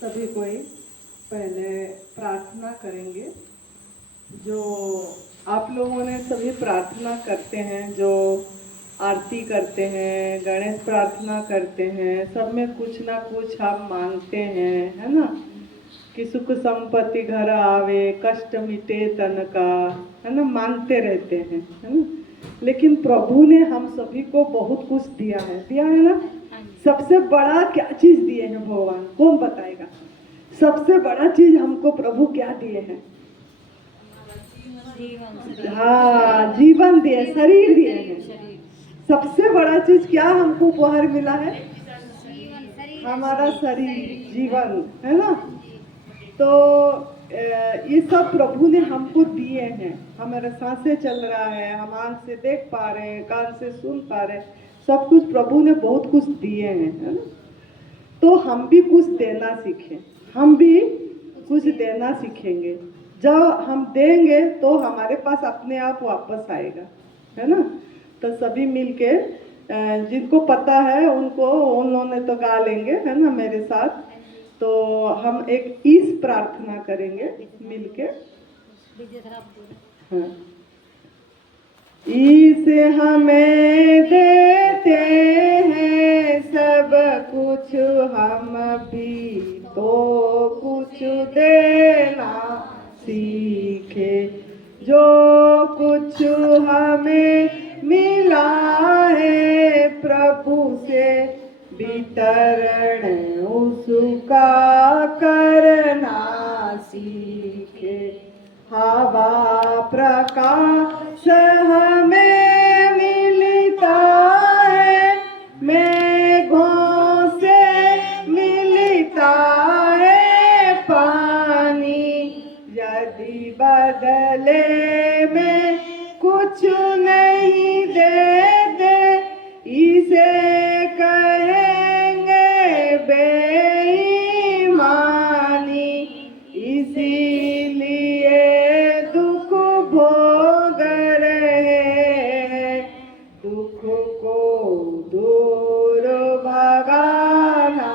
सभी कोई पहले प्रार्थना करेंगे। जो आप लोगों ने सभी प्रार्थना करते हैं, जो आरती करते हैं, गणेश प्रार्थना करते हैं, सब में कुछ ना कुछ हम मांगते हैं, है ना। कि सुख संपत्ति घर आवे, कष्ट मिटे तन का, है ना, मांगते रहते हैं, है ना। लेकिन प्रभु ने हम सभी को बहुत कुछ दिया है ना। सबसे बड़ा क्या चीज दिए हैं भगवान, कौन बताएगा? सबसे बड़ा चीज हमको प्रभु क्या दिए हैं? हाँ, जीवन दिए, शरीर दिए हैं। सबसे बड़ा चीज क्या हमको उपहार मिला है? हमारा शरीर, जीवन, है ना। तो ये सब प्रभु ने हमको दिए हैं। हमारा सांसें चल रहा है, हम आँख से देख पा रहे हैं, कान से सुन पा रहे हैं, सब कुछ प्रभु ने बहुत कुछ दिए हैं, है ना। तो हम भी कुछ देना सीखें, हम भी कुछ देना सीखेंगे। जब हम देंगे तो हमारे पास अपने आप वापस आएगा, है ना। तो सभी मिलके जिनको पता है उनको, उन लोगों ने तो गा लेंगे, है ना, मेरे साथ। तो हम एक इस प्रार्थना करेंगे मिलके। हाँ। इसे हमें देते हैं सब कुछ, हम भी तो कुछ देना सीखे। जो कुछ हमें मिला है प्रभु से, वितरण उसका करना सीखे। हवा प्रकाश हमें मिलता है, मेघों से मिलता है पानी। यदि बदले में कुछ नहीं देते, इसे कहेंगे बेईमानी। इसीलिए दुख भोग रहे हैं, दुख को दूर भगाना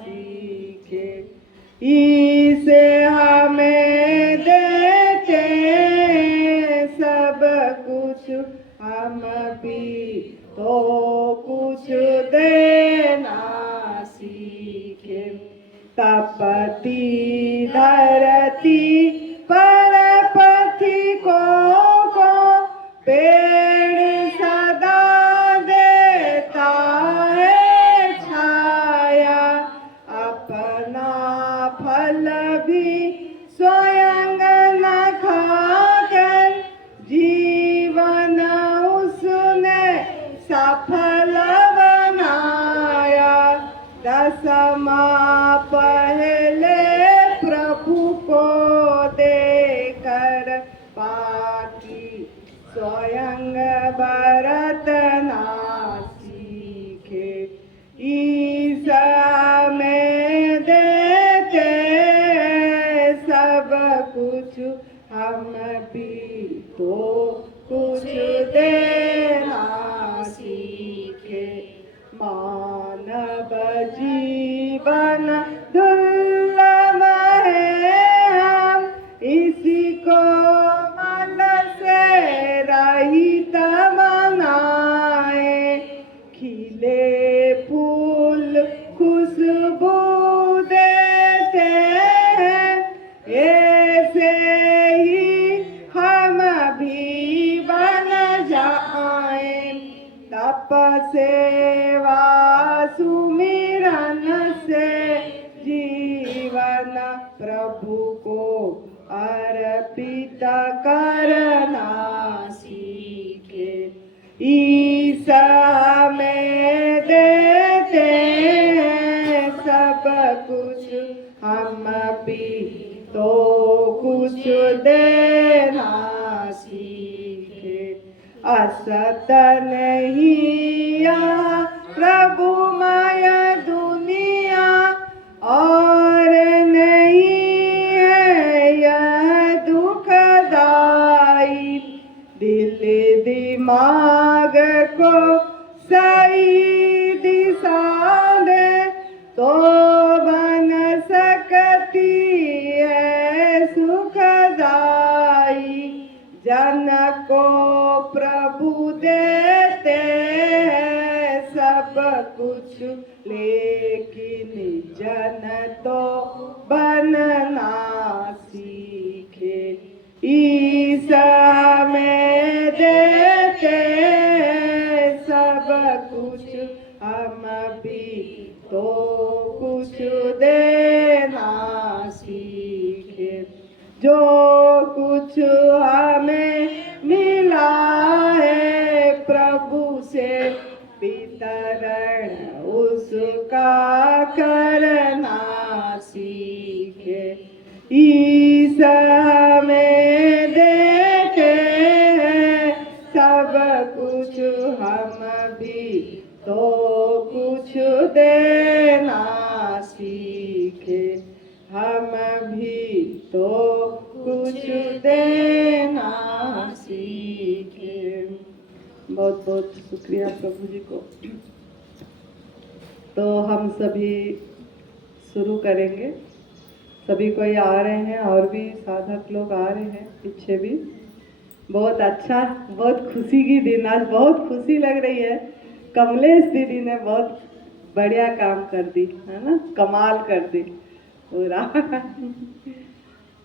सीखे। इसे हमें देते सब कुछ, हम भी तो कुछ देना सीखे। तपती धरती पर पथिकों को पेड़ सदा देता है छाया। अपना फल भी स्वयं न खाकर, जीवन उसने सफल बनाया। दसमा पहले प्रभु को देकर, बाकी स्वयं बरतना सीखे। ईसा में देते सब कुछ, हम भी तो कुछ देना सीखे। मानव जीवन दुर्लभ है, हम इसी को मन से रहित मनाए। खिले फूल खुशबू देते हैं, ऐसे ही हम भी बन जाएं। तप सेवा सुमिरन से जीवन प्रभु को अर्पित करना सीखे। ईसा में देते सब कुछ, हम भी तो कुछ देना सीखे। असत नहीं यहाँ प्रभुमय दुनिया, और नहीं है यह दुखदाई। दिल दिमाग को सही दिशा दे तो बन सके कुछ, लेकिन जन तो बनना सीखे। ईसा में देते सब कुछ, हम भी तो कुछ देना सीखे। जो कुछ हमें मिला है प्रभु से, वितरण उसका करना सीखे। ईसा में देते हैं सब कुछ, हम भी तो कुछ देना सीखे। हम भी तो कुछ देना सीखे। बहुत बहुत शुक्रिया प्रभु जी को। तो हम सभी शुरू करेंगे। सभी कोई आ रहे हैं और भी साधक लोग आ रहे हैं पीछे भी। बहुत अच्छा, बहुत खुशी की दिन, आज बहुत खुशी लग रही है। कमलेश दीदी ने बहुत बढ़िया काम कर दी है ना, कमाल कर दी पूरा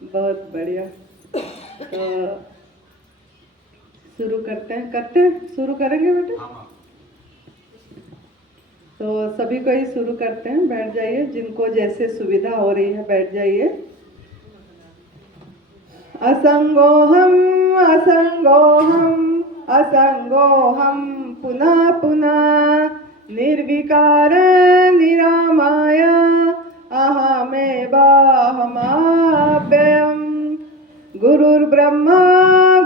बहुत बढ़िया। तो शुरू करते हैं शुरू करेंगे बेटा। तो सभी को ही शुरू करते हैं। बैठ जाइए, जिनको जैसे सुविधा हो रही है बैठ जाइए। असंगोहम असंगोहम असंगोहम पुनः पुनः, निर्विकार निरामय अहमेव अहमाप्ययम्। गुरुर्ब्रह्मा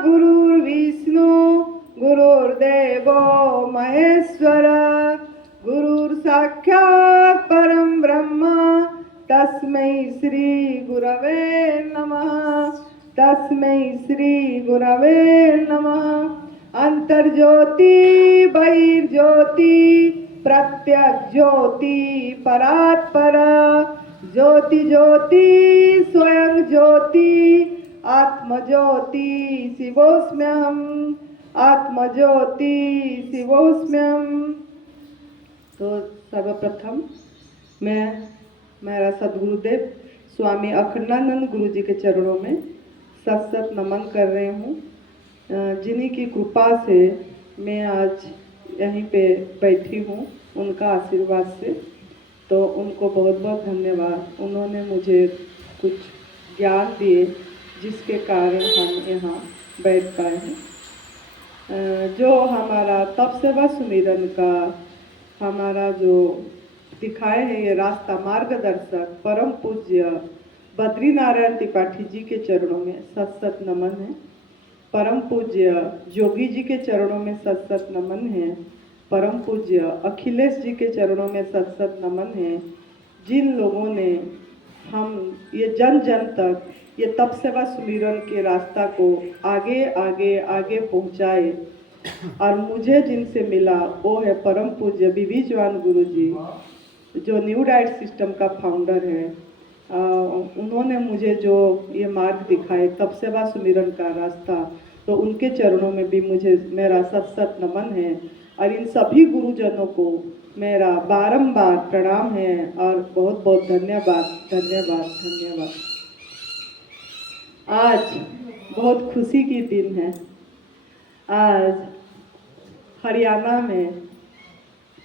गुरुर्विष्णु गुरुर्देवो महेश्वर, गुरुर्साक्षात् परं ब्रह्म तस्मै श्री गुरवे नमः। तस्मै श्री गुरवे नमः। अंतर्ज्योति बहिर्ज्योति प्रत्यक्ष ज्योति परात्पर, ज्योति ज्योति स्वयं ज्योति आत्मज्योति शिवोऽस्म्यहम्। आत्मज्योति शिवोऽस्म्यहम्। तो सर्वप्रथम मैं मेरा सद्गुरुदेव स्वामी अखंडानंद गुरु जी के चरणों में सत सत नमन कर रही हूँ, जिन्हीं की कृपा से मैं आज यहीं पे बैठी हूँ, उनका आशीर्वाद से। तो उनको बहुत बहुत धन्यवाद। उन्होंने मुझे कुछ ज्ञान दिए जिसके कारण हम यहाँ बैठ पाए हैं। जो हमारा तप सेवा सुमिरन का हमारा जो दिखाए हैं ये रास्ता, मार्गदर्शक परम पूज्य बद्री नारायण त्रिपाठी जी के चरणों में सत सत नमन है। परम पूज्य जोगी जी के चरणों में सत सत नमन है। परम पूज्य अखिलेश जी के चरणों में सत सत नमन है। जिन लोगों ने हम ये जन जन तक ये तप सेवा सुमिरन के रास्ता को आगे आगे आगे पहुँचाए, और मुझे जिनसे मिला वो है परम पूज्य बीबी जवान गुरु जी, जो न्यू डाइट सिस्टम का फाउंडर है। उन्होंने मुझे जो ये मार्ग दिखाए तप सेवा सुमिरन का रास्ता, तो उनके चरणों में भी मुझे मेरा सत सत नमन है। और इन सभी गुरुजनों को मेरा बारंबार प्रणाम है और बहुत बहुत धन्यवाद धन्यवाद धन्यवाद। आज बहुत खुशी की दिन है। आज हरियाणा में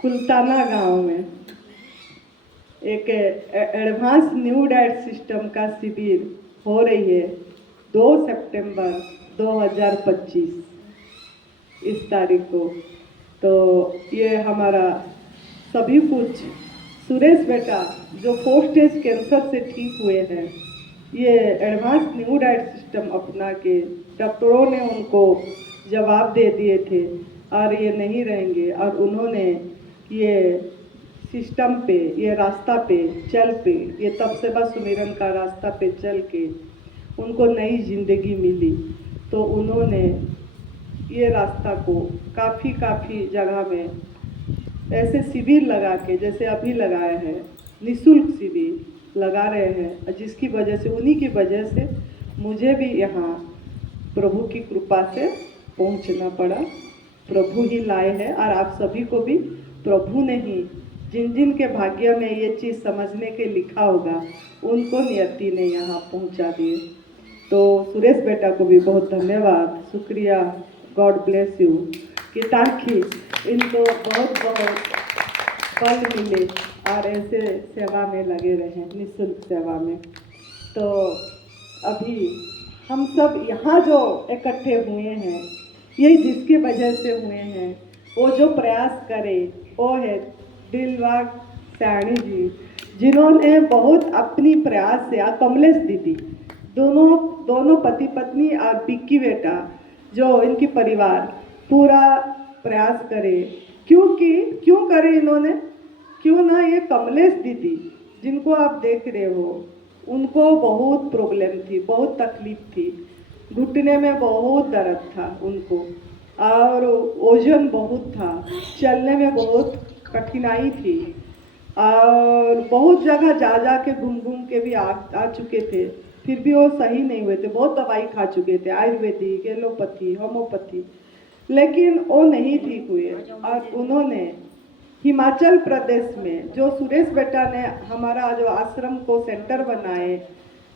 कुलताना गांव में एक एडवांस न्यू डाइट सिस्टम का शिविर हो रही है 2 सितंबर 2025 इस तारीख को। तो ये हमारा सभी कुछ सुरेश बेटा जो 4 स्टेज कैंसर से ठीक हुए हैं, ये एडवांस न्यू डाइट सिस्टम अपना के डॉक्टरों ने उनको जवाब दे दिए थे और ये नहीं रहेंगे, और उन्होंने ये सिस्टम पे, ये रास्ता पे चल पे, ये तप सेवा सुमिरन का रास्ता पे चल के उनको नई जिंदगी मिली। तो उन्होंने ये रास्ता को काफ़ी जगह में ऐसे शिविर लगा के, जैसे अभी लगाए हैं निःशुल्क शिविर लगा रहे हैं, जिसकी वजह से, उन्हीं की वजह से मुझे भी यहाँ प्रभु की कृपा से पहुँचना पड़ा। प्रभु ही लाए हैं और आप सभी को भी प्रभु ने ही जिन जिन के भाग्य में ये चीज़ समझने के लिखा होगा उनको नियति ने यहाँ पहुँचा दिए। तो सुरेश बेटा को भी बहुत धन्यवाद, शुक्रिया, गॉड ब्लेस यू, कि ताकि इनको बहुत बहुत फल मिले और ऐसे सेवा में लगे रहें, निःशुल्क सेवा में। तो अभी हम सब यहाँ जो इकट्ठे हुए हैं, ये जिसकी वजह से हुए हैं, वो जो प्रयास करे वो है दिलबाग सयानी जी, जिन्होंने बहुत अपनी प्रयास से, कमलेश दीदी, दोनों पति पत्नी और बिक्की बेटा, जो इनकी परिवार पूरा प्रयास करे। क्यों करे इन्होंने? क्यों ना ये कमलेश दीदी जिनको आप देख रहे हो, उनको बहुत प्रॉब्लम थी, बहुत तकलीफ थी, घुटने में बहुत दर्द था उनको, और वजन बहुत था, चलने में बहुत कठिनाई थी, और बहुत जगह जा के घूम के भी आ चुके थे, फिर भी वो सही नहीं हुए थे, बहुत दवाई खा चुके थे, आयुर्वेदिक, एलोपैथी, होम्योपैथी, लेकिन वो नहीं ठीक हुए। और उन्होंने हिमाचल प्रदेश में जो सुरेश बेटा ने हमारा जो आश्रम को सेंटर बनाए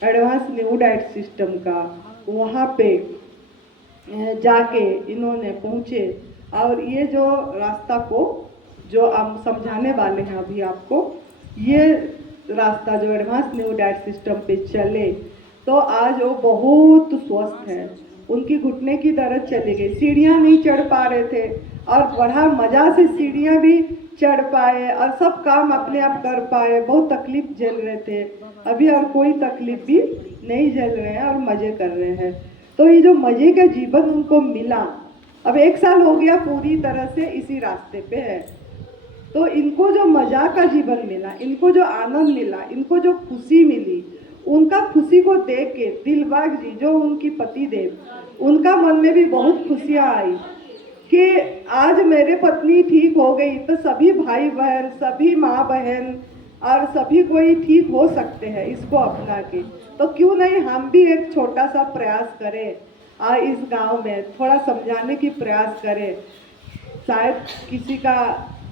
एडवांस न्यू डाइट सिस्टम का, वहाँ पे जाके इन्होंने पहुँचे, और ये जो रास्ता को जो हम समझाने वाले हैं अभी आपको, ये रास्ता जो एडवांस न्यू डाइट सिस्टम पे चले तो आज वो बहुत स्वस्थ है, उनकी घुटने की दर्द चली गई, सीढ़ियाँ नहीं चढ़ पा रहे थे और बड़ा मज़ा से सीढ़ियाँ भी चढ़ पाए और सब काम अपने आप कर पाए, बहुत तकलीफ झेल रहे थे, अभी और कोई तकलीफ भी नहीं झेल रहे हैं और मज़े कर रहे हैं। तो ये जो मज़े का जीवन उनको मिला, अब 1 साल हो गया पूरी तरह से इसी रास्ते पे है, तो इनको जो मज़ा का जीवन मिला, इनको जो आनंद मिला, इनको जो खुशी मिली, उनका खुशी को देख के दिलबाग जी जो उनकी पति देव, उनका मन में भी बहुत खुशियाँ आई कि आज मेरे पत्नी ठीक हो गई तो सभी भाई बहन, सभी माँ बहन और सभी कोई ठीक हो सकते हैं इसको अपना के, तो क्यों नहीं हम भी एक छोटा सा प्रयास करें और इस गांव में थोड़ा समझाने की प्रयास करें, शायद किसी का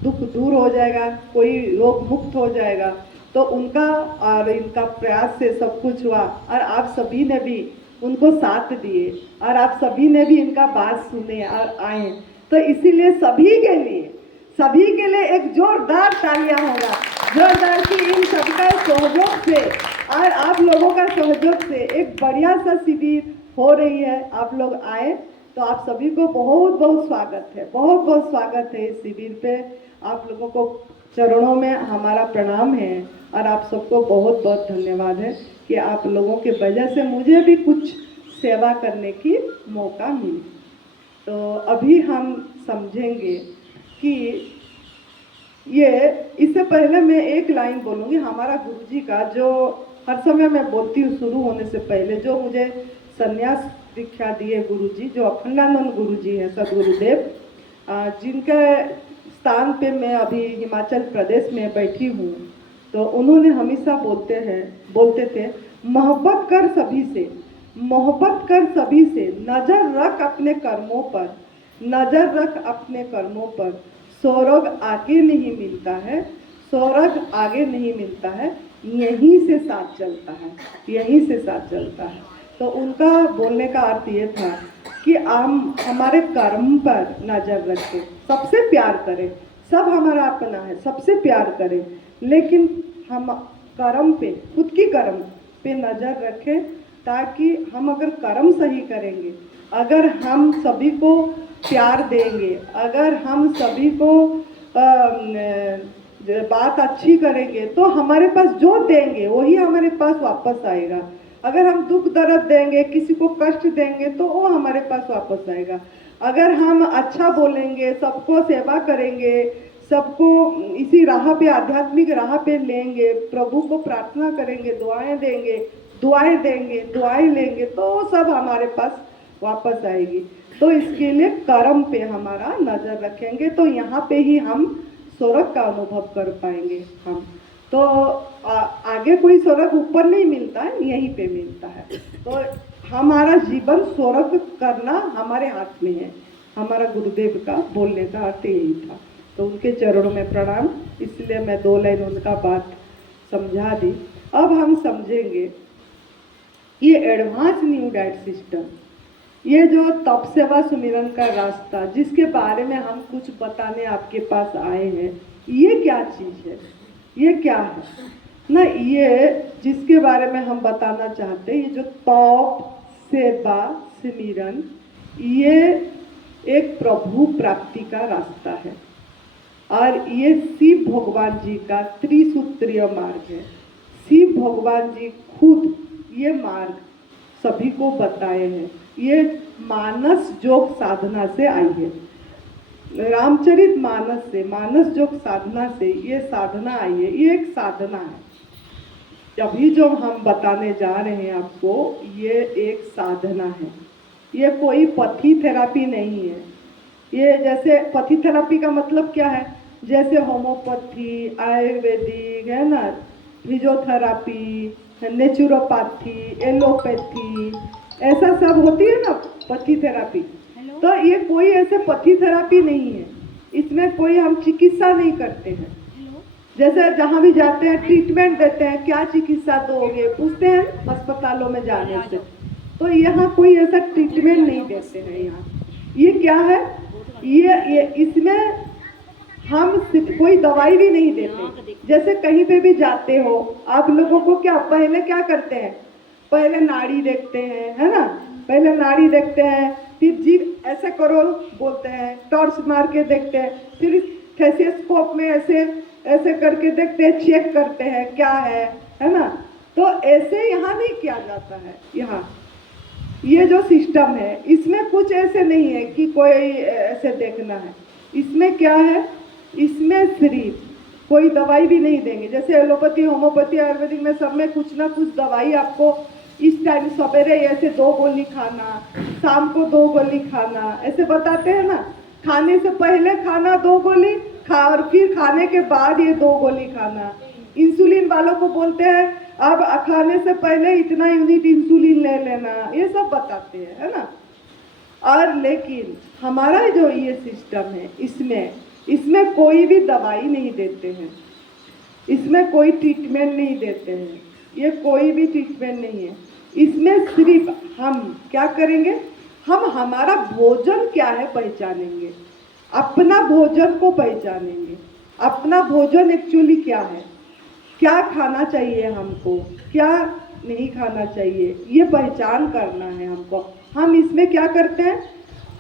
दुख दूर हो जाएगा, कोई रोग मुक्त हो जाएगा। तो उनका और इनका प्रयास से सब कुछ हुआ और आप सभी ने भी उनको साथ दिए और आप सभी ने भी इनका बात सुने और आए, तो इसीलिए सभी के लिए एक जोरदार तालियां होगा, जोरदार की इन सबका सहयोग से और आप लोगों का सहयोग से एक बढ़िया सा शिविर हो रही है। आप लोग आए तो आप सभी को बहुत बहुत स्वागत है, बहुत बहुत स्वागत है इस शिविर पे। आप लोगों को चरणों में हमारा प्रणाम है और आप सबको बहुत बहुत धन्यवाद है कि आप लोगों के वजह से मुझे भी कुछ सेवा करने की मौका मिली। तो अभी हम समझेंगे कि ये, इससे पहले मैं एक लाइन बोलूँगी हमारा गुरुजी का, जो हर समय मैं बोलती हूँ शुरू होने से पहले, जो मुझे संन्यास दीक्षा दिए गुरुजी, जो अखंडानंद गुरुजी हैं सदगुरुदेव, जिनके स्थान पे मैं अभी हिमाचल प्रदेश में बैठी हूँ, तो उन्होंने हमेशा बोलते थे, मोहब्बत कर सभी से, मोहब्बत कर सभी से, नज़र रख अपने कर्मों पर, नज़र रख अपने कर्मों पर, स्वर्ग आगे नहीं मिलता है, स्वर्ग आगे नहीं मिलता है, यहीं से साथ चलता है, यहीं से साथ चलता है। तो उनका बोलने का अर्थ ये था कि हम हमारे कर्म पर नज़र रखें, सबसे प्यार करें, सब हमारा अपना है, सबसे प्यार करें, लेकिन हम कर्म पे, खुद की कर्म पे नज़र रखें, ताकि हम अगर कर्म सही करेंगे, अगर हम सभी को प्यार देंगे, अगर हम सभी को बात अच्छी करेंगे, तो हमारे पास जो देंगे वही हमारे पास वापस आएगा। अगर हम दुख दर्द देंगे, किसी को कष्ट देंगे, तो वो हमारे पास वापस आएगा। अगर हम अच्छा बोलेंगे, सबको सेवा करेंगे, सबको इसी राह पे, आध्यात्मिक राह पे लेंगे, प्रभु को प्रार्थना करेंगे, दुआएं देंगे, दुआएं लेंगे, तो सब हमारे पास वापस आएगी। तो इसके लिए कर्म पे हमारा नज़र रखेंगे, तो यहाँ पे ही हम स्वर्ग का अनुभव कर पाएंगे हम। तो आगे कोई स्वर्ग ऊपर नहीं मिलता है, यहीं पे मिलता है। तो हमारा जीवन स्वर्ग करना हमारे हाथ में है, हमारा गुरुदेव का बोलने का अर्थ यही था। तो उनके चरणों में प्रणाम। इसलिए मैं 2 लाइन उनका बात समझा दी। अब हम समझेंगे ये एडवांस न्यू डाइट सिस्टम, ये जो तप सेवा सुमिरन का रास्ता जिसके बारे में हम कुछ बताने आपके पास आए हैं, ये क्या चीज़ है, ये क्या है ना, ये जिसके बारे में हम बताना चाहते हैं, ये जो तप सेवा सुमिरन, ये एक प्रभु प्राप्ति का रास्ता है और ये शिव भगवान जी का त्रिसूत्रीय मार्ग है। शिव भगवान जी खुद ये मार्ग सभी को बताए हैं। ये मानस योग साधना से आई है, रामचरित मानस से, मानस योग साधना से ये साधना आई है। ये एक साधना है। अभी जो हम बताने जा रहे हैं आपको, ये एक साधना है। ये कोई पथी थेरापी नहीं है। ये जैसे पथी थेरापी का मतलब क्या है, जैसे होम्योपैथी, आयुर्वेदिक है ना, फिजियोथेरापी, नेचुरोपैथी, एलोपैथी, ऐसा सब होती है ना पथी थेरापी। तो ये कोई ऐसे पथी थेरापी नहीं है। इसमें कोई हम चिकित्सा नहीं करते हैं। जैसे जहाँ भी जाते हैं ट्रीटमेंट देते हैं, क्या चिकित्सा दोगे पूछते हैं अस्पतालों में जाने से, तो यहाँ कोई ऐसा ट्रीटमेंट नहीं देते हैं। यहाँ ये क्या है, ये इसमें हम सिर्फ कोई दवाई भी नहीं देते। जैसे कहीं पे भी जाते हो आप लोगों को क्या पहले क्या करते हैं, पहले नाड़ी देखते हैं, है ना, पहले नाड़ी देखते हैं, फिर जीभ ऐसे करो बोलते हैं, टॉर्च मार के देखते हैं, फिर थेसियोस्कोप में ऐसे ऐसे करके देखते हैं, चेक करते हैं क्या है ना। तो ऐसे यहाँ नहीं किया जाता है। यहाँ ये जो सिस्टम है इसमें कुछ ऐसे नहीं है कि कोई ऐसे देखना है। इसमें क्या है, इसमें सिर्फ कोई दवाई भी नहीं देंगे। जैसे एलोपैथी, होम्योपैथी, आयुर्वेदिक में सब में कुछ ना कुछ दवाई आपको इस टाइम सवेरे ऐसे 2 गोली खाना, शाम को 2 गोली खाना, ऐसे बताते हैं ना। खाने से पहले खाना 2 गोली खा और फिर खाने के बाद ये 2 गोली खाना। इंसुलिन वालों को बोलते हैं अब खाने से पहले इतना यूनिट इंसुलिन ले लेना, ये सब बताते हैं, है ना। और लेकिन हमारा जो ये सिस्टम है, इसमें कोई भी दवाई नहीं देते हैं, इसमें कोई ट्रीटमेंट नहीं देते हैं, ये कोई भी ट्रीटमेंट नहीं है। इसमें सिर्फ हम क्या करेंगे, हम हमारा भोजन क्या है पहचानेंगे, अपना भोजन को पहचानेंगे। अपना भोजन एक्चुअली क्या है, क्या खाना चाहिए हमको, क्या नहीं खाना चाहिए, ये पहचान करना है हमको। हम इसमें क्या करते हैं,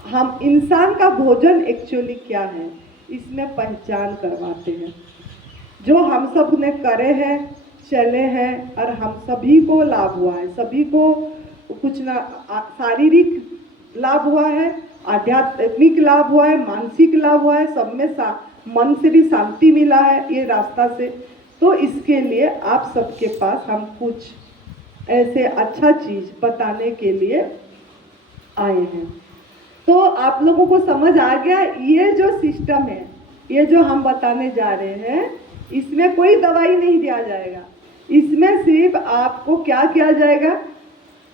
हम इंसान का भोजन एक्चुअली क्या है इसमें पहचान करवाते हैं। जो हम सब ने करे हैं, चले हैं और हम सभी को लाभ हुआ है, सभी को कुछ ना शारीरिक लाभ हुआ है, आध्यात्मिक लाभ हुआ है, मानसिक लाभ हुआ है, सब में मन से भी शांति मिला है ये रास्ता से। तो इसके लिए आप सबके पास हम कुछ ऐसे अच्छा चीज़ बताने के लिए आए हैं। तो आप लोगों को समझ आ गया, ये जो सिस्टम है, ये जो हम बताने जा रहे हैं, इसमें कोई दवाई नहीं दिया जाएगा। इसमें सिर्फ आपको क्या किया जाएगा,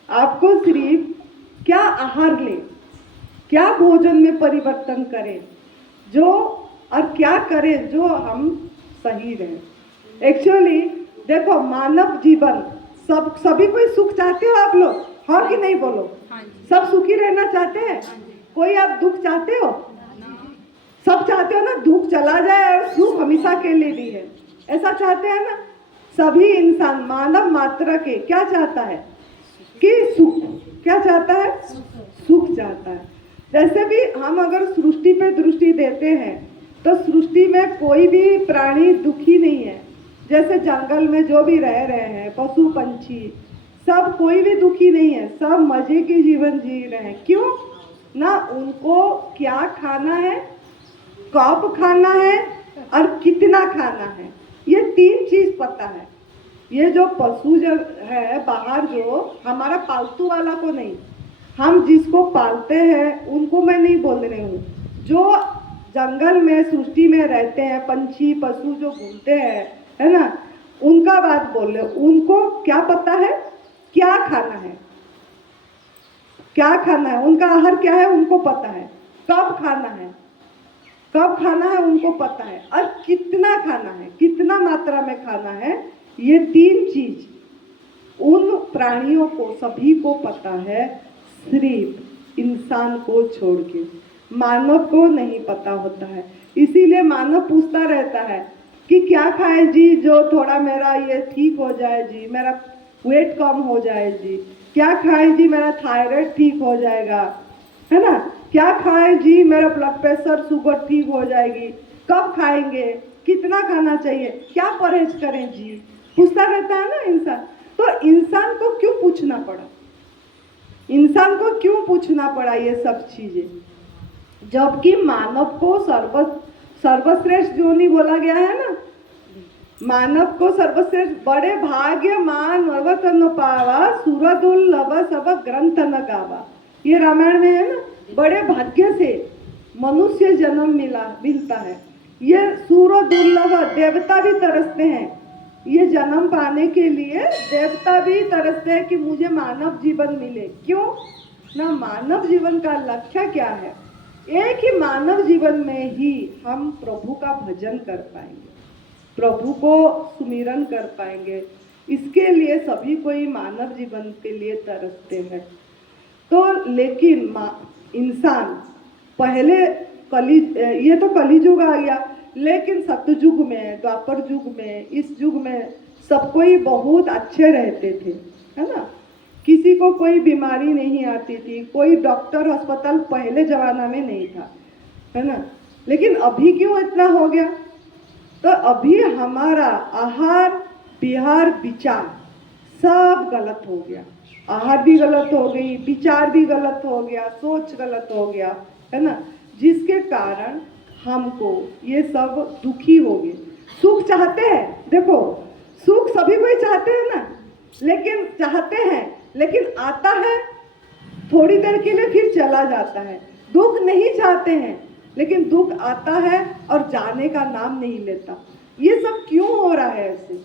आपको सिर्फ क्या आहार लें, क्या भोजन में परिवर्तन करें, जो और क्या करें जो हम सही रहें। एक्चुअली देखो, मानव जीवन सभी कोई सुख चाहते हो आप लोग, हाँ कि नहीं बोलो? सब सुखी रहना चाहते हैं? कोई आप दुख चाहते हो? सब चाहते हो ना, दुख चला जाए और सुख हमेशा के लिए भी है, ऐसा चाहते हैं ना। सभी इंसान, मानव मात्र के क्या चाहता है कि सुख, क्या चाहता है, सुख चाहता है। जैसे भी हम अगर सृष्टि पे दृष्टि देते हैं तो सृष्टि में कोई भी प्राणी दुखी नहीं है। जैसे जंगल में जो भी रह रहे हैं, पशु पंछी, सब कोई भी दुखी नहीं है, सब मजे के जीवन जी रहे हैं। क्यों ना, उनको क्या खाना है, कब खाना है और कितना खाना है, ये 3 चीज पता है। ये जो पशु जो है बाहर, जो हमारा पालतू वाला को नहीं, हम जिसको पालते हैं उनको मैं नहीं बोल रही हूँ। जो जंगल में सृष्टि में रहते हैं, पंछी पशु जो घूमते हैं, है ना, उनका बात बोल रहे। उनको क्या पता है क्या खाना है, क्या खाना है, उनका आहार क्या है उनको पता है, कब खाना है, कब खाना है उनको पता है, और कितना खाना है, कितना मात्रा में खाना है, ये 3 चीज उन प्राणियों को सभी को पता है, सिर्फ इंसान को छोड़ के। मानव को नहीं पता होता है। इसीलिए मानव पूछता रहता है कि क्या खाए जी जो थोड़ा मेरा ये ठीक हो जाए जी, मेरा वेट कम हो जाए जी, क्या खाए जी मेरा थायराइड ठीक हो जाएगा, है ना, क्या खाए जी मेरा ब्लड प्रेशर शुगर ठीक हो जाएगी, कब खाएंगे, कितना खाना चाहिए, क्या परहेज करें जी, पूछता रहता है ना इंसान। तो इंसान को क्यों पूछना पड़ा, इंसान को क्यों पूछना पड़ा ये सब चीजें, जबकि मानव को सर्वश्रेष्ठ योनि बोला गया है ना, मानव को सर्वश्रेष्ठ, बड़े भाग्य मानव तन पावा सुरदुर्लभ सब ग्रंथ न गावा, ये रामायण में है ना। बड़े भाग्य से मनुष्य जन्म मिलता है, ये सूर दुर्लभ, देवता भी तरसते हैं ये जन्म पाने के लिए, देवता भी तरसते हैं कि मुझे मानव जीवन मिले। क्यों ना, मानव जीवन का लक्ष्य क्या है, एक ही मानव जीवन में ही हम प्रभु का भजन कर पाएंगे, प्रभु को सुमिरन कर पाएंगे। इसके लिए सभी कोई मानव जीवन के लिए तरसते हैं। तो लेकिन इंसान पहले ये तो कलियुग आ गया, लेकिन सतयुग में, द्वापर युग में, इस युग में सब कोई बहुत अच्छे रहते थे, है ना, किसी को कोई बीमारी नहीं आती थी, कोई डॉक्टर अस्पताल पहले जमाना में नहीं था, है ना। लेकिन अभी क्यों इतना हो गया, तो अभी हमारा आहार विहार विचार सब गलत हो गया, आहार भी गलत हो गई, विचार भी गलत हो गया, सोच गलत हो गया, है ना, जिसके कारण हमको ये सब दुखी हो गए। सुख चाहते हैं, देखो सुख सभी कोई चाहते हैं ना, लेकिन चाहते हैं, लेकिन आता है थोड़ी देर के लिए फिर चला जाता है। दुख नहीं चाहते हैं, लेकिन दुख आता है और जाने का नाम नहीं लेता। ये सब क्यों हो रहा है ऐसे,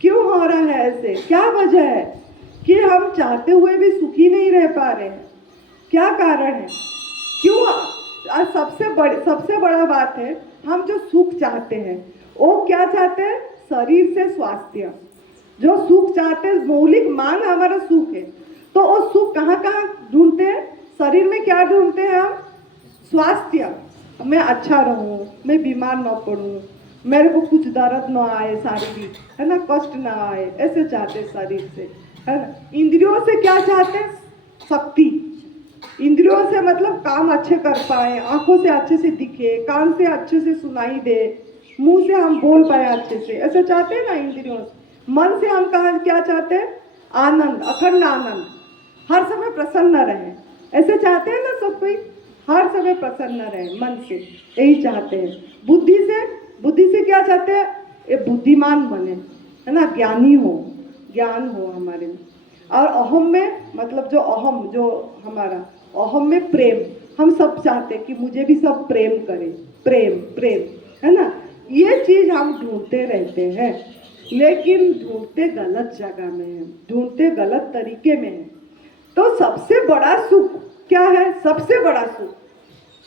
क्यों हो रहा है ऐसे, क्या वजह है कि हम चाहते हुए भी सुखी नहीं रह पा रहे हैं, क्या कारण है, क्यों? सबसे बड़ा बात है, हम जो सुख चाहते हैं वो क्या चाहते हैं, शरीर से स्वास्थ्य, जो सुख चाहते हैं, मौलिक मांग हमारा सुख है, तो वो सुख कहाँ कहाँ ढूंढते हैं, शरीर में क्या ढूंढते हैं हम, स्वास्थ्य, मैं अच्छा रहूं, मैं बीमार ना पड़ूं, मेरे को कुछ दर्द ना आए शारीरिक, है ना, कष्ट ना आए, ऐसे चाहते शरीर से, है ना। इंद्रियों से क्या चाहते हैं, शक्ति, इंद्रियों से मतलब काम अच्छे कर पाए, आंखों से अच्छे से दिखे, कान से अच्छे से सुनाई दे, मुंह से हम बोल पाए अच्छे से, ऐसे चाहते हैं ना इंद्रियों से। मन से हम कहा क्या चाहते हैं, आनंद, अखंड आनंद, हर समय प्रसन्न रहे, ऐसे चाहते हैं ना सब कोई, हर समय प्रसन्न रहे, मन से यही चाहते हैं। बुद्धि से क्या चाहते हैं, ये बुद्धिमान बने, है ना, ज्ञानी हो, ज्ञान हो हमारे में। और अहम में मतलब जो अहम, जो हमारा अहम में प्रेम, हम सब चाहते हैं कि मुझे भी सब प्रेम करें, प्रेम प्रेम, है ना, ये चीज हम ढूंढते रहते हैं, लेकिन ढूंढते गलत जगह में है, ढूंढते गलत तरीके में है। तो सबसे बड़ा सुख क्या है, सबसे बड़ा सुख,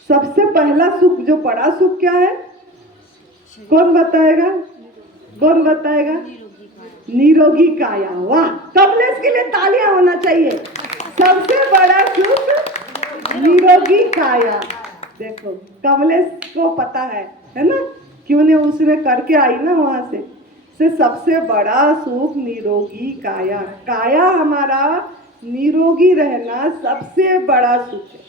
सबसे पहला सुख, जो बड़ा सुख क्या है, कौन बताएगा, कौन बताएगा, निरोगी काया। वाह, कमलेश के लिए तालियां होना चाहिए। सबसे बड़ा सुख निरोगी काया। देखो कमलेश को पता है ना, क्यों ने उसने करके आई ना वहां से सबसे बड़ा सुख निरोगी काया, काया हमारा निरोगी रहना सबसे बड़ा सुख है।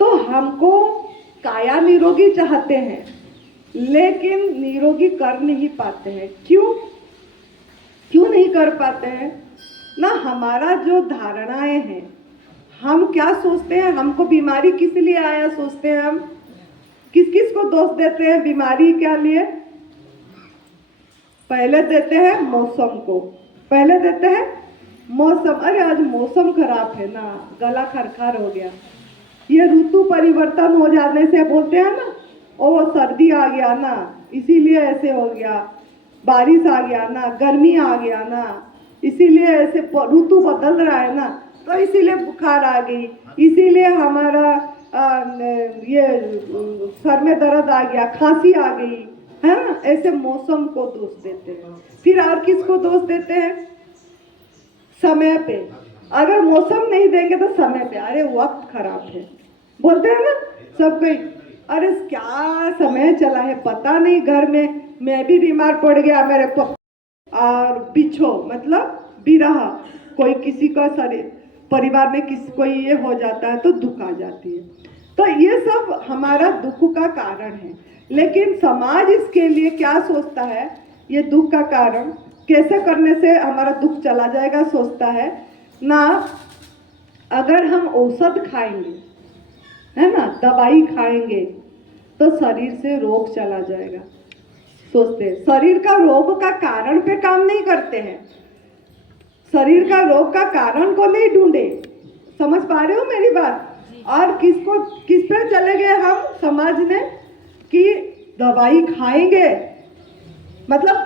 तो हमको काया निरोगी चाहते हैं, लेकिन निरोगी कर नहीं पाते हैं। क्यों नहीं कर पाते हैं ना, हमारा जो धारणाएं हैं, हम क्या सोचते हैं, हमको बीमारी किस लिए आया सोचते हैं, हम किस किस को दोष देते हैं बीमारी क्या लिए, पहले देते हैं मौसम को, पहले देते हैं मौसम, अरे आज मौसम खराब है ना, गला खरखर हो गया, ये ऋतु परिवर्तन हो जाने से बोलते हैं ना, ओ सर्दी आ गया ना इसीलिए ऐसे हो गया, बारिश आ गया ना, गर्मी आ गया ना, इसीलिए ऐसे ऋतु बदल रहा है ना, तो इसीलिए बुखार आ गई, इसीलिए हमारा ये सर में दर्द आ गया, खांसी आ गई, है ना, ऐसे मौसम को दोष देते हैं। फिर और किसको दोष देते हैं? समय पे। अगर मौसम नहीं देंगे तो समय पे, अरे वक्त खराब है बोलते हैं ना सब कोई। अरे क्या समय चला है पता नहीं, घर में मैं भी बीमार पड़ गया, मेरे और पीछो मतलब बिरहा, कोई किसी का शरीर परिवार में किसी कोई ये हो जाता है तो दुख आ जाती है। तो ये सब हमारा दुख का कारण है। लेकिन समाज इसके लिए क्या सोचता है, ये दुख का कारण कैसे करने से हमारा दुख चला जाएगा सोचता है ना। अगर हम औषध खाएंगे, है ना, दवाई खाएंगे तो शरीर से रोग चला जाएगा, सोचते हैं। शरीर का रोग का कारण पे काम नहीं करते हैं, शरीर का रोग का कारण को नहीं ढूंढे। समझ पा रहे हो मेरी बात? और किस पे चले गए हम समाज में कि दवाई खाएंगे, मतलब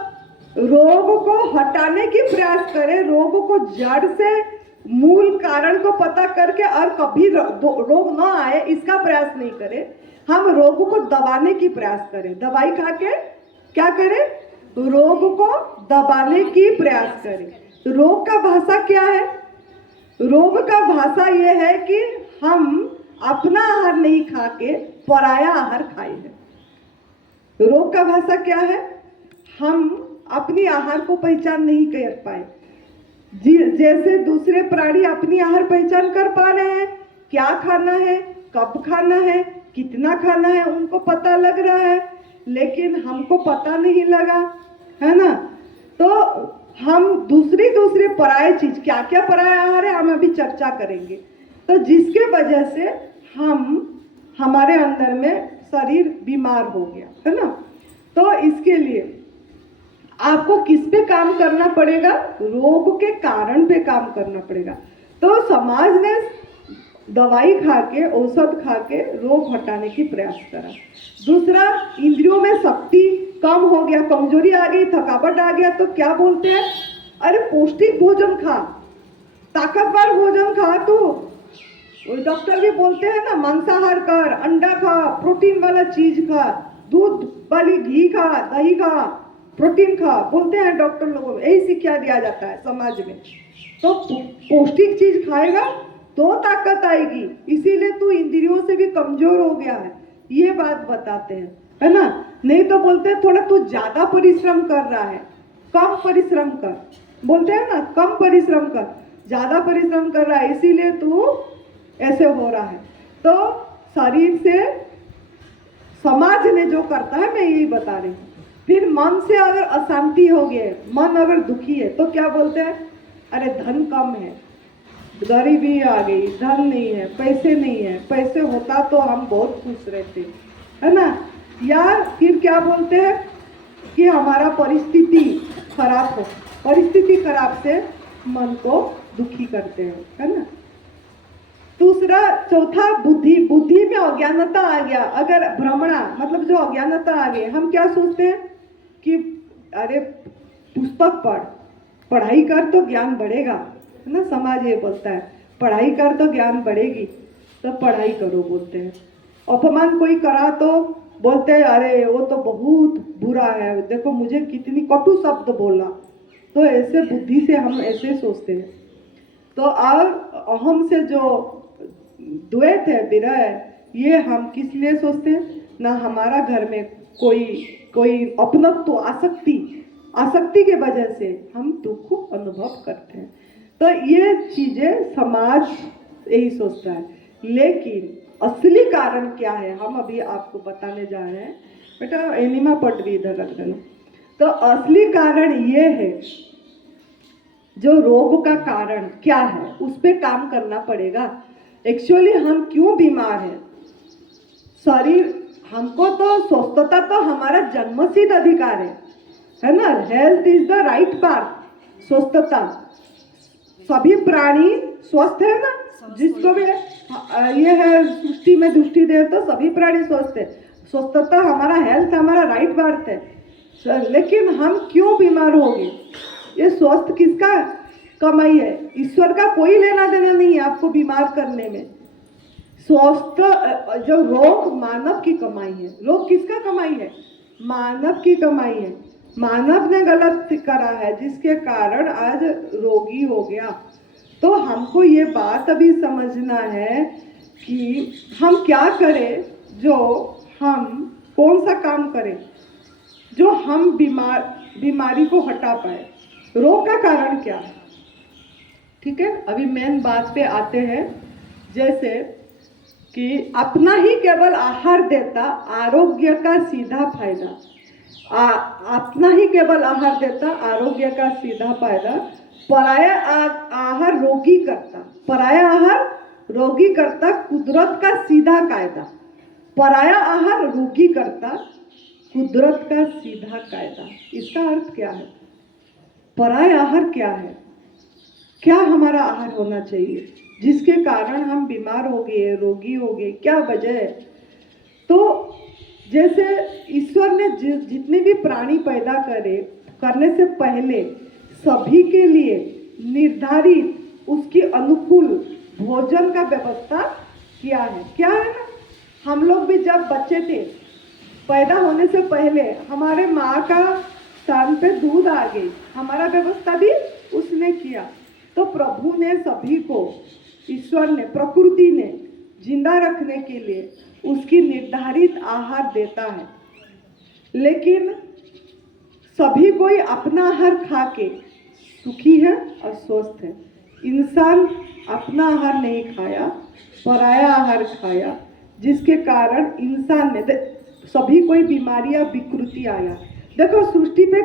रोग को हटाने की प्रयास करें, रोग को जड़ से मूल कारण को पता करके और कभी रोग ना आए इसका प्रयास नहीं करें। हम रोग को दबाने की प्रयास करें, दवाई खा के क्या करें, रोग को दबाने की प्रयास करें। रोग का भाषा क्या है? रोग का भाषा यह है कि हम अपना आहार नहीं खा के पराया आहार खाए हैं। रोग का भाषा क्या है? हम अपनी आहार को पहचान नहीं कर पाए। जैसे दूसरे प्राणी अपनी आहार पहचान कर पा रहे हैं, क्या खाना है, कब खाना है, कितना खाना है, उनको पता लग रहा है, लेकिन हमको पता नहीं लगा, है ना। तो हम दूसरी पराये चीज, क्या क्या पराया आहार है हम अभी चर्चा करेंगे। तो जिसके वजह से हमारे अंदर में शरीर बीमार हो गया, है ना। तो इसके लिए आपको किस पे काम करना पड़ेगा? रोग के कारण पे काम करना पड़ेगा। तो समाज ने दवाई खा के, औषध खा के रोग हटाने की प्रयास करा। दूसरा, इंद्रियों में शक्ति कम हो गया, कमजोरी आ गई, थकावट आ गया, तो क्या बोलते हैं, अरे पौष्टिक भोजन खा, ताकतवर भोजन खा। तू डॉक्टर भी बोलते हैं ना, मांसाहार कर, अंडा खा, प्रोटीन वाला चीज खा, दूध वाली घी खा, दही खा, प्रोटीन खा, बोलते हैं डॉक्टर लोगों, यही शिक्षा दिया जाता है समाज में। तो पौष्टिक चीज खाएगा तो ताकत आएगी, इसीलिए तू इंद्रियों से भी कमजोर हो गया है, ये बात बताते हैं, है ना। नहीं तो बोलते हैं थोड़ा तू ज्यादा परिश्रम कर रहा है, कम परिश्रम कर, बोलते हैं ना, कम परिश्रम कर, ज्यादा परिश्रम कर रहा है इसीलिए तू ऐसे हो रहा है। तो शरीर से समाज ने जो करता है मैं यही बता रही हूँ। फिर मन से अगर अशांति हो गई, मन अगर दुखी है तो क्या बोलते हैं, अरे धन कम है, गरीबी आ गई, धन नहीं है, पैसे नहीं है, पैसे होता तो हम बहुत खुश रहते, है ना। या फिर क्या बोलते हैं कि हमारा परिस्थिति खराब हो, परिस्थिति खराब से मन को दुखी करते हैं, है ना। दूसरा, चौथा, बुद्धि में अज्ञानता आ गया। अगर भ्रमणा मतलब जो अज्ञानता आ गई, हम क्या सोचते हैं कि अरे पुस्तक पढ़ाई कर तो ज्ञान बढ़ेगा, है ना। समाज ये बोलता है पढ़ाई कर तो ज्ञान बढ़ेगी, तो पढ़ाई करो बोलते हैं। अपमान कोई करा तो बोलते हैं अरे वो तो बहुत बुरा है, देखो मुझे कितनी कटु शब्द बोला। तो ऐसे बुद्धि से हम ऐसे सोचते हैं। तो और अहम से जो द्वैत है, विरह है, ये हम किस लिए सोचते हैं ना, हमारा घर में कोई अपनत्व, आसक्ति के वजह से हम दुख अनुभव करते हैं। तो ये चीजें समाज यही सोचता है। लेकिन असली कारण क्या है हम अभी आपको बताने जा रहे हैं। बेटा एनिमा पट भी इधर रख देना। तो असली कारण ये है, जो रोग का कारण क्या है उस पर काम करना पड़ेगा। एक्चुअली हम क्यों बीमार हैं? शरीर, हमको तो स्वस्थता तो हमारा जन्मसिद्ध अधिकार है ना। Health is the right path. स्वस्थता, सभी प्राणी स्वस्थ है ना, जिसको भी ये है सृष्टि में दृष्टि दे तो सभी प्राणी स्वस्थ है। स्वस्थता हमारा हेल्थ, हमारा राइट पाथ है। लेकिन हम क्यों बीमार हो गए? ये स्वस्थ किसका कमाई है? ईश्वर का कोई लेना देना नहीं है आपको बीमार करने में। स्वस्थ जो रोग मानव की कमाई है। रोग किसका कमाई है? मानव की कमाई है। मानव ने गलत करा है जिसके कारण आज रोगी हो गया। तो हमको ये बात अभी समझना है कि हम क्या करें, जो हम कौन सा काम करें जो हम बीमारी को हटा पाए। रोग का कारण क्या है? ठीक है, अभी मेन बात पे आते हैं। जैसे कि अपना ही केवल आहार देता आरोग्य का सीधा फायदा। अपना ही केवल आहार देता आरोग्य का सीधा फायदा। पराया आहार रोगी करता। पराया आहार रोगी करता कुदरत का सीधा कायदा। पराया आहार रोगी करता कुदरत का सीधा कायदा। इसका अर्थ क्या है? पराया आहार क्या है? क्या हमारा आहार होना चाहिए जिसके कारण हम बीमार हो गए, रोगी हो गए? क्या वजह है? तो जैसे ईश्वर ने जितने भी प्राणी पैदा करने से पहले सभी के लिए निर्धारित उसकी अनुकूल भोजन का व्यवस्था किया है। क्या है ना, हम लोग भी जब बच्चे थे, पैदा होने से पहले हमारे माँ का स्तन पे दूध आ गई, हमारा व्यवस्था भी उसने किया। तो प्रभु ने सभी को, ईश्वर ने, प्रकृति ने जिंदा रखने के लिए उसकी निर्धारित आहार देता है। लेकिन सभी कोई अपना आहार खा के सुखी है और स्वस्थ है। इंसान अपना आहार नहीं खाया, पराया आहार खाया, जिसके कारण इंसान में सभी कोई बीमारियां, विकृति आया। देखो, सृष्टि पे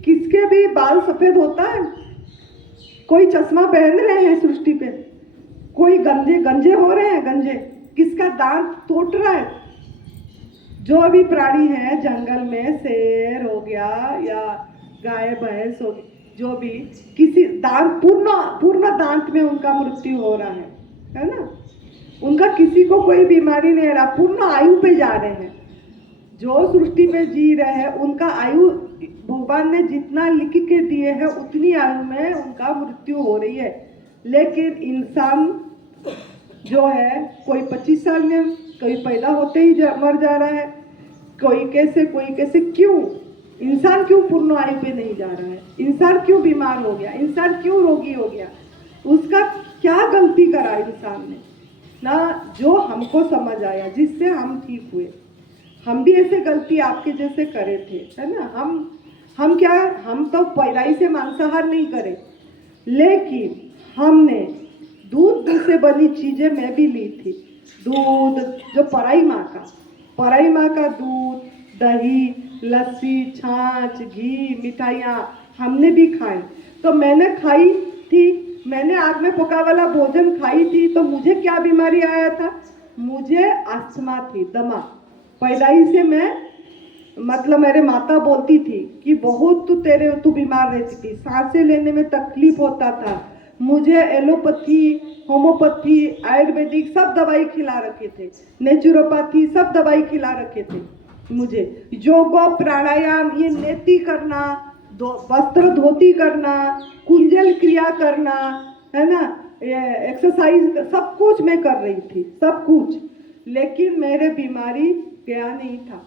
किसके भी बाल सफेद होता है? कोई चश्मा पहन रहे हैं सृष्टि पे, कोई गंजे हो रहे हैं, गंजे। किसका दांत टूट रहा है? जो भी प्राणी है जंगल में, शेर हो गया या गाय भैंस हो गई, जो भी, किसी दांत पूर्ण दांत में उनका मृत्यु हो रहा है ना। उनका किसी को कोई बीमारी नहीं रहा, पूर्ण आयु पे जा रहे हैं। जो सृष्टि में जी रहे हैं उनका आयु भगवान ने जितना लिख के दिए हैं उतनी आयु में उनका मृत्यु हो रही है। लेकिन इंसान जो है, कोई 25 साल में, कोई पैदा होते ही मर जा रहा है, कोई कैसे। क्यों? इंसान क्यों पूर्ण आयु पे नहीं जा रहा है? इंसान क्यों बीमार हो गया? इंसान क्यों रोगी हो गया? उसका क्या गलती करा इंसान ने ना, जो हमको समझ आया, जिससे हम ठीक हुए। हम भी ऐसे गलती आपके जैसे करे थे, है ना। हम तो पैदाई से मांसाहार नहीं करे, लेकिन हमने दूध से बनी चीजें मैं भी ली थी। दूध जो पराई माँ का दूध, दही, लस्सी, छाछ, घी, मिठाइयाँ हमने भी खाए। तो मैंने खाई थी, मैंने आग में पका वाला भोजन खाई थी, तो मुझे क्या बीमारी आया था? मुझे अस्थमा थी, दमा। पैदाई से मैं, मतलब मेरे माता बोलती थी कि बहुत तू बीमार रहती थी, सांसें लेने में तकलीफ होता था। मुझे एलोपैथी, होम्योपैथी, आयुर्वेदिक सब दवाई खिला रखे थे, नेचुरोपैथी सब दवाई खिला रखे थे मुझे। योग, प्राणायाम, ये नेति करना, वस्त्र धोती करना, कुंजल क्रिया करना, है ना, एक्सरसाइज, सब कुछ मैं कर रही थी, सब कुछ। लेकिन मेरे बीमारी गया नहीं था।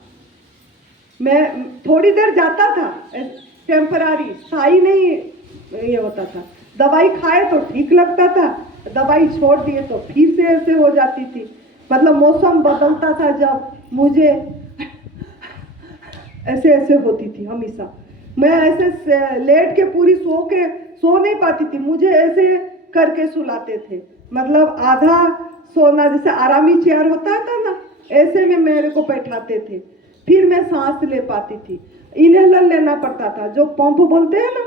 मैं थोड़ी देर जाता था, टेम्परारी, स्थायी नहीं ये होता था। दवाई खाए तो ठीक लगता था, दवाई छोड़ दिए तो फिर से ऐसे हो जाती थी। मतलब मौसम बदलता था जब, मुझे ऐसे होती थी हमेशा। मैं ऐसे लेट के पूरी सो नहीं पाती थी, मुझे ऐसे करके सुलाते थे। मतलब आधा सोना, जैसे आरामी चेयर होता था ना, ऐसे में मेरे को बैठाते थे, फिर मैं सांस ले पाती थी। इनहेलर लेना पड़ता था, जो पंप बोलते हैं ना,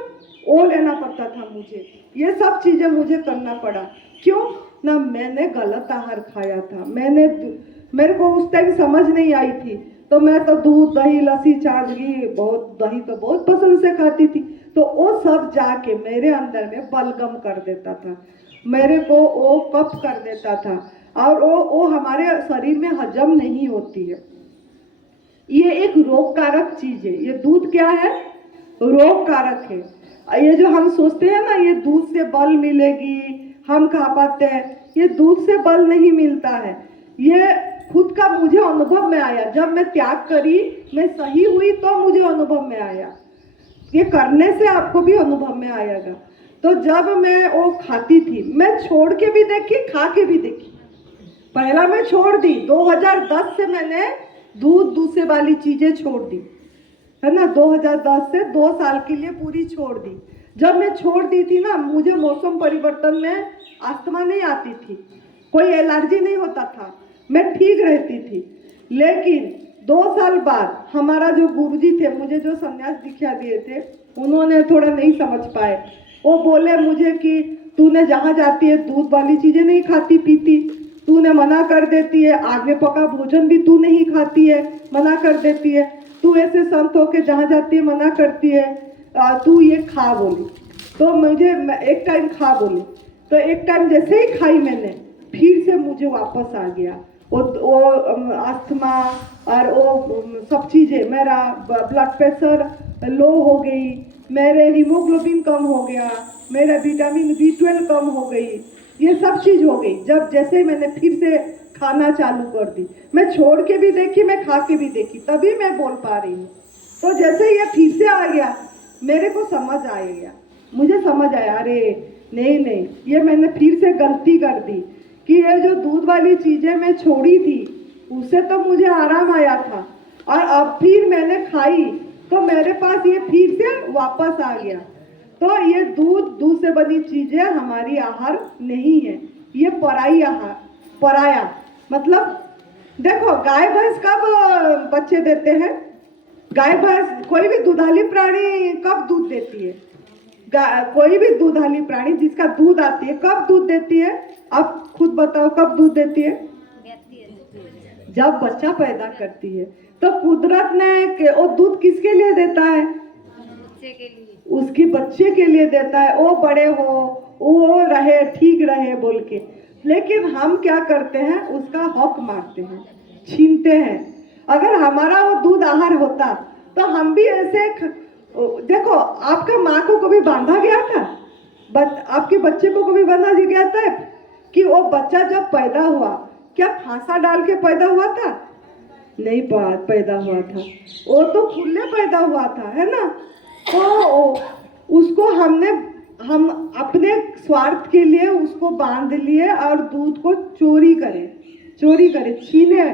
वो लेना पड़ता था मुझे। ये सब चीजें मुझे करना पड़ा। क्यों ना? मैंने गलत आहार खाया था। मेरे को उस टाइम समझ नहीं आई थी, तो मैं तो दूध, दही, लस्सी, छाछ, घी, दही तो बहुत पसंद से खाती थी। तो वो सब जाके मेरे अंदर में बलगम कर देता था, मेरे को वो कफ कर देता था, और वो हमारे शरीर में हजम नहीं होती है। ये एक रोग कारक चीज है। ये दूध क्या है? रोग कारक है। ये जो हम सोचते हैं ना, ये दूध से बल मिलेगी, हम खा पाते हैं, ये दूध से बल नहीं मिलता है। ये खुद का मुझे अनुभव में आया। जब मैं त्याग करी, मैं सही हुई, तो मुझे अनुभव में आया। ये करने से आपको भी अनुभव में आएगा। तो जब मैं वो खाती थी, मैं छोड़ के भी देखी, खा के भी देखी। पहला मैं छोड़ दी, 2010 से मैंने दूसरे वाली चीजें छोड़ दी, है ना। 2010 से 2 साल के लिए पूरी छोड़ दी। जब मैं छोड़ दी थी ना, मुझे मौसम परिवर्तन में अस्थमा नहीं आती थी, कोई एलर्जी नहीं होता था, मैं ठीक रहती थी। लेकिन 2 साल बाद हमारा जो गुरुजी थे, मुझे जो संन्यास दीक्षा दिए थे, उन्होंने थोड़ा नहीं समझ पाए। वो बोले मुझे कि तूने जहाँ जाती है दूध वाली चीजें नहीं खाती पीती, तूने मना कर देती है, आग में पका भोजन भी तू नहीं खाती है, मना कर देती है, तू ऐसे संत होके जहाँ जाती है मना करती है, तू ये खा बोली। तो मुझे एक टाइम खा बोली, तो एक टाइम जैसे ही खाई मैंने, फिर से मुझे वापस आ गया वो अस्थमा और वो सब चीज़ें। मेरा ब्लड प्रेशर लो हो गई, मेरे हीमोग्लोबिन कम हो गया, मेरा विटामिन B12 कम हो गई, ये सब चीज़ हो गई। जब जैसे मैंने फिर से खाना चालू कर दी, मैं छोड़ के भी देखी, मैं खा के भी देखी, तभी मैं बोल पा रही हूँ। तो जैसे ये फिर से आ गया, मेरे को समझ आ गया, मुझे समझ आया, अरे नहीं नहीं, ये मैंने फिर से गलती कर दी कि ये जो दूध वाली चीज़ें मैं छोड़ी थी, उससे तो मुझे आराम आया था, और अब फिर मैंने खाई तो मेरे पास ये फिर से वापस आ गया। तो ये दूध से बनी चीज़ें हमारी आहार नहीं है, ये पराई आहार, पराया। मतलब देखो, गाय भैंस कब बच्चे देते हैं? गाय भैंस, कोई भी दुधाली प्राणी कब दूध देती है? कोई भी दुधाली प्राणी जिसका दूध आती है, कब दूध देती है? आप खुद बताओ, कब दूध देती है? जब बच्चा पैदा करती है। तो कुदरत ने वो दूध किसके लिए देता है? बच्चे के लिए, उसके बच्चे के लिए देता है, वो बड़े हो, वो रहे, ठीक रहे बोल के। लेकिन हम क्या करते हैं, उसका हक मारते हैं, छीनते हैं। अगर हमारा वो दूध आहार होता तो हम भी ऐसे देखो, आपका माँ को कभी बांधा गया था? आपके बच्चे को कभी बांधा गया था कि वो बच्चा जब पैदा हुआ, क्या फांसा डाल के पैदा हुआ था? नहीं, पैदा हुआ था, वो तो खुले पैदा हुआ था, है ना। तो उसको हम अपने स्वार्थ के लिए उसको बांध लिए और दूध को चोरी करे, छीने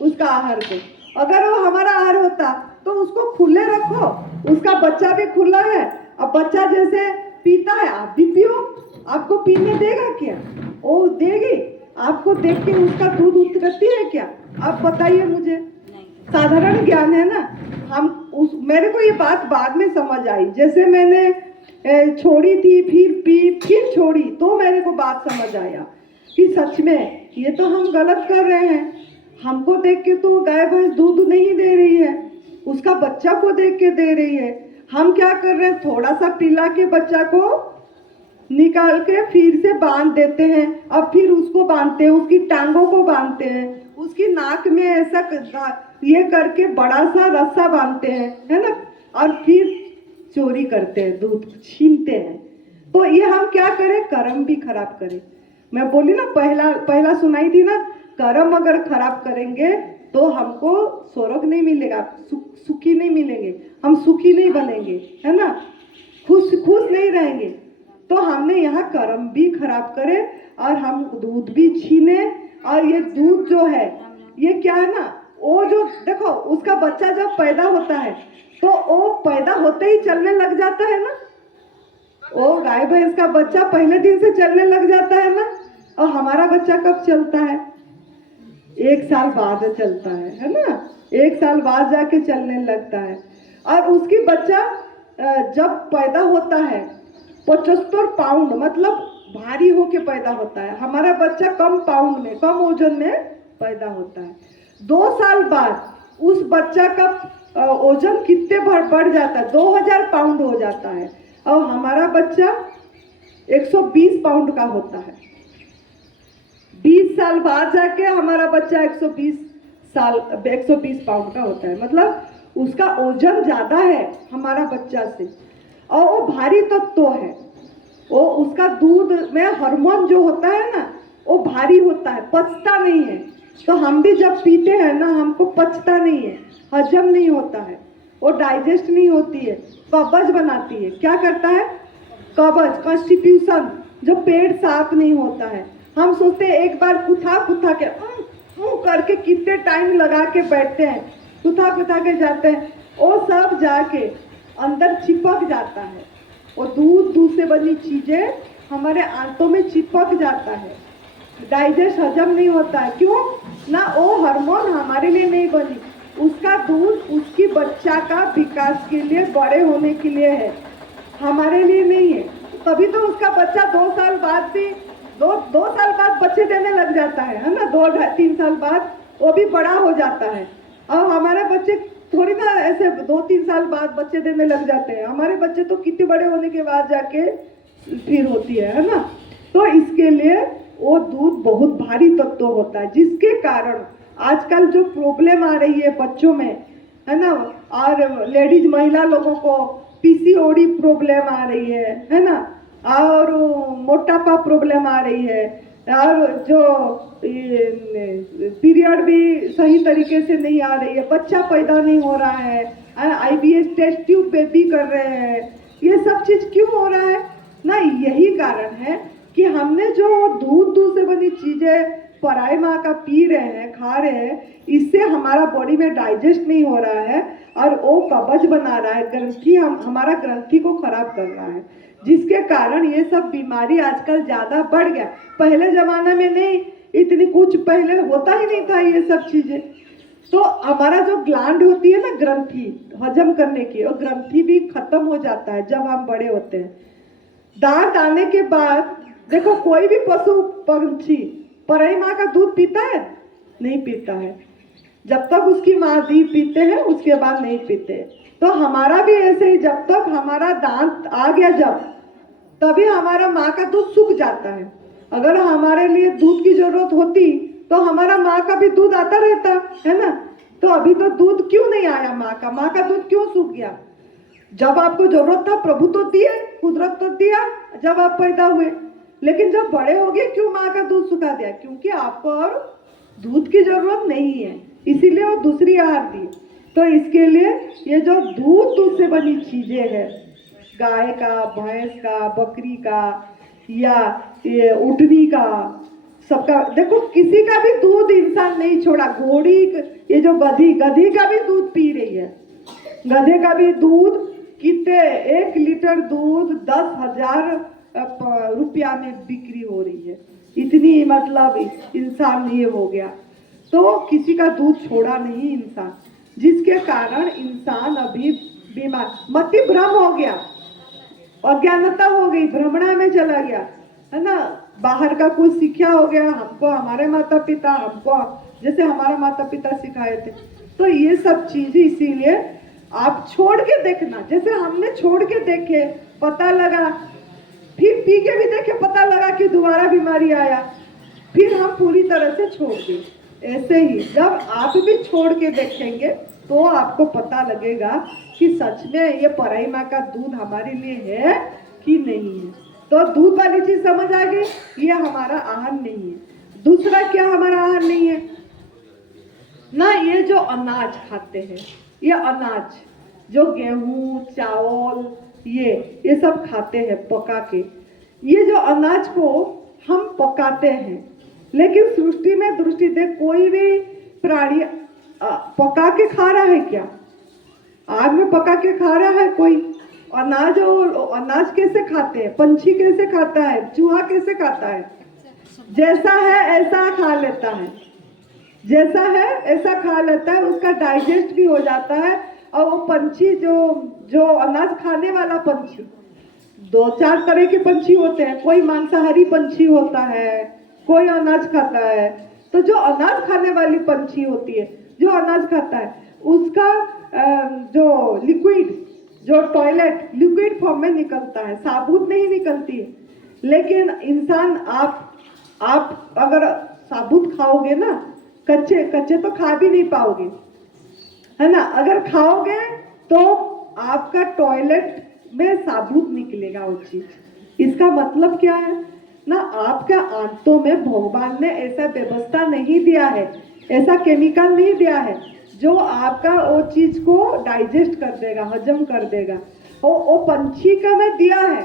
उसका आहार को। अगर वो हमारा आहार होता तो उसको खुले रखो, उसका बच्चा भी खुला है। अब बच्चा जैसे पीता है, आप भी पियो। आपको पीने देगा क्या? वो देगी? आपको देख के उसका दूध उतरती है क्या? आप बताइए मुझे। साधारण ज्ञान है ना। मेरे को ये बात बाद में समझ आई, जैसे मैंने छोड़ी थी, फिर पी, फिर छोड़ी, तो मेरे को बात समझ आया कि सच में ये तो हम गलत कर रहे हैं। हमको देख के तो गाय भैंस दूध नहीं दे रही है, उसका बच्चा को देख के दे रही है। हम क्या कर रहे हैं, थोड़ा सा पिला के बच्चा को निकाल के फिर से बांध देते हैं, अब फिर उसको बांधते हैं, उसकी टांगों को बांधते हैं, उसकी नाक में ऐसा ये करके बड़ा सा रस्सा बांधते हैं, है ना, और फिर चोरी करते हैं, दूध छीनते हैं। तो ये हम क्या करें, कर्म भी खराब करें। मैं बोली ना, पहला सुनाई थी ना, कर्म अगर खराब करेंगे तो हमको स्वर्ग नहीं मिलेगा, सुखी नहीं मिलेंगे, हम सुखी नहीं बनेंगे, है ना, खुश नहीं रहेंगे। तो हमने यहाँ कर्म भी खराब करे और हम दूध भी छीने। और ये दूध जो है, ये क्या है ना, वो जो देखो, उसका बच्चा जब पैदा होता है तो वो पैदा होते ही चलने लग जाता है ना। वो गाय भैंस का बच्चा पहले दिन से चलने लग जाता है ना। और हमारा बच्चा कब चलता है? 1 साल बाद चलता है ना। 1 साल बाद जाके चलने लगता है। और उसकी बच्चा जब पैदा होता है 75 पाउंड, मतलब भारी होके पैदा होता है। हमारा बच्चा कम पाउंड में, कम वजन में पैदा होता है। 2 साल बाद उस बच्चा का वजन कितने बढ़ जाता है, 2000 पाउंड हो जाता है। और हमारा बच्चा 120 पाउंड का होता है। 20 साल बाद जाके हमारा बच्चा 120 पाउंड का होता है। मतलब उसका वजन ज्यादा है हमारा बच्चा से, और वो भारी तत्व है। वो उसका दूध में हार्मोन जो होता है ना, वो भारी होता है, पचता नहीं है। तो हम भी जब पीते हैं ना, हमको पचता नहीं है, हजम नहीं होता है, वो डाइजेस्ट नहीं होती है, कब्ज बनाती है। क्या करता है? कब्ज, कॉन्स्टिट्यूशन, जो पेट साफ नहीं होता है। हम सोचते हैं एक बार कुथा कुथा के करके कितने टाइम लगा के बैठते हैं, कुथा कुथा के जाते हैं, वो सब जाके अंदर चिपक जाता है। वो दूध से बनी चीजें हमारे आंतों में चिपक जाता है, डाइजेस्ट हजम नहीं होता है। क्यों ना? वो हार्मोन हमारे लिए नहीं बनी, उसका दूध उसकी बच्चा का विकास के लिए, बड़े होने के लिए है, हमारे लिए नहीं है। तभी तो उसका बच्चा 2 साल बाद भी दो साल बाद बच्चे देने लग जाता है ना, 2-3 साल बाद वो भी बड़ा हो जाता है। और हमारे बच्चे थोड़ी ना ऐसे 2-3 साल बाद बच्चे देने लग जाते हैं, हमारे बच्चे तो कितने बड़े होने के बाद जाके फिर होती है ना। तो इसके लिए वो दूध बहुत भारी तत्व होता है, जिसके कारण आजकल जो प्रॉब्लम आ रही है बच्चों में, है ना, और लेडीज महिला लोगों को पीसीओडी प्रॉब्लम आ रही है ना, और मोटापा प्रॉब्लम आ रही है, और जो पीरियड भी सही तरीके से नहीं आ रही है, बच्चा पैदा नहीं हो रहा है, आईवीएफ टेस्ट ट्यूब पे भी कर रहे हैं, ये सब चीज क्यों हो रहा है ना? यही कारण है कि हमने जो दूध से बनी चीजें पराई माँ का पी रहे हैं, खा रहे हैं, इससे हमारा बॉडी में डाइजेस्ट नहीं हो रहा है और वो कब्ज बना रहा है, ग्रंथि हमारा ग्रंथि को खराब कर रहा है, जिसके कारण ये सब बीमारी आजकल ज्यादा बढ़ गया। पहले जमाने में नहीं, इतनी कुछ पहले होता ही नहीं था ये सब चीजें। तो हमारा जो ग्लैंड होती है ना, ग्रंथि हजम करने की, और ग्रंथि भी खत्म हो जाता है जब हम बड़े होते हैं। दांत आने के बाद देखो, कोई भी पशु पंछी पराई माँ का दूध पीता है? नहीं पीता है। जब तक उसकी माँ दूध पीते हैं, उसके बाद नहीं पीते। तो हमारा भी ऐसे ही, जब तक हमारा दांत आ गया जब, तभी हमारा माँ का दूध सूख जाता है। अगर हमारे लिए दूध की जरूरत होती तो हमारा माँ का भी दूध आता रहता, है ना। तो अभी तो दूध क्यों नहीं आया माँ का दूध क्यों सूख गया? जब आपको जरूरत था प्रभु तो दिए, कुदरत तो दिया जब आप पैदा हुए, लेकिन जब बड़े हो गए क्यों माँ का दूध सुखा दिया? क्योंकि आपको और दूध की जरूरत नहीं है, इसीलिए वो दूसरी आहार दी। तो इसके लिए ये जो दूध से बनी चीजें हैं, गाय का, भैंस का, बकरी का, या ये ऊँटनी का, सबका देखो, किसी का भी दूध इंसान नहीं छोड़ा। घोड़ी, ये जो गधी का भी दूध पी रही है, गधे का भी दूध कितने, 1 लीटर दूध 10,000 रुपया में बिक्री हो रही है। इतनी मतलब इंसान ये हो गया, तो किसी का दूध छोड़ा नहीं इंसान, जिसके कारण इंसान अभी बीमार, मति भ्रम हो गया, अज्ञानता हो गई, भ्रमणा में चला गया, है ना। बाहर का कुछ सीखा हो गया, हमको हमारे माता पिता, हमको जैसे हमारा माता पिता सिखाए थे। तो ये सब चीजें इसीलिए आप छोड़ के देखना, जैसे हमने छोड़ के देखे, पता लगा, फिर पी के भी देखे, पता लगा कि दोबारा बीमारी आया, फिर हम पूरी तरह से छोड़ दें। ऐसे ही जब आप भी छोड़ के देखेंगे तो आपको पता लगेगा कि सच में ये पराई माँ का दूध हमारे लिए है कि नहीं है। तो दूध वाली चीज समझ आ गई, ये हमारा आहार नहीं है। दूसरा क्या हमारा आहार नहीं है ना? ये जो अनाज खाते हैं, ये अनाज जो गेहूं, चावल, ये सब खाते हैं पका के, ये जो अनाज को हम पकाते हैं, लेकिन सृष्टि में दृष्टि दे, कोई भी प्राणी पका के खा रहा है क्या? आग में पका के खा रहा है कोई? अनाज, और अनाज कैसे खाते हैं? पंछी कैसे खाता है? चूहा कैसे खाता है? जैसा है ऐसा खा लेता है, जैसा है ऐसा खा लेता है, उसका डाइजेस्ट भी हो जाता है। और वो पंछी जो अनाज खाने वाला पंछी, 2-4 तरह के पंछी होते हैं, कोई मांसाहारी पंछी होता है, कोई अनाज खाता है। तो जो अनाज खाने वाली पंछी होती है, जो अनाज खाता है, उसका जो लिक्विड, जो टॉयलेट लिक्विड फॉर्म में निकलता है, साबुत नहीं निकलती है। लेकिन इंसान, आप अगर साबुत खाओगे ना, कच्चे तो खा भी नहीं पाओगे, है ना। अगर खाओगे तो आपका टॉयलेट में साबुत निकलेगा वो चीज। इसका मतलब क्या है ना आपका आंतों में भगवान ने ऐसा व्यवस्था नहीं दिया है, ऐसा केमिकल नहीं दिया है जो आपका वो चीज को डाइजेस्ट कर देगा, हजम कर देगा। वो पंछी का में दिया है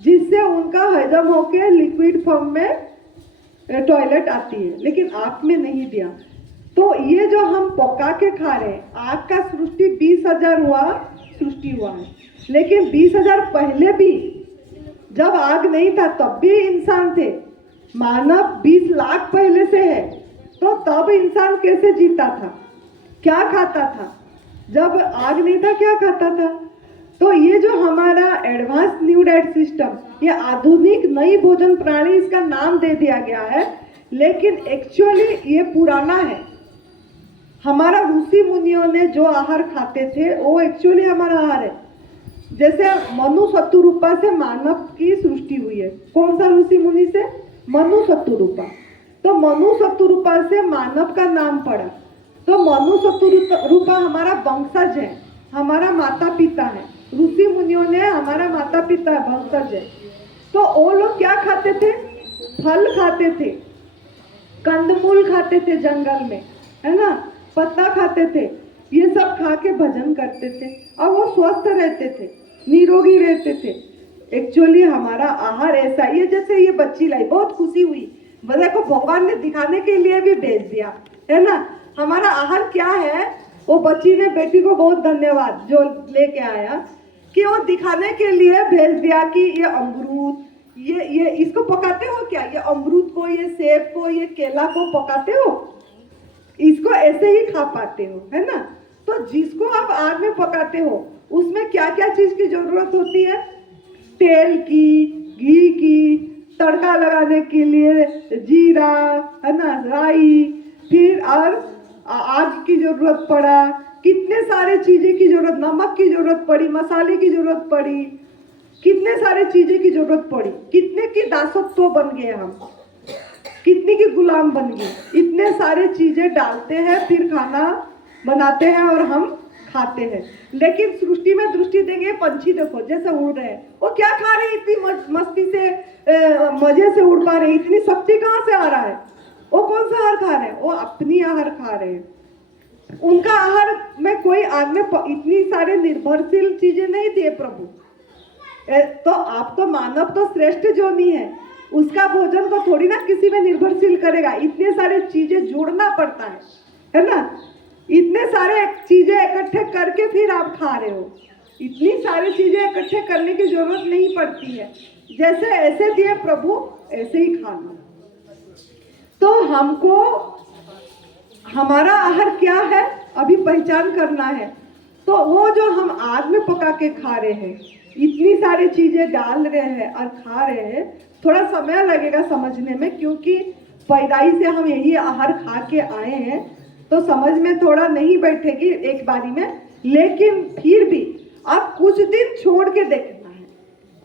जिससे उनका हजम होके लिक्विड फॉर्म में टॉयलेट आती है, लेकिन आप में नहीं दिया। तो ये जो हम पका के खा रहे हैं, आग का सृष्टि 20,000 हुआ सृष्टि हुआ है, लेकिन 20,000 पहले भी जब आग नहीं था तब भी इंसान थे। मानव 20 लाख पहले से है, तो तब इंसान कैसे जीता था, क्या खाता था? जब आग नहीं था क्या खाता था? तो ये जो हमारा एडवांस न्यू डाइट सिस्टम, ये आधुनिक नई भोजन प्रणाली, इसका नाम दे दिया गया है, लेकिन एक्चुअली ये पुराना है। हमारा ऋषि मुनियों ने जो आहार खाते थे वो एक्चुअली हमारा आहार है। जैसे मनु शतुरूपा से मानव की सृष्टि हुई है। कौन सा ऋषि मुनि से? मनु शतुरूपा। तो मनु शतुरूपा से मानव का नाम पड़ा। तो मनु शतुरूपा हमारा वंशज है, हमारा माता पिता है। ऋषि मुनियों ने हमारा माता पिता वंशज है। तो वो लोग क्या खाते थे? फल खाते थे, कंदमूल खाते थे जंगल में, है ना, पत्ता खाते थे, ये सब खा के भजन करते थे और वो स्वस्थ रहते थे, निरोगी रहते थे। एक्चुअली हमारा आहार ऐसा ही है। जैसे ये बच्ची लाई, बहुत खुशी हुई, देखो भगवान ने दिखाने के लिए भी भेज दिया, है ना। हमारा आहार क्या है? वो बच्ची ने, बेटी को बहुत धन्यवाद जो लेके आया, कि वो दिखाने के लिए भेज दिया कि ये अमरूद, ये इसको पकाते हो क्या? ये अमरूद को, ये सेब को, ये केला को पकाते हो, इसको ऐसे ही खा पाते हो, है ना। तो जिसको आप आग में पकाते हो उसमें क्या क्या चीज की जरूरत होती है? तेल की, घी की, तड़का लगाने के लिए जीरा, है ना, राई, फिर और आग की जरूरत पड़ा, कितने सारे चीजें की जरूरत, नमक की जरूरत पड़ी, मसाले की जरूरत पड़ी, कितने सारे चीजें की जरूरत पड़ी। कितने की दासत्व बन गए हम, कितनी की गुलाम बन गए। इतने सारे चीजें डालते हैं, फिर खाना बनाते हैं और हम खाते हैं। लेकिन सृष्टि में दृष्टि देंगे, पंछी देखो जैसे उड़ रहे हैं, वो क्या खा रहे हैं? इतनी मस्ती से, मजे से उड़ पा रहे हैं। इतनी शक्ति कहाँ से आ रहा है? वो कौन सा आहार खा रहे हैं? वो अपनी आहार खा रहे हैं। उनका आहार में कोई आग में इतनी सारे निर्भरशील चीजें नहीं दिए प्रभु। तो आप तो मानव तो श्रेष्ठ जोनी है, उसका भोजन को थोड़ी ना किसी में निर्भरशील करेगा। इतने सारे चीजें जोड़ना पड़ता है ना। इतने सारे चीजें इकट्ठे करके फिर आप खा रहे हो। इतनी सारी चीजें इकट्ठे करने की जरूरत नहीं पड़ती है। जैसे ऐसे दिए प्रभु ऐसे ही खाना। तो हमको हमारा आहार क्या है अभी पहचान करना है। तो वो जो हम आग में पका के खा रहे हैं, इतनी सारी चीजें डाल रहे हैं और खा रहे हैं, थोड़ा समय लगेगा समझने में, क्योंकि पैदाइश से हम यही आहार खा के आए हैं, तो समझ में थोड़ा नहीं बैठेगी एक बारी में। लेकिन फिर भी आप कुछ दिन छोड़ के देखना है,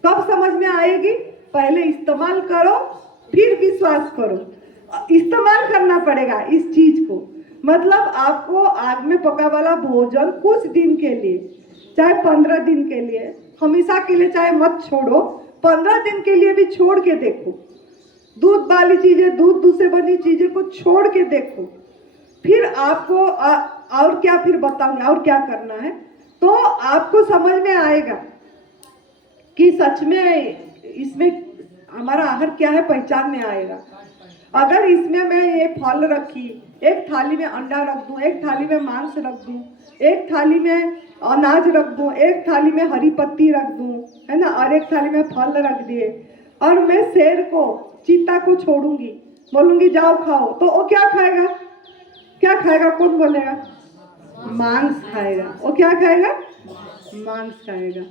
कब समझ में आएगी। पहले इस्तेमाल करो, फिर विश्वास करो। इस्तेमाल करना पड़ेगा इस चीज को। मतलब आपको आग में पका वाला भोजन कुछ दिन के लिए, चाहे 15 दिन के लिए, हमेशा के लिए चाहे मत छोड़ो, 15 दिन के लिए भी छोड़ के देखो। दूध वाली चीजें, दूध से बनी चीजें को छोड़ के देखो। फिर आपको और क्या फिर बताऊंगी और क्या करना है, तो आपको समझ में आएगा कि सच में इसमें हमारा आहार क्या है, पहचान में आएगा। अगर इसमें मैं ये फल रखी, एक थाली में अंडा रख दूं, एक थाली में मांस रख दूं, एक थाली में अनाज रख दूं, एक थाली में हरी पत्ती रख दूं, है ना, और एक थाली में फल रख दिए, और मैं शेर को, चीता को छोड़ूंगी, बोलूंगी जाओ खाओ, तो वो क्या खाएगा? क्या खाएगा? कौन बोलेगा? मांस खाएगा। वो क्या खाएगा? मांस खाएगा।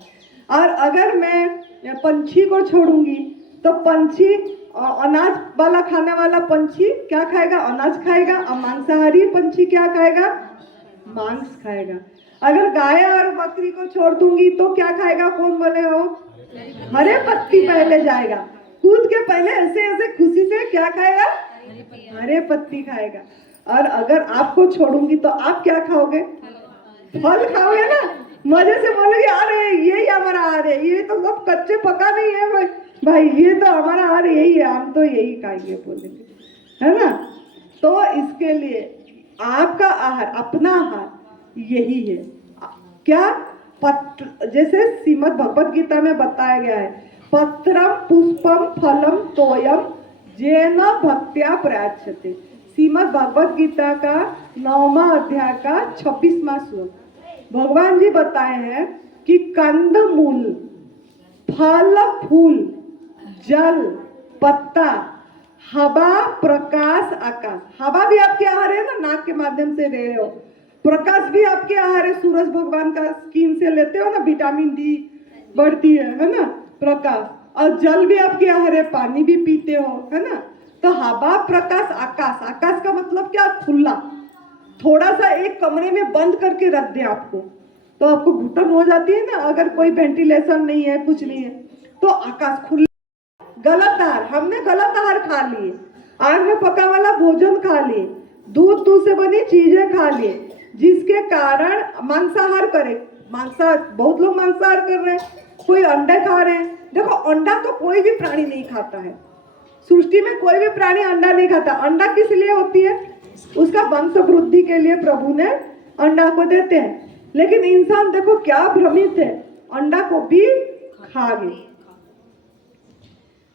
और अगर मैं पंछी को छोड़ूंगी तो पंछी, अनाज वाला खाने वाला पंछी क्या खाएगा? अनाज खाएगा। और मांसाहारी पंछी क्या खाएगा? मांस खाएगा। अगर गाय और बकरी को छोड़ दूंगी तो क्या खाएगा? कौन बोलेगा? वो हरे पत्ती पहले जाएगा, कूद के पहले ऐसे ऐसे खुशी से क्या खाएगा? हरे पत्ती खाएगा। और अगर आपको छोड़ूंगी तो आप क्या खाओगे? फल खाओगे ना। मजे से बोलोगे अरे यही हमारा आहार है, ये तो सब कच्चे पका नहीं है भाई, भाई ये तो हमारा आहार यही है, हम तो यही खाएंगे बोलेंगे, है ना। तो इसके लिए आपका आहार, अपना आहार यही है। क्या? पत्र, जैसे श्रीमद् भगवद गीता में बताया गया है, पत्रम पुष्पम फलम तोयम जेन भक्त्या प्रयाच्यते। श्रीमद् भगवद गीता का 9वां अध्याय का 26वां श्लोक भगवान जी बताए हैं कि कंद मूल, फल फूल, जल, पत्ता, हवा, प्रकाश, आकाश। हवा भी आपके आहार है ना, नाक के माध्यम से ले रहे हो। प्रकाश भी आपके आहार है, सूरज भगवान का स्किन से लेते हो ना, विटामिन डी बढ़ती है ना, प्रकाश। और जल भी आपके आहार है, पानी भी पीते हो, है ना। तो हवा, प्रकाश, आकाश। आकाश का मतलब क्या? खुला। थोड़ा सा एक कमरे में बंद करके रख दें आपको, तो आपको घुटन हो जाती है ना, अगर कोई वेंटिलेशन नहीं है, कुछ नहीं है, तो आकाश खुला। गलत आहार, हमने गलत आहार खा लिए, आग में पका वाला भोजन खा लिए, दूध से बनी चीजें खा लिए, जिसके कारण मांसाहार करे। बहुत लोग मांसाहार कर रहे हैं, कोई अंडे खा रहे हैं। देखो, अंडा तो कोई भी प्राणी नहीं खाता है, सृष्टि में कोई भी प्राणी अंडा नहीं खाता। अंडा किस लिए होती है? उसका वंश वृद्धि के लिए प्रभु ने अंडा को देते हैं। लेकिन इंसान देखो क्या भ्रमित है, अंडा को भी खा गए।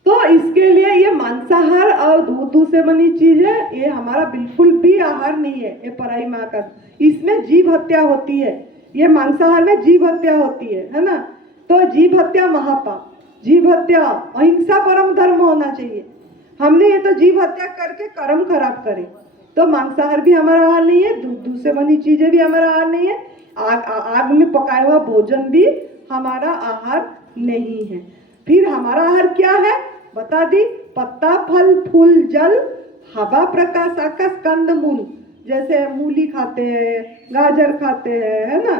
तो इसके लिए ये मांसाहार और दूध से बनी चीज है, ये हमारा बिल्कुल भी आहार नहीं है। ये पराई माँ का, इसमें जीव हत्या होती है। ये मांसाहार में जीव हत्या होती है ना। तो जीव हत्या महापाप, जीव हत्या, अहिंसा परम धर्म होना चाहिए। हमने ये तो जीव हत्या करके कर्म खराब करे। तो मांसाहार भी हमारा आहार नहीं है, दूध से बनी चीजें भी हमारा आहार नहीं है, आग में पकाया हुआ भोजन भी हमारा आहार नहीं है। फिर हमारा आहार क्या है बता दी? पत्ता, फल, फूल, जल, हवा, प्रकाश, आकाश, कंद मूल। जैसे मूली खाते हैं, गाजर खाते हैं, है ना,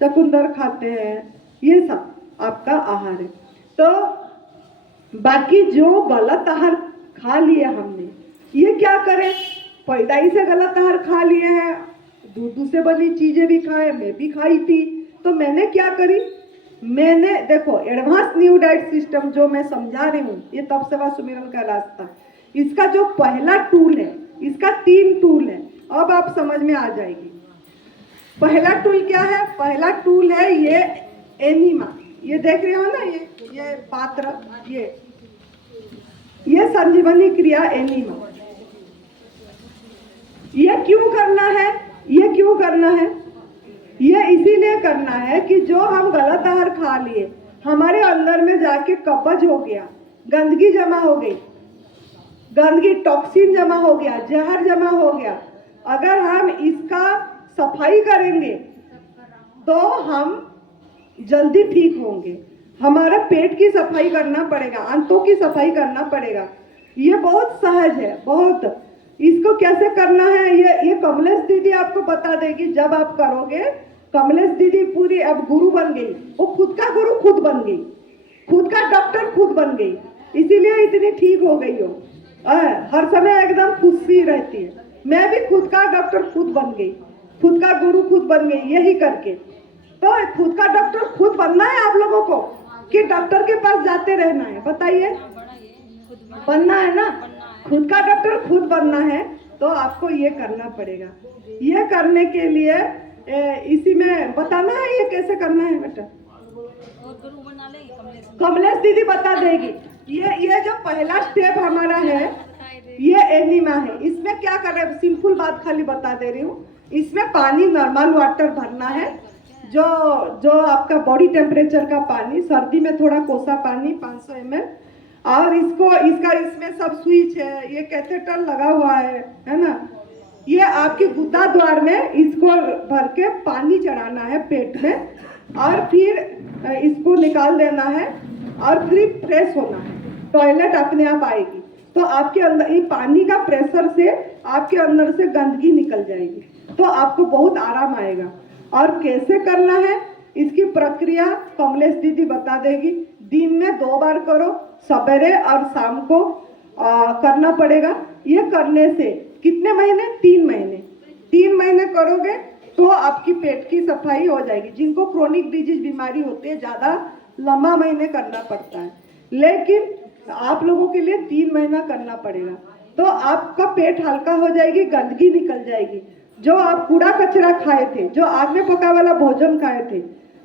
चकुंदर खाते हैं, ये सब आपका आहार है। तो बाकी जो गलत आहार खा लिए हमने, ये क्या करें? पैदाई से गलत आहार खा लिए हैं, दूध से बनी चीजें भी खाए, मैं भी खाई थी। तो मैंने क्या करी? मैंने देखो, एडवांस न्यू डाइट सिस्टम जो मैं समझा रही हूँ, ये तप सेवा सुमिरन का रास्ता, इसका जो पहला टूल है, इसका 3 टूल है। अब आप समझ में आ जाएगी। पहला टूल क्या है? पहला टूल है ये एनिमा। ये देख रहे हो ना, ये पात्र, ये संजीवनी क्रिया एनिमा। ये क्यों करना है? ये क्यों करना है? ये इसीलिए करना है कि जो हम गलत आहार खा लिए, हमारे अंदर में जाके कब्ज हो गया, गंदगी जमा हो गई, गंदगी, टॉक्सिन जमा हो गया, जहर जमा हो गया। अगर हम इसका सफाई करेंगे तो हम जल्दी ठीक होंगे। हमारा पेट की सफाई करना पड़ेगा, अंतों की सफाई करना पड़ेगा। ये बहुत सहज है, बहुत। इसको कैसे करना है ये कमलेश दीदी आपको बता देगी। जब आप करोगे, कमलेश दीदी पूरी अब गुरु बन गई, वो खुद का गुरु खुद बन गई, खुद का डॉक्टर खुद बन गई, इसीलिए इतनी ठीक हो गई हो। हर समय एकदम खुशी रहती है। मैं भी खुद का डॉक्टर खुद बन गई, खुद का गुरु खुद बन गई, यही करके। तो खुद का डॉक्टर खुद बनना है आप लोगों को कि डॉक्टर के पास जाते रहना है? बताइए, बनना है ना? खुद का डॉक्टर खुद बनना है तो आपको ये करना पड़ेगा। ये करने के लिए इसी में बताना है ये कैसे करना है बेटा, कमलेश दीदी बता देगी। ये जो पहला स्टेप हमारा है, ये एनिमा है। इसमें क्या कर रहे हैं, सिंपल बात खाली बता दे रही हूँ। इसमें पानी, नॉर्मल वाटर भरना है, जो आपका बॉडी टेम्परेचर का पानी, सर्दी में थोड़ा कोसा पानी 500 ml। और इसमें सब स्विच है, ये कैथेटर लगा हुआ है ना। ये आपके गुदा द्वार में इसको भर के पानी चढ़ाना है पेट में, और फिर इसको निकाल देना है, और फिर फ्रेश होना है। टॉयलेट अपने आप आएगी, तो आपके अंदर ये पानी का प्रेशर से आपके अंदर से गंदगी निकल जाएगी, तो आपको बहुत आराम आएगा। और कैसे करना है इसकी प्रक्रिया कमलेश दीदी बता देगी। दिन में 2 बार करो, सवेरे और शाम को करना पड़ेगा। ये करने से कितने महीने? 3 महीने। 3 महीने करोगे तो आपकी पेट की सफाई हो जाएगी। जिनको क्रोनिक डिजीज बीमारी होती है ज़्यादा लंबा महीने करना पड़ता है, लेकिन आप लोगों के लिए 3 महीना करना पड़ेगा। तो आपका पेट हल्का हो जाएगी, गंदगी निकल जाएगी। जो आप कूड़ा कचरा खाए थे, जो आग में पका वाला भोजन खाए थे,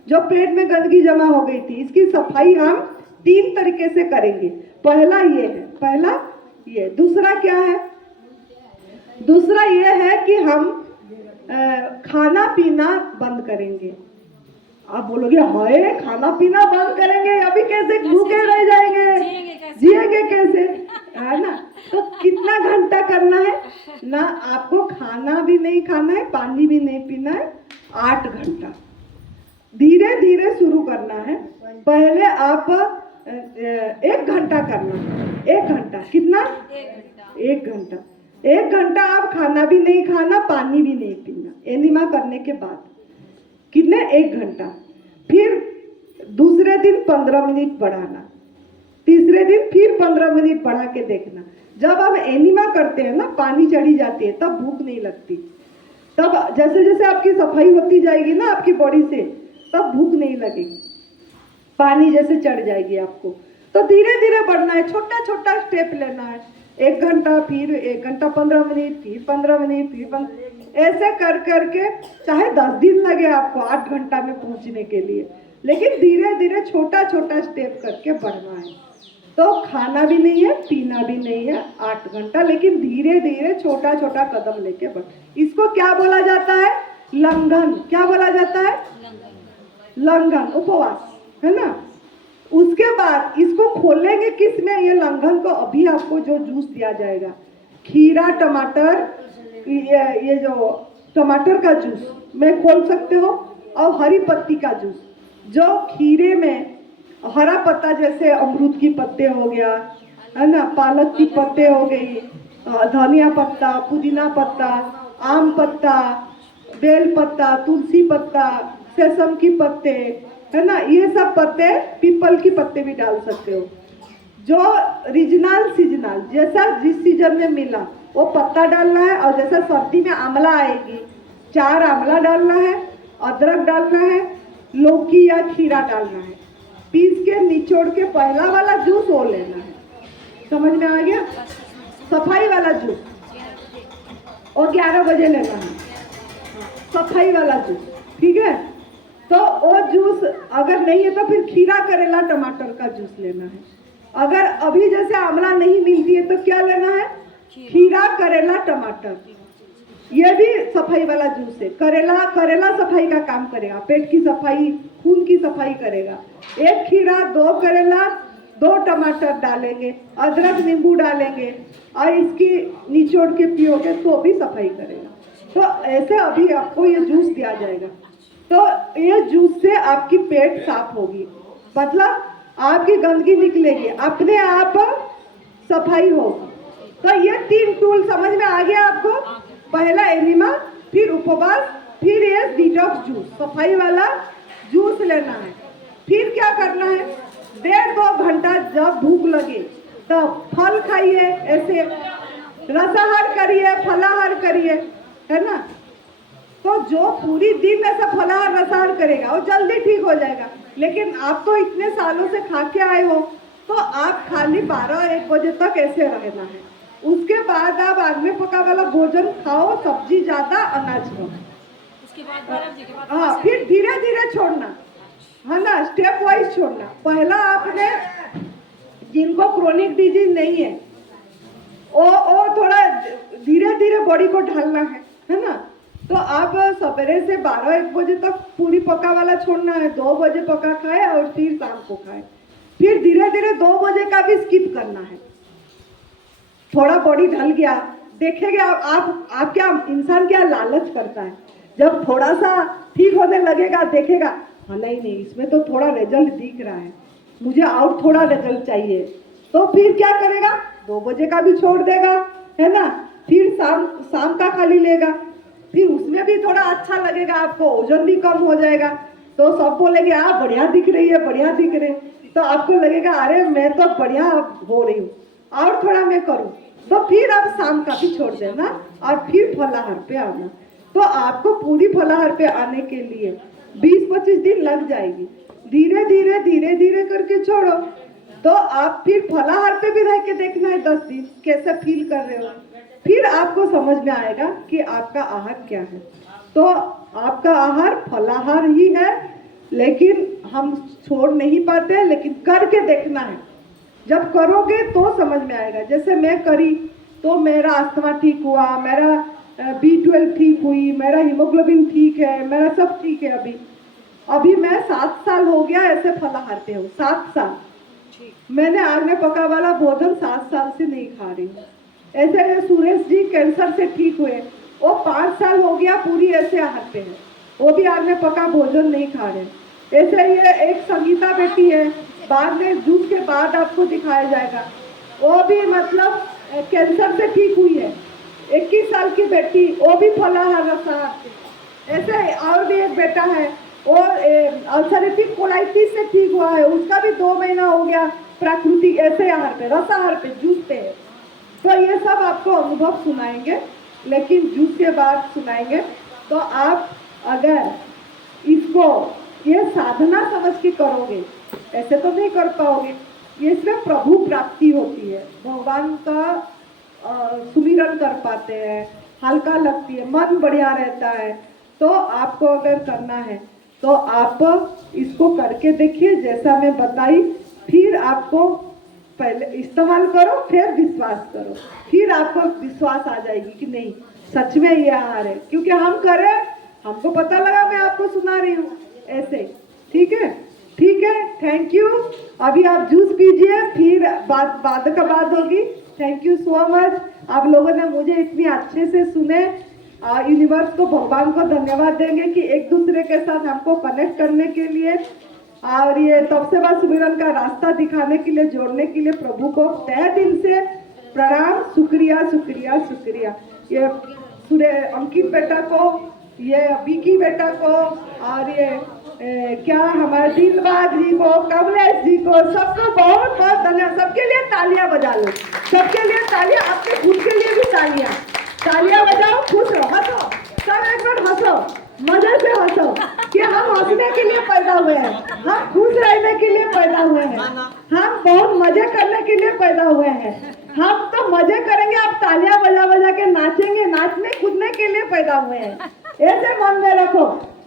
जो पेट में गंदगी जमा हो गई थी, इसकी सफाई हम 3 तरीके से करेंगे। पहला ये है, पहला ये। दूसरा क्या है? दूसरा ये है कि हम खाना पीना बंद करेंगे। आप बोलोगे हाय खाना पीना बंद करेंगे, अभी कैसे भूखे रह जाएंगे, जिएंगे कैसे, है ना? तो कितना घंटा करना है ना? आपको खाना भी नहीं खाना है, पानी भी नहीं पीना है, 8 घंटा। धीरे धीरे शुरू करना है। पहले आप 1 घंटा करना है। 1 घंटा कितना? 1 घंटा। 1 घंटा आप खाना भी नहीं खाना, पानी भी नहीं पीना, एनिमा करने के बाद। कितने? 1 घंटा। फिर दूसरे दिन 15 मिनट बढ़ाना, तीसरे दिन फिर 15 मिनट बढ़ा के देखना। जब आप एनिमा करते हैं ना, पानी चढ़ी जाती है, तब भूख नहीं लगती। तब जैसे जैसे आपकी सफाई होती जाएगी ना आपकी बॉडी से, तब भूख नहीं लगेगी, पानी जैसे चढ़ जाएगी आपको। तो धीरे धीरे बढ़ना है, छोटा छोटा स्टेप लेना है। 1 घंटा, फिर 1 घंटा 15 मिनट, फिर 15 मिनट, फिर 15, ऐसे कर करके चाहे 10 दिन लगे आपको 8 घंटा में पहुंचने के लिए, लेकिन धीरे धीरे छोटा छोटा स्टेप करके बढ़ना है। तो खाना भी नहीं है, पीना भी नहीं है 8 घंटा, लेकिन धीरे धीरे छोटा छोटा कदम लेके बढ़। इसको क्या बोला जाता है? लंघन। क्या बोला जाता है? लंघन, उपवास, है ना? उसके बाद इसको खोलेंगे किसमें? ये लंघन को अभी आपको जो जूस दिया जाएगा, खीरा, टमाटर, ये जो टमाटर का जूस में खोल सकते हो, और हरी पत्ती का जूस। जो खीरे में हरा पत्ता जैसे अमरूद की पत्ते हो गया, है ना, पालक की पत्ते हो गई, धनिया पत्ता, पुदीना पत्ता, आम पत्ता, बेल पत्ता, तुलसी पत्ता, सेसम की पत्ते, है ना, ये सब पत्ते, पीपल की पत्ते भी डाल सकते हो। जो रीजनल सीजनल जैसा जिस सीजन में मिला वो पत्ता डालना है। और जैसा सर्दी में आंवला आएगी, 4 आंवला डालना है, अदरक डालना है, लौकी या खीरा डालना है, पीस के निचोड़ के पहला वाला जूस वो लेना है। समझ में आ गया? सफाई वाला जूस और 11 बजे लेना है, सफाई वाला जूस, ठीक है? तो वो जूस अगर नहीं है तो फिर खीरा, करेला, टमाटर का जूस लेना है। अगर अभी जैसे आंवला नहीं मिलती है तो क्या लेना है? खीरा, करेला, टमाटर। ये भी सफाई वाला जूस है। करेला सफाई का काम करेगा, पेट की सफाई, खून की सफाई करेगा। 1 खीरा, 2 करेला, 2 टमाटर डालेंगे, अदरक नींबू डालेंगे और इसकी निचोड़ के पियोगे तो भी सफाई करेगा। तो ऐसे अभी आपको ये जूस दिया जाएगा। तो ये जूस से आपकी पेट साफ होगी, मतलब आपकी गंदगी निकलेगी, अपने आप सफाई होगी। तो ये 3 टूल समझ में आ गया आपको? पहला एनिमा, फिर उपवास, फिर ये डिटॉक्स जूस, सफाई वाला जूस लेना है। फिर क्या करना है? 1.5-2 घंटा जब भूख लगे तब फल खाइए, ऐसे रसाहार करिए, फलाहार करिए, है ना? तो जो पूरी दिन ऐसा फलाहार रसाहार करेगा वो जल्दी ठीक हो जाएगा। लेकिन आप तो इतने सालों से खा के आए हो, तो आप खाली 12-1 बजे तक ऐसे रहना है। उसके बाद आप आग में पका वाला भोजन खाओ, सब्जी ज्यादा, अनाज कम। उसके बाद हाँ, फिर धीरे धीरे छोड़ना, है ना, स्टेप वाइज छोड़ना। पहला आपने, जिनको क्रोनिक डिजीज नहीं है वो थोड़ा धीरे धीरे बॉडी को ढालना है ना? तो आप सवेरे से 12-1 बजे तक पूरी पका वाला छोड़ना है, 2 बजे पका खाए और फिर शाम को खाए। फिर धीरे धीरे 2 बजे का भी स्किप करना है। थोड़ा बॉडी ढल गया, देखेंगे आप क्या, इंसान क्या लालच करता है, जब थोड़ा सा ठीक होने लगेगा देखेगा हाँ नहीं इसमें तो थोड़ा रिजल्ट दिख रहा है, मुझे और थोड़ा रिजल्ट चाहिए, तो फिर क्या करेगा? 2 बजे का भी छोड़ देगा, है ना? फिर शाम का खाली लेगा, फिर उसमें भी थोड़ा अच्छा लगेगा आपको, वजन भी कम हो जाएगा। तो सब बोलेंगे आप बढ़िया दिख रही है, बढ़िया दिख रहे, तो आपको लगेगा अरे मैं तो बढ़िया हो रही हूँ, और थोड़ा मैं करूँ। तो फिर आप शाम का भी छोड़ देना और फिर फलाहार पे आना। तो आपको पूरी फलाहार पे आने के लिए 20-25 दिन लग जाएगी। धीरे धीरे धीरे धीरे करके छोड़ो, तो आप फिर फलाहार पे भी रह के देखना है 10 दिन कैसे फील कर रहे हो, फिर आपको समझ में आएगा कि आपका आहार क्या है। तो आपका आहार फलाहार ही है, लेकिन हम छोड़ नहीं पाते, लेकिन करके देखना है। जब करोगे तो समझ में आएगा। जैसे मैं करी तो मेरा अस्थमा ठीक हुआ, मेरा B12 ठीक हुई, मेरा हीमोग्लोबिन ठीक है, मेरा सब ठीक है। अभी मैं 7 साल हो गया ऐसे फलाहार पे हूँ। 7 साल मैंने आग में पका वाला भोजन 7 साल से नहीं खा रही हूँ। ऐसे सुरेश जी कैंसर से ठीक हुए, वो 5 साल हो गया पूरी ऐसे आहार पे है, वो भी आग में पका भोजन नहीं खा रहे। ऐसे ये एक संगीता बेटी है, बाद में जूस के बाद आपको दिखाया जाएगा, वो भी मतलब कैंसर से ठीक हुई है। 21 साल की बेटी, वो भी फलाहार रसाहार से। ऐसे और भी एक बेटा है, वो अल्सरेटिव कोलाइटिस से ठीक हुआ है, उसका भी 2 महीना हो गया प्राकृतिक ऐसे आहार पे, रसाहार पे, जूस पे है। तो ये सब आपको अनुभव सुनाएंगे, लेकिन जूस के बाद सुनाएंगे। तो आप अगर इसको ये साधना समझ के करोगे, ऐसे तो नहीं कर पाओगे। ये इसमें प्रभु प्राप्ति होती है, भगवान का सुमिरन कर पाते हैं, हल्का लगती है, मन बढ़िया रहता है। तो आपको अगर करना है तो आप इसको करके देखिए जैसा मैं बताई, फिर आपको पहले इस्तेमाल करो, फिर विश्वास करो, फिर आपको विश्वास आ जाएगी कि नहीं सच में ये आहार है। क्योंकि हम करें, हमको पता लगा, मैं आपको सुना रही हूँ ऐसे। ठीक है, ठीक है, थैंक यू। अभी आप जूस पीजिए, फिर बाद का बात होगी। थैंक यू सो मच, आप लोगों ने मुझे इतनी अच्छे से सुने। यूनिवर्स को, भगवान को धन्यवाद देंगे कि एक दूसरे के साथ हमको कनेक्ट करने के लिए और ये सबसे बड़ा सुमिरन का रास्ता दिखाने के लिए, जोड़ने के लिए प्रभु को तहे दिल से प्रणाम, शुक्रिया शुक्रिया शुक्रिया। ये अंकित बेटा को, ये विकी बेटा को, और ये क्या हमारे दिलबाग जी को, कमलेश जी को, सबको बहुत बहुत धन्यवाद। सबके लिए तालियां बजा लो, सबके लिए तालियां, अपने खुद के लिए भी तालियां, तालियां बजाओ, खुश रहो, हंसो, सब एक बार हंसो, मजे से हंसो कि हम हंसने के लिए पैदा हुए हैं, हम खुश रहने के लिए पैदा हुए हैं, हम बहुत मजे करने के लिए पैदा हुए हैं। हम तो मजे करेंगे, आप तालियां बजा बजा के नाचेंगे, नाचने कूदने के लिए पैदा हुए हैं। ऐसे मन में रखो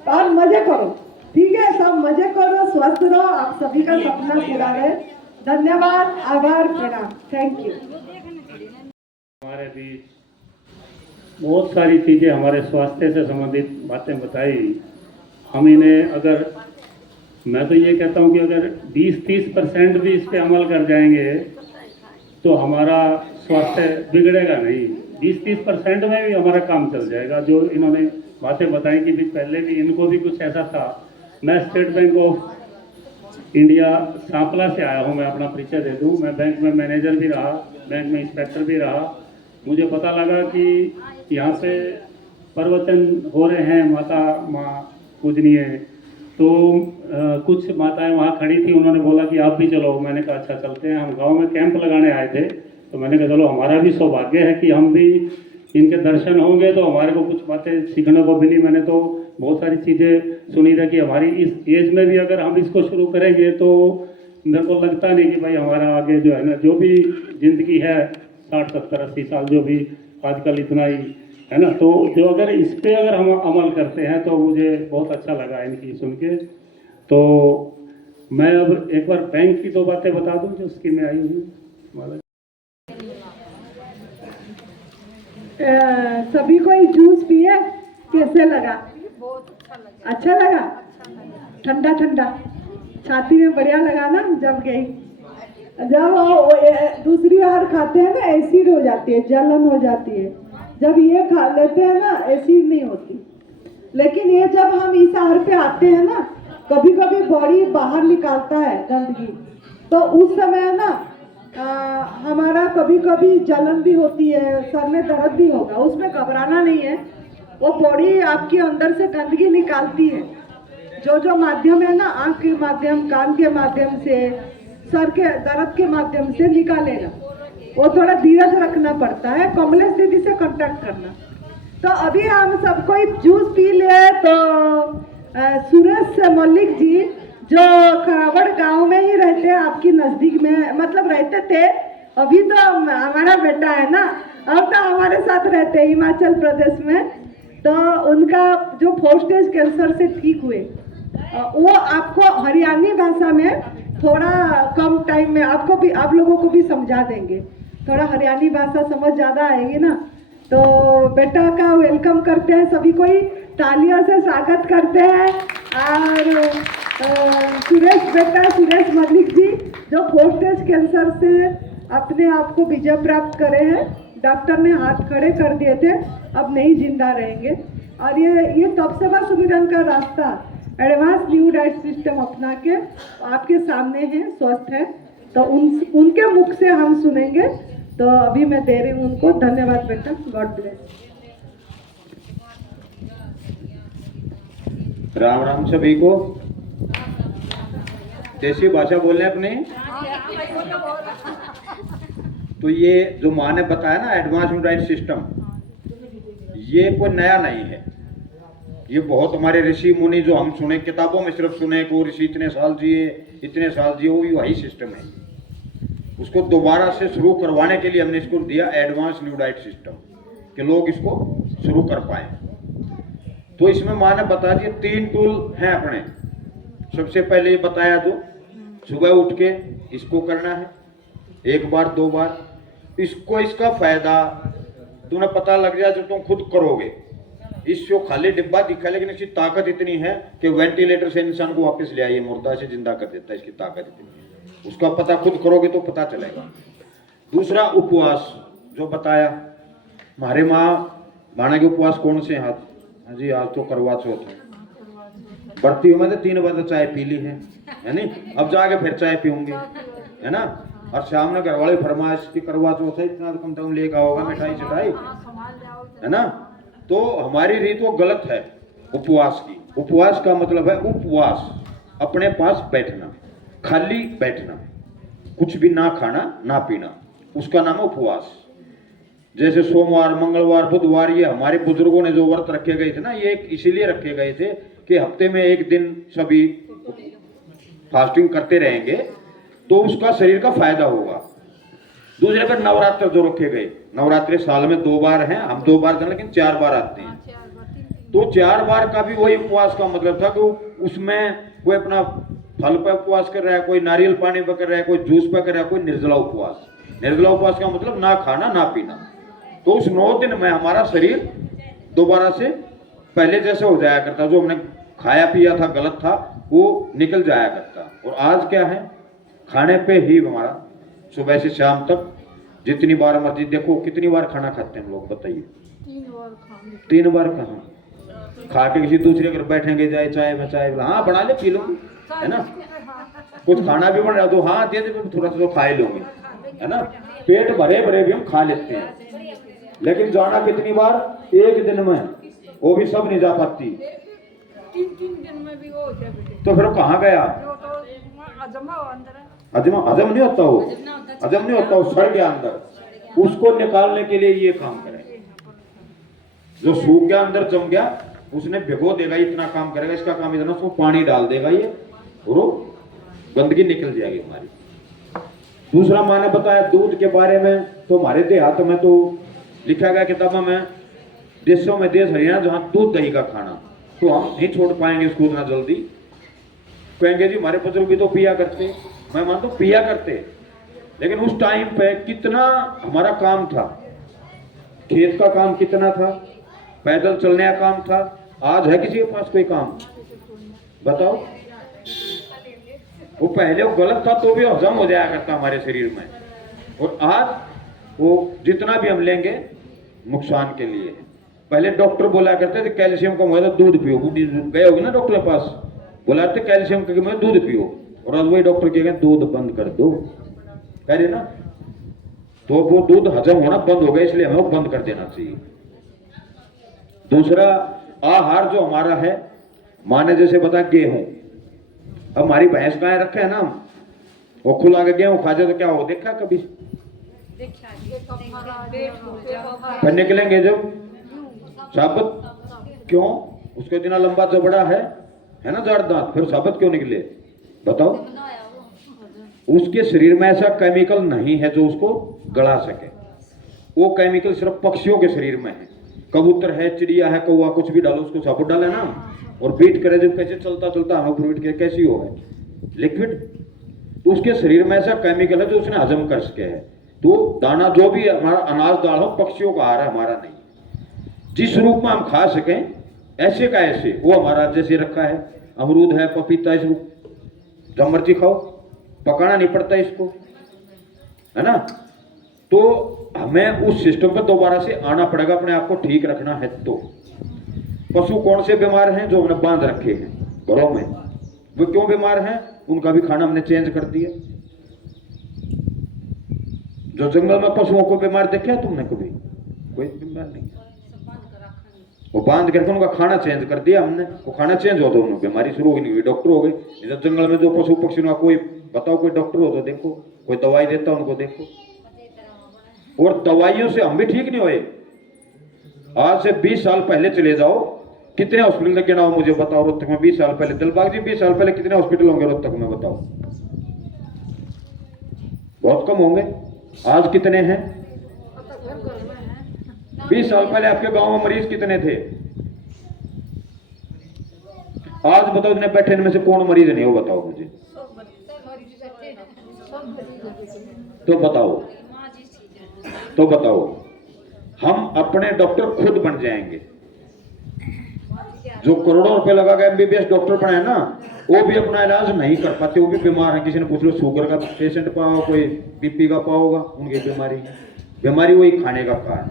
और मजे करो। ठीक है, सब मजे करो, स्वस्थ रहो, आप सभी का सपना पूरा रहे। धन्यवाद, आभार, प्रणाम, थैंक यू। हमारे बीच बहुत सारी चीज़ें हमारे स्वास्थ्य से संबंधित बातें बताई। हम इन्हें, अगर मैं तो ये कहता हूँ कि अगर 20-30% भी इस पे अमल कर जाएंगे तो हमारा स्वास्थ्य बिगड़ेगा नहीं। 20-30% में भी हमारा काम चल जाएगा। जो इन्होंने बातें बताई कि भी पहले भी इनको भी कुछ ऐसा था। मैं state bank of India Sampla से आया हूँ, मैं अपना परिचय दे दूँ। मैं बैंक में मैनेजर भी रहा, बैंक में इंस्पेक्टर भी रहा। मुझे पता लगा कि यहाँ पे प्रवचन हो रहे हैं, माँ पूजनीय, तो कुछ माताएं वहाँ खड़ी थी, उन्होंने बोला कि आप भी चलो। मैंने कहा अच्छा चलते हैं। हम गांव में कैंप लगाने आए थे, तो मैंने कहा चलो, हमारा भी सौभाग्य है कि हम भी इनके दर्शन होंगे तो हमारे को कुछ बातें सीखने को मिली। मैंने तो बहुत सारी चीज़ें सुनी थी कि हमारी इस एज में भी अगर हम इसको शुरू करेंगे तो मेरे को लगता नहीं कि भाई हमारा आगे जो है ना, जो भी जिंदगी है 60, 70, 80 साल जो भी आजकल इतना ही है ना, तो जो अगर इस पे अगर हम अमल करते हैं तो मुझे बहुत अच्छा लगा इनकी सुन के। तो मैं अब एक बार बैंक की 2 बातें बता दूं जो स्कीमें आई हुई। सभी को जूस पिए, कैसे लगा? अच्छा लगा, ठंडा ठंडा, छाती में बढ़िया लगा ना जब गई। जब दूसरी आहार खाते हैं ना, एसिड हो जाती है, जलन हो जाती है। जब ये खा लेते हैं ना, एसिड नहीं होती। लेकिन ये जब हम इस आहार पे आते हैं ना, कभी कभी बॉडी बाहर निकालता है गंदगी, तो उस समय ना हमारा कभी कभी जलन भी होती है, सर में दर्द भी होगा। उसमें घबराना नहीं है, वो बॉडी आपके अंदर से गंदगी निकालती है। जो माध्यम है ना, आंख के माध्यम, कान के माध्यम से, सर के दर्द के माध्यम से निकालेगा। वो थोड़ा धीरज रखना पड़ता है, कमलेश दीदी से कांटेक्ट करना। तो अभी हम सब कोई जूस पी लिए। तो सुरेश मल्लिक जी जो खरावड़ गांव में ही रहते हैं, आपकी नजदीक में मतलब रहते थे, अभी तो हमारा बेटा है ना, अब तो हमारे साथ रहते हैं हिमाचल प्रदेश में। तो उनका जो 4 स्टेज कैंसर से ठीक हुए, वो आपको हरियाणी भाषा में थोड़ा कम टाइम में आपको भी, आप लोगों को भी समझा देंगे। थोड़ा हरियाणी भाषा समझ ज़्यादा आएगी ना। तो बेटा का वेलकम करते हैं, सभी कोई तालियों से स्वागत करते हैं। और सुरेश मल्लिक जी जो 4 स्टेज कैंसर से अपने आप को विजय प्राप्त करे हैं, डॉक्टर ने हाथ खड़े कर दिए थे, अब नहीं जिंदा रहेंगे। और ये तब सेवा सुमिरन का रास्ता एडवांस न्यू डाइट सिस्टम अपना के आपके सामने है, स्वस्थ है। तो उनके मुख से हम सुनेंगे। तो अभी मैं दे रही हूँ उनको। धन्यवाद बेटा, गॉड ब्लेस। राम राम सभी को। देसी भाषा बोलने अपने। तो ये जो माँ ने बताया ना एडवांस न्यू डाइट सिस्टम, ये कोई नया नहीं है। ये बहुत हमारे ऋषि मुनि जो हम सुने, किताबों में सिर्फ सुने को ऋषि इतने साल जिए, वो भी वही सिस्टम है। उसको दोबारा से शुरू करवाने के लिए हमने इसको दिया एडवांस न्यू डाइट सिस्टम, कि लोग इसको शुरू कर पाए। तो इसमें माँ ने बता दिया 3 टूल हैं अपने। सबसे पहले ये बताया जो सुबह उठ के इसको करना है 1 बार 2 बार। इसको इसका फायदा तुम्हें पता लग जाए जो तुम खुद करोगे। इसको खाली डिब्बा दिखा, लेकिन इसकी ताकत इतनी है कि वेंटिलेटर से इंसान को वापस ले आइए, मुर्दा से जिंदा कर देता है। इसकी ताकत इतनी है, उसका पता खुद करोगे तो पता चलेगा। दूसरा उपवास जो बताया, हमारे माँ माना के उपवास कौन से हाथ? हाँ जी, आज तो करवा चौथ है। बढ़ती हूँ मैं तो 3 बजे चाय पी ली है नहीं, अब जाके फिर चाय पीऊंगी, है ना। और शाम में घर वाले फरमाइश की करवा चौथ है, इतना तो कम से कम लेकर होगा मिठाई चिठाई, है ना। तो हमारी रीत वो गलत है उपवास की। उपवास का मतलब है उपवास, अपने पास बैठना, खाली बैठना, कुछ भी ना खाना ना पीना, उसका नाम है उपवास। जैसे सोमवार, मंगलवार, बुधवार, ये हमारे बुजुर्गों ने जो व्रत रखे गए थे ना, ये इसीलिए रखे गए थे कि हफ्ते में 1 दिन सभी फास्टिंग करते रहेंगे तो उसका शरीर का फायदा होगा। दूसरे पर नवरात्र जो रखे गए, नवरात्रि साल में 2 बार हैं, हम 2 बार लेकिन 4 बार आते हैं। तो 4 बार का भी वही उपवास का मतलब था कि उसमें कोई अपना फल पर उपवास कर रहा है, कोई नारियल पानी पर कर रहा है, कोई जूस पर कर रहा है, कोई निर्जला उपवास। निर्जला उपवास का मतलब ना खाना ना पीना। तो उस 9 दिन में हमारा शरीर दोबारा से पहले जैसे हो जाया करता, जो हमने खाया पिया था गलत था वो निकल जाया करता। और आज क्या है, खाने पे ही हमारा सुबह से शाम तक जितनी बार मर्जी, देखो कितनी बार खाना खाते हैं हम लोग, बताइए। 3 बार कहाँ, खा के किसी दूसरे घर बैठेंगे, जाए चाय में चाय, हाँ बना ले पी लो, है ना। कुछ खाना भी बन रहा तो हाँ दे दे, थोड़ा सा तो खा ही लोगे, है ना। पेट भरे भरे भी हम खा लेते हैं, लेकिन जाना कितनी बार? 1 दिन में, वो भी सब नहीं जा पाती। 3 दिन में भी वो हो गया बेटे। तो फिर वो कहाँ गया? हजम नहीं होता, वो हजम नहीं होता, वो सड़ गया अंदर। उसको निकालने के लिए ये काम करें। जो सूख गया अंदर जम गया, उसने भिगो देगा, इतना काम करेगा। इसका काम इतना, उसको पानी डाल देगा ये, और वो गंदगी निकल जाएगी हमारी। दूसरा मैंने बताया दूध के बारे में, तो हमारे देहात में तो लिखा गया किताबों में, देशों में देश हरियाणा जहाँ दूध दही का खाना, तो हम नहीं छोड़ पाएंगे इसको इतना जल्दी। कहेंगे जी हमारे बुजुर्ग भी तो पिया करते, मैं मानता हूँ पिया करते, लेकिन उस टाइम पे कितना हमारा काम था, खेत का काम कितना था, पैदल चलने का काम था। आज है किसी के पास कोई काम? बताओ। वो पहले वो गलत था तो भी हजम हो जाया करता हमारे शरीर में, और आज वो जितना भी हम लेंगे नुकसान के लिए। पहले डॉक्टर बोला करते थे कैल्शियम कम हुआ तो दूध पियो, गए होगे ना डॉक्टर के पास, बोला थे कैल्शियम कम हुआ दूध पियो, और आज वही डॉक्टर कहेगा दूध बंद कर दो, कह रहे ना। तो वो दूध हजम होना बंद हो गया, इसलिए हमें वो बंद कर देना चाहिए। दूसरा आहार जो हमारा है, माने जैसे बता गेहूं, अब हमारी भैंस गाय रखे है ना, वो खुला के गेहूं खा जाए तो क्या हो, देखा कभी? फिर निकलेंगे जब साबित क्यों? उसका इतना लंबा जबड़ा है ना जाड़ दांत, फिर साबित क्यों निकले बताओ? उसके शरीर में ऐसा केमिकल नहीं है जो उसको गला सके। वो केमिकल सिर्फ पक्षियों के शरीर में है। कबूतर है, चिड़िया है, कौवा, कुछ भी डालो उसको साबुत डाले ना और बीट करे, जब कैसे चलता चलता हम ऊपर बीट के कैसी हो है लिक्विड, तो उसके शरीर में ऐसा केमिकल है जो उसने हजम कर सके है। तो दाना जो भी हमारा अनाज दाल हो, पक्षियों का आहार है, हमारा नहीं। जिस रूप में हम खा सकें ऐसे का ऐसे वो हमारा जैसे रखा है। अमरूद है, पपीता, इसको जब मर्जी खाओ, पकाना नहीं पड़ता इसको, है ना। तो हमें उस सिस्टम पर दोबारा से आना पड़ेगा, अपने आप को ठीक रखना है। तो पशु कौन से बीमार हैं? जो हमने बांध रखे हैं घरों में। वो क्यों बीमार हैं? उनका भी खाना हमने चेंज कर दिया। जो जंगल में पशुओं को बीमार देखा तुमने कभी? कोई बीमार नहीं। वो बांध करके उनका खाना चेंज कर दिया हमने। वो खाना चेंज हो तो उन्हें बीमारी शुरू होगी, नहीं डॉक्टर हो गए। इधर जंगल में जो पशु पक्षी का कोई बताओ, कोई डॉक्टर हो तो देखो, कोई दवाई देता उनको देखो। और दवाइयों से हम भी ठीक नहीं हुए। आज से 20 साल पहले चले जाओ, कितने हॉस्पिटल लगे ना हो मुझे बताओ रोहतक में। 20 साल पहले दिलबाग जी, 20 साल पहले कितने हॉस्पिटल होंगे रोहतक में बताओ? बहुत कम होंगे। आज कितने हैं? 20 साल पहले आपके गांव में मरीज कितने थे? आज बताओ, इतने बैठे इनमें से कौन मरीज नहीं हो बताओ मुझे। तो बताओ हम अपने डॉक्टर खुद बन जाएंगे। जो करोड़ों रुपए लगा के एमबीबीएस डॉक्टर बने ना, वो भी अपना इलाज नहीं कर पाते, वो भी बीमार है। किसी ने पूछ लो शुगर का पेशेंट पाओ, कोई बीपी का पाओगा, उनकी बीमारी वही खाने का खा है।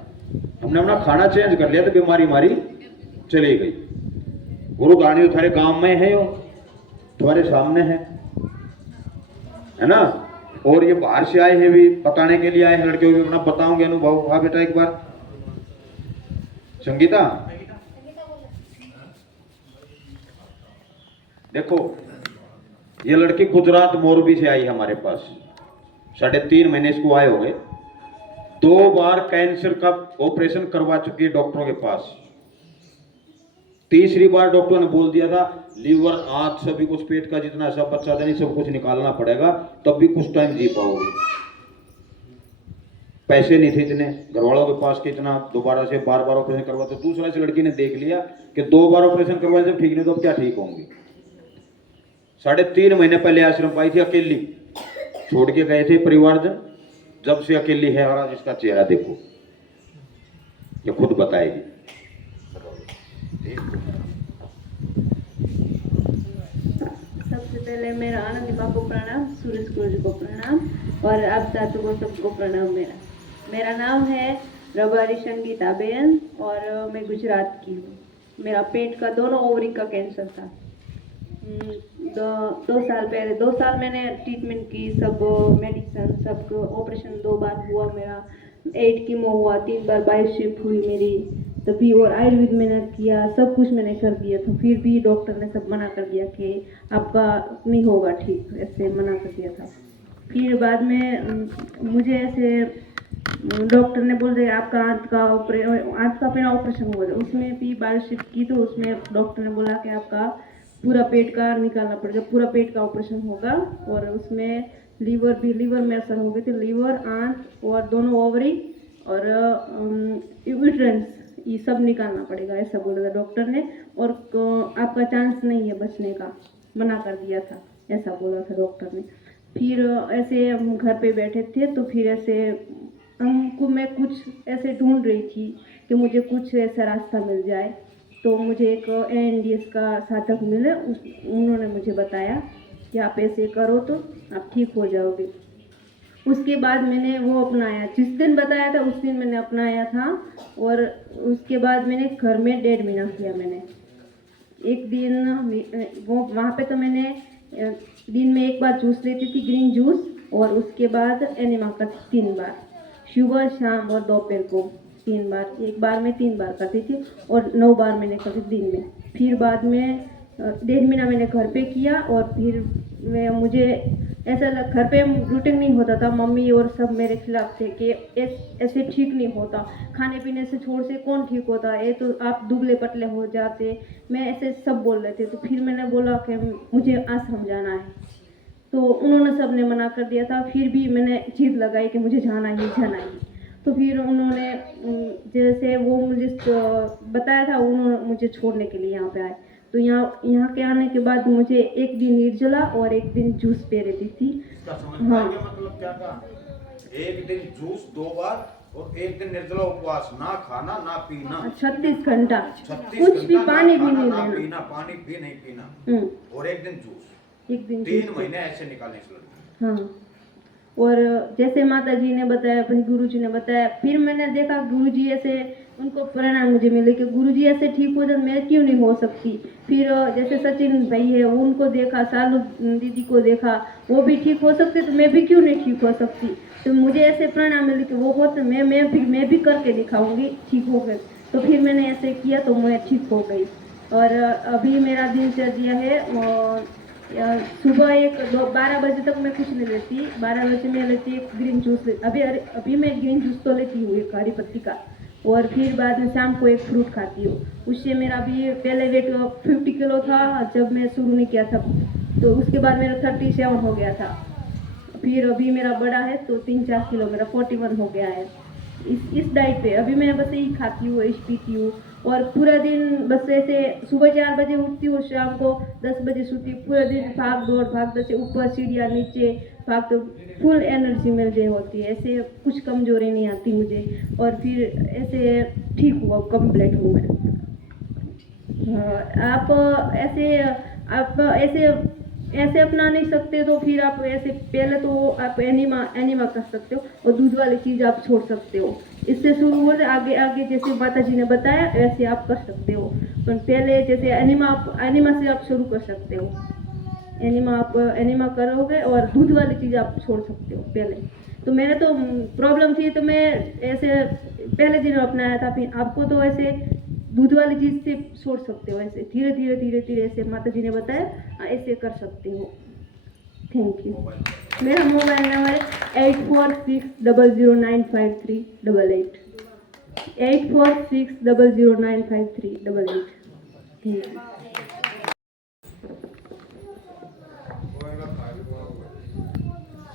हमने अपना खाना चेंज कर लिया तो बीमारी हमारी चली गई। गुरु गानी तुम्हारे गांव में है, तुम्हारे सामने है ना। और ये बाहर से आए हैं भी बताने के लिए आए हैं, लड़के भी अपना बताओगे अनुभव। हाँ बेटा एक बार संगीता देखो, ये लड़की गुजरात मोरबी से आई हमारे पास। 3.5 महीने इसको आए हो गए। 2 बार कैंसर का ऑपरेशन करवा चुकी है डॉक्टरों के पास। तीसरी बार डॉक्टर ने बोल दिया था लीवर, आंत, सभी कुछ पेट का जितना सब बच्चा नहीं सब कुछ निकालना पड़ेगा, तब भी कुछ टाइम जी पाओगे। पैसे नहीं थे इतने घर वालों के पास कि इतना दोबारा से बार ऑपरेशन करवा। तो दूसरा से लड़की ने देख लिया कि 2 बार ऑपरेशन करवाए जब ठीक नहीं तो अब क्या ठीक होंगे। 3.5 महीने पहले आश्रम पाई थी, अकेली छोड़ के गए थे परिवारजन। जब से अकेली है, और इसका चेहरा देखो, ये खुद बताएगी। सबसे पहले मेरा आनंदी माँ को प्रणाम, सूरज गुरु जी को प्रणाम और आप साथों को सबको प्रणाम। मेरा नाम है रबारी संगीता बेन और मैं गुजरात की हूँ। मेरा पेट का दोनों ओवरी का कैंसर था। 2 साल पहले 2 साल मैंने ट्रीटमेंट की, सब मेडिसिन, सब ऑपरेशन 2 बार हुआ मेरा। 8 कीमो हुआ, 3 बार बायोशिफ्ट हुई मेरी तभी, और आयुर्वेद मैंने किया, सब कुछ मैंने कर दिया। तो फिर भी डॉक्टर ने सब मना कर दिया कि आपका नहीं होगा ठीक, ऐसे मना कर दिया था। फिर बाद में मुझे ऐसे डॉक्टर ने बोल दिया आपका आंत का पहला ऑपरेशन हुआ था, उसमें भी बायोशिफ्ट की। तो उसमें डॉक्टर ने बोला कि आपका पूरा पेट का निकालना पड़ेगा, पूरा पेट का ऑपरेशन होगा। और उसमें लीवर में असर हो गई थी, लीवर, आंत और दोनों ओवरी और यूट्रस, ये सब निकालना पड़ेगा, ऐसा बोला था डॉक्टर ने। और आपका चांस नहीं है बचने का, मना कर दिया था, ऐसा बोला था डॉक्टर ने। फिर ऐसे हम घर पे बैठे थे, तो फिर ऐसे हमको मैं कुछ ऐसे ढूंढ रही थी कि मुझे कुछ ऐसा रास्ता मिल जाए। तो मुझे एक ANDS का साधक मिले, उन्होंने मुझे बताया कि आप ऐसे करो तो आप ठीक हो जाओगे। उसके बाद मैंने वो अपनाया, जिस दिन बताया था उस दिन मैंने अपनाया था। और उसके बाद मैंने घर में 1.5 महीना किया। मैंने एक दिन वो वहाँ पे तो मैंने दिन में 1 बार जूस लेती थी, ग्रीन जूस, और उसके बाद एनिमा का 3 बार, सुबह शाम और दोपहर को 3 बार। 1 बार में 3 बार करती थी और 9 बार मैंने करती दिन में। फिर बाद में 1.5 महीना मैंने घर पे किया और फिर मुझे ऐसा घर पे रूटीन नहीं होता था। मम्मी और सब मेरे खिलाफ थे कि ऐसे ठीक नहीं होता, खाने पीने से छोड़ से कौन ठीक होता है, ये तो आप दुबले पतले हो जाते, मैं ऐसे सब बोल रहे थे। तो फिर मैंने बोला कि मुझे आश्रम जाना है, तो उन्होंने सब ने मना कर दिया था। फिर भी मैंने जिद लगाई कि मुझे जाना ही जाना ही। तो फिर उन्होंने जैसे वो मुझे बताया था, उन्होंने मुझे छोड़ने के लिए यहाँ पे आए। तो यहाँ के आने के बाद मुझे एक दिन निर्जला और एक दिन जूस पे रहती थी। हाँ, मतलब क्या कहा? एक दिन जूस 2 बार और एक दिन निर्जला उपवास, ना खाना ना पीना, 36 घंटा 36 कुछ भी घंटा ना पानी भी खाना, नहीं ना लेना। पीना, पानी भी नहीं पीना, हम्म, और एक दिन जूस, एक दिन 3 जूस। महीने ऐसे निकालने इस लड़के। हाँ, और जैसे माता जी ने बताया, फिर गुरु जी ने बताया, फिर मैंने देखा गुरु जी ऐसे, उनको परिणाम मुझे मिले कि गुरु जी ऐसे ठीक हो जाए, मैं क्यों नहीं हो सकती। फिर जैसे सचिन भाई है, उनको देखा, सालू दीदी को देखा, वो भी ठीक हो सकते, तो मैं भी क्यों नहीं ठीक हो सकती। तो मुझे ऐसे परिणाम मिले कि वो होते, मैं भी करके दिखाऊंगी, ठीक हो गए। तो फिर मैंने ऐसे किया तो मैं ठीक हो गई। और अभी मेरा दिनचर्या है, सुबह 12 बजे तक मैं कुछ नहीं लेती। 12 बजे मैं लेती एक ग्रीन जूस अभी मैं ग्रीन जूस तो लेती हूँ, एक हरी पत्ती का। और फिर बाद में शाम को एक फ्रूट खाती हूँ। उससे मेरा भी पहले वेट 50 किलो था जब मैं शुरू नहीं किया था, तो उसके बाद मेरा 37 हो गया था। फिर अभी मेरा बड़ा है तो 3-4 किलो मेरा 41 हो गया है। इस डाइट पे अभी मैं बस यही खाती हूँ, यही पीती हूँ, और पूरा दिन बस ऐसे सुबह 4 बजे उठती हूँ, शाम को 10 बजे सोती हूँ। पूरा दिन भाग दौड़ से ऊपर सीढ़ियाँ नीचे भाग, तो फुल एनर्जी मिल रही होती है, ऐसे कुछ कमजोरी नहीं आती मुझे। और फिर ऐसे ठीक हुआ, कंप्लीट हूँ मैं। हाँ, आप ऐसे अपना नहीं सकते तो फिर आप ऐसे पहले तो आप एनिमा कर सकते हो, और दूध वाली चीज़ आप छोड़ सकते हो। इससे शुरू हो आगे आगे जैसे माता जी ने बताया वैसे आप कर सकते हो। पर पहले जैसे एनिमा से आप शुरू कर सकते हो। एनिमा करोगे और दूध वाली चीज़ आप छोड़ सकते हो पहले। तो मेरे तो प्रॉब्लम थी, तो मैं ऐसे पहले दिन अपनाया था। फिर आपको तो ऐसे दूध वाली चीज़ से छोड़ सकते हो, ऐसे धीरे धीरे ऐसे माता जी ने बताया ऐसे कर सकते हो। Thank you. मेरा मोबाइल नंबर 8460095388 8460095388। Thank you.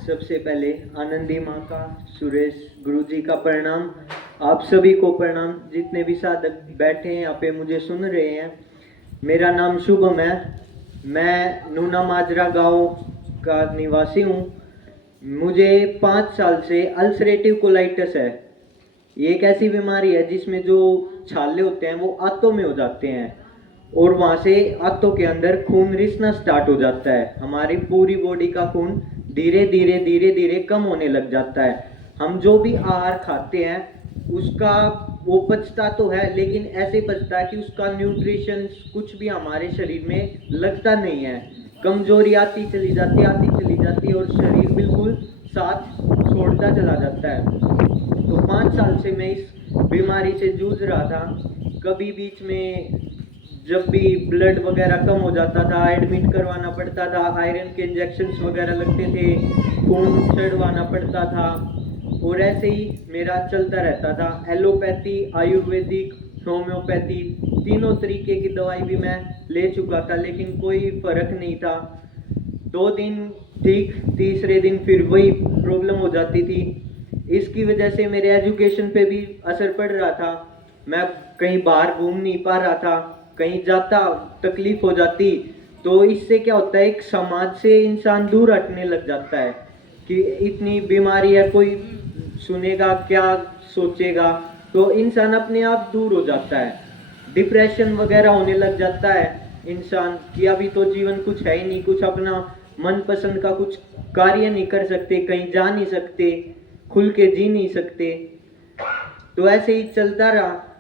सबसे पहले आनंदी माँ का, सुरेश गुरुजी का प्रणाम, आप सभी को प्रणाम, जितने भी साधक बैठे हैं यहाँ पे मुझे सुन रहे हैं। मेरा नाम शुभम है, मैं नूना माजरा गांव का निवासी हूँ। मुझे 5 साल से अल्सरेटिव कोलाइटिस है। ये एक ऐसी बीमारी है जिसमें जो छाले होते हैं वो आंतों में हो जाते हैं, और वहाँ से आंतों के अंदर खून रिसना स्टार्ट हो जाता है। हमारी पूरी बॉडी का खून धीरे धीरे कम होने लग जाता है। हम जो भी आहार खाते हैं उसका वो पचता तो है, लेकिन ऐसे पचता है कि उसका न्यूट्रिशन कुछ भी हमारे शरीर में लगता नहीं है। कमजोरी आती चली जाती है और शरीर बिल्कुल साथ छोड़ता चला जाता है। तो 5 साल से मैं इस बीमारी से जूझ रहा था। कभी बीच में जब भी ब्लड वगैरह कम हो जाता था एडमिट करवाना पड़ता था, आयरन के इंजेक्शंस वगैरह लगते थे, खून चढ़वाना पड़ता था, और ऐसे ही मेरा चलता रहता था। एलोपैथी, आयुर्वेदिक, होम्योपैथी, तीनों तरीके की दवाई भी मैं ले चुका था, लेकिन कोई फर्क नहीं था। 2 दिन ठीक, तीसरे दिन फिर वही प्रॉब्लम हो जाती थी। इसकी वजह से मेरे एजुकेशन पे भी असर पड़ रहा था। मैं कहीं बाहर घूम नहीं पा रहा था, कहीं जाता तकलीफ हो जाती। तो इससे क्या होता है, एक समाज से इंसान दूर हटने लग जाता है कि इतनी बीमारी है, कोई सुनेगा क्या सोचेगा, तो इंसान अपने आप दूर हो जाता है। डिप्रेशन वगैरह होने लग जाता है इंसान कि अभी तो जीवन कुछ है ही नहीं, कुछ अपना मनपसंद का कुछ कार्य नहीं कर सकते, कहीं जा नहीं सकते, खुल के जी नहीं सकते। तो ऐसे ही चलता रहा।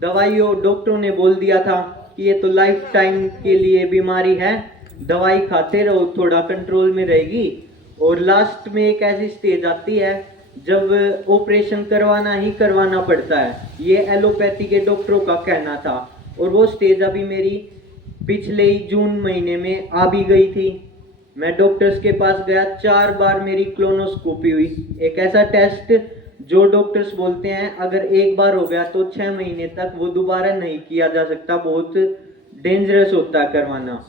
दवाइयों डॉक्टरों ने बोल दिया था कि ये तो लाइफ टाइम के लिए बीमारी है, दवाई खाते रहो, थोड़ा कंट्रोल में रहेगी। और लास्ट में एक ऐसी स्टेज आती है जब ऑपरेशन करवाना पड़ता है। ये एलोपैथी के डॉक्टरों का कहना था, और वो स्टेज अभी मेरी पिछले ही जून महीने में आ भी गई थी। मैं डॉक्टर्स के पास गया, 4 बार मेरी क्लोनोस्कोपी हुई। एक ऐसा टेस्ट जो डॉक्टर्स बोलते हैं अगर एक बार हो गया तो 6 महीने तक वो दोबारा नहीं किया जा सकता, बहुत डेंजरस होता है करवाना।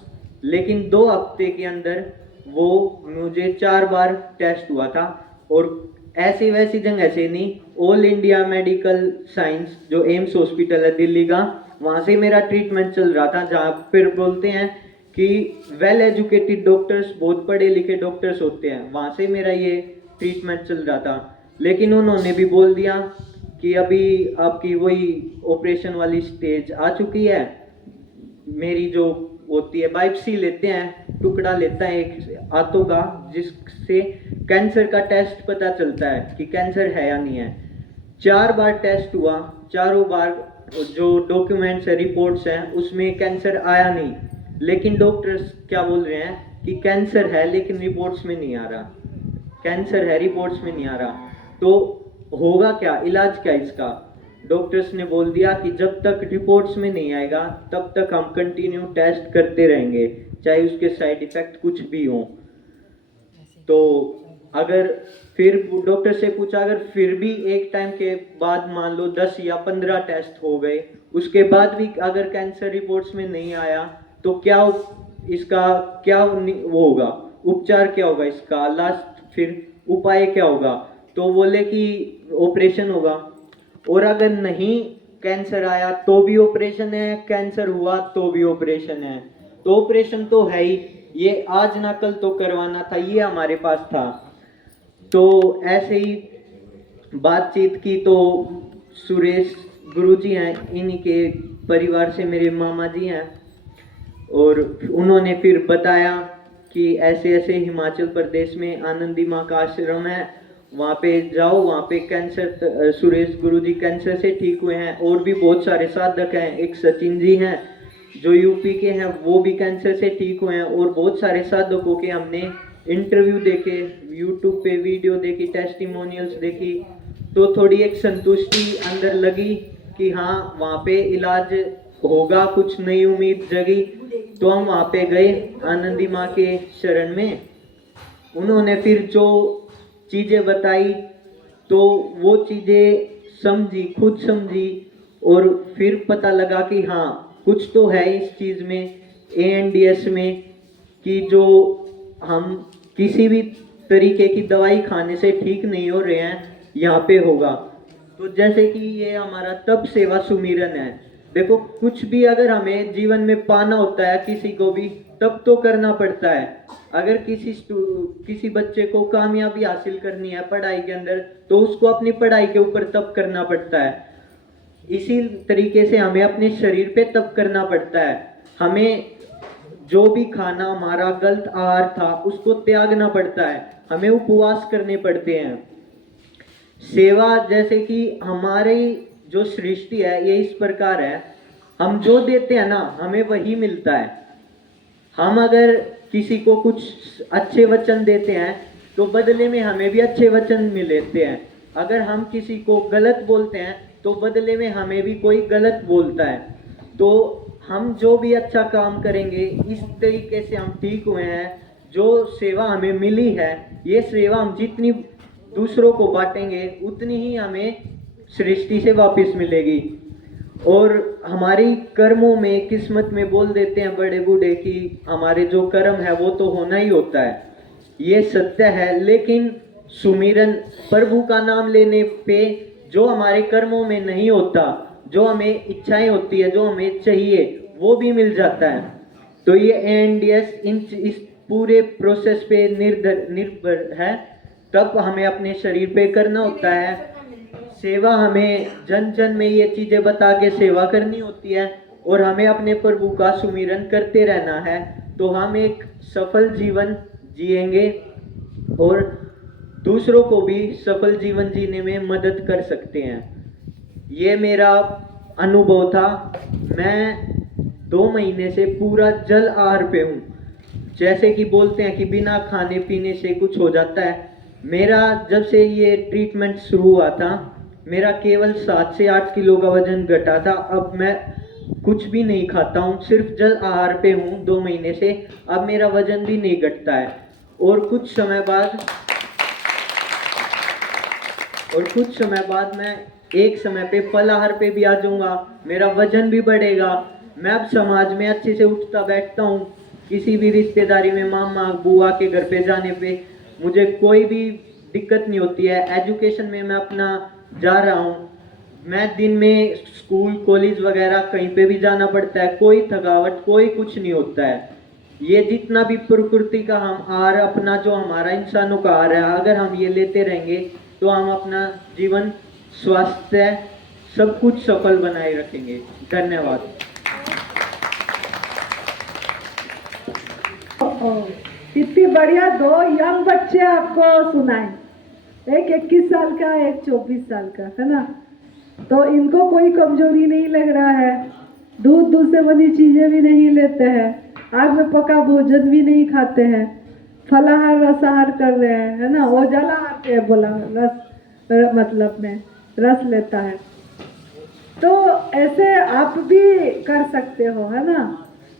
लेकिन 2 हफ्ते के अंदर वो मुझे 4 बार टेस्ट हुआ था। और ऐसी वैसी जगह से नहीं, ऑल इंडिया मेडिकल साइंस जो एम्स हॉस्पिटल है दिल्ली का, वहाँ से मेरा ट्रीटमेंट चल रहा था। जहाँ फिर बोलते हैं कि वेल एजुकेटेड डॉक्टर्स, बहुत पढ़े लिखे डॉक्टर्स होते हैं, वहाँ से मेरा ये ट्रीटमेंट चल रहा था। लेकिन उन्होंने भी बोल दिया कि अभी आपकी वही ऑपरेशन वाली स्टेज आ चुकी है। मेरी जो होती है बायोप्सी लेते हैं, टुकड़ा लेता है एक आंतों का, जिससे कैंसर का टेस्ट पता चलता है कि कैंसर है या नहीं है। 4 बार टेस्ट हुआ, चारों बार जो डॉक्यूमेंट्स है, रिपोर्ट्स हैं, उसमें कैंसर आया नहीं। लेकिन डॉक्टर्स क्या बोल रहे हैं कि कैंसर है लेकिन रिपोर्ट्स में नहीं आ रहा, कैंसर है रिपोर्ट्स में नहीं आ रहा। तो होगा क्या, इलाज क्या इसका? डॉक्टर्स ने बोल दिया कि जब तक रिपोर्ट्स में नहीं आएगा तब तक हम कंटिन्यू टेस्ट करते रहेंगे, चाहे उसके साइड इफेक्ट कुछ भी हो। तो अगर फिर डॉक्टर से पूछा, अगर फिर भी एक टाइम के बाद मान लो 10 या 15 टेस्ट हो गए, उसके बाद भी अगर कैंसर रिपोर्ट्स में नहीं आया, तो क्या इसका क्या वो होगा, उपचार क्या होगा इसका, लास्ट फिर उपाय क्या होगा? तो बोले कि ऑपरेशन होगा। और अगर नहीं कैंसर आया तो भी ऑपरेशन है, कैंसर हुआ तो भी ऑपरेशन है। तो ऑपरेशन तो है ही, ये आज ना कल तो करवाना था, ये हमारे पास था। तो ऐसे ही बातचीत की तो सुरेश गुरुजी हैं, इन्हीं के परिवार से मेरे मामा जी हैं, और उन्होंने फिर बताया कि ऐसे ऐसे हिमाचल प्रदेश में आनंदी माँ का आश्रम है, वहाँ पे जाओ, वहाँ पे कैंसर, सुरेश गुरुजी कैंसर से ठीक हुए हैं। और भी बहुत सारे साधक हैं, एक सचिन जी हैं जो यूपी के हैं, वो भी कैंसर से ठीक हुए हैं। और बहुत सारे साधकों के हमने इंटरव्यू देखे, यूट्यूब पे वीडियो देखी, टेस्टिमोनियल्स देखी, तो थोड़ी एक संतुष्टि अंदर लगी कि हाँ वहाँ पे इलाज होगा, कुछ नई उम्मीद जगी। तो हम वहाँ पे गए आनंदी माँ के शरण में। उन्होंने फिर जो चीज़ें बताई तो वो चीज़ें समझी, खुद समझी, और फिर पता लगा कि हाँ कुछ तो है इस चीज़ में, ANDS में, कि जो हम किसी भी तरीके की दवाई खाने से ठीक नहीं हो रहे हैं, यहाँ पे होगा। तो जैसे कि ये हमारा तप सेवा सुमिरन है। देखो कुछ भी अगर हमें जीवन में पाना होता है, किसी को भी तब तो करना पड़ता है। अगर किसी बच्चे को कामयाबी हासिल करनी है पढ़ाई के अंदर, तो उसको अपनी पढ़ाई के ऊपर तप करना पड़ता है। इसी तरीके से हमें अपने शरीर पे तप करना पड़ता है। हमें जो भी खाना हमारा गलत आहार था उसको त्यागना पड़ता है, हमें उपवास करने पड़ते हैं। सेवा, जैसे कि हमारी जो सृष्टि है ये इस प्रकार है, हम जो देते हैं ना हमें वही मिलता है। हम अगर किसी को कुछ अच्छे वचन देते हैं तो बदले में हमें भी अच्छे वचन मिलते हैं। अगर हम किसी को गलत बोलते हैं तो बदले में हमें भी कोई गलत बोलता है। तो हम जो भी अच्छा काम करेंगे, इस तरीके से हम ठीक हुए हैं। जो सेवा हमें मिली है, ये सेवा हम जितनी दूसरों को बांटेंगे उतनी ही हमें सृष्टि से वापस मिलेगी। और हमारी कर्मों में, किस्मत में बोल देते हैं बड़े बूढ़े कि हमारे जो कर्म है वो तो होना ही होता है, ये सत्य है। लेकिन सुमिरन, प्रभु का नाम लेने पे जो हमारे कर्मों में नहीं होता, जो हमें इच्छाएं होती है, जो हमें चाहिए, वो भी मिल जाता है। तो ये ANDS इस पूरे प्रोसेस पे निर्भर है। तब हमें अपने शरीर पे करना होता है सेवा, हमें जन जन में ये चीज़ें बता के सेवा करनी होती है, और हमें अपने प्रभु का सुमिरन करते रहना है। तो हम एक सफल जीवन जिएंगे और दूसरों को भी सफल जीवन जीने में मदद कर सकते हैं। ये मेरा अनुभव था। मैं 2 महीने से पूरा जल आहार पे हूँ। जैसे कि बोलते हैं कि बिना खाने पीने से कुछ हो जाता है, मेरा जब से ये ट्रीटमेंट शुरू हुआ था, मेरा केवल 7 से 8 किलो का वजन घटा था। अब मैं कुछ भी नहीं खाता हूँ, सिर्फ जल आहार पे हूँ 2 महीने से। अब मेरा वजन भी नहीं घटता है और कुछ समय बाद मैं एक समय पे फल आहार पे भी आ जाऊंगा, मेरा वजन भी बढ़ेगा। मैं अब समाज में अच्छे से उठता बैठता हूँ। किसी भी रिश्तेदारी में, मामा बुआ के घर पे जाने पे मुझे कोई भी दिक्कत नहीं होती है। एजुकेशन में मैं अपना जा रहा हूँ। मैं दिन में स्कूल कॉलेज वगैरह कहीं पे भी जाना पड़ता है, कोई थकावट कोई कुछ नहीं होता है। ये जितना भी प्रकृति का हम आहार, अपना जो हमारा इंसानों का आहार है, अगर हम ये लेते रहेंगे तो हम अपना जीवन स्वास्थ्य सब कुछ सफल बनाए रखेंगे। धन्यवाद। इतनी बढ़िया 2 यंग बच्चे आपको सुनाए, एक 21 साल का, एक 24 साल का, है ना। तो इनको कोई कमजोरी नहीं लग रहा है, दूध से बनी चीजें भी नहीं लेते हैं, आग में पका भोजन भी नहीं खाते हैं, फलाहार रसाहार कर रहे हैं, है ना। वो जलाहार के बोला, रस मतलब में रस लेता है। तो ऐसे आप भी कर सकते हो, है ना,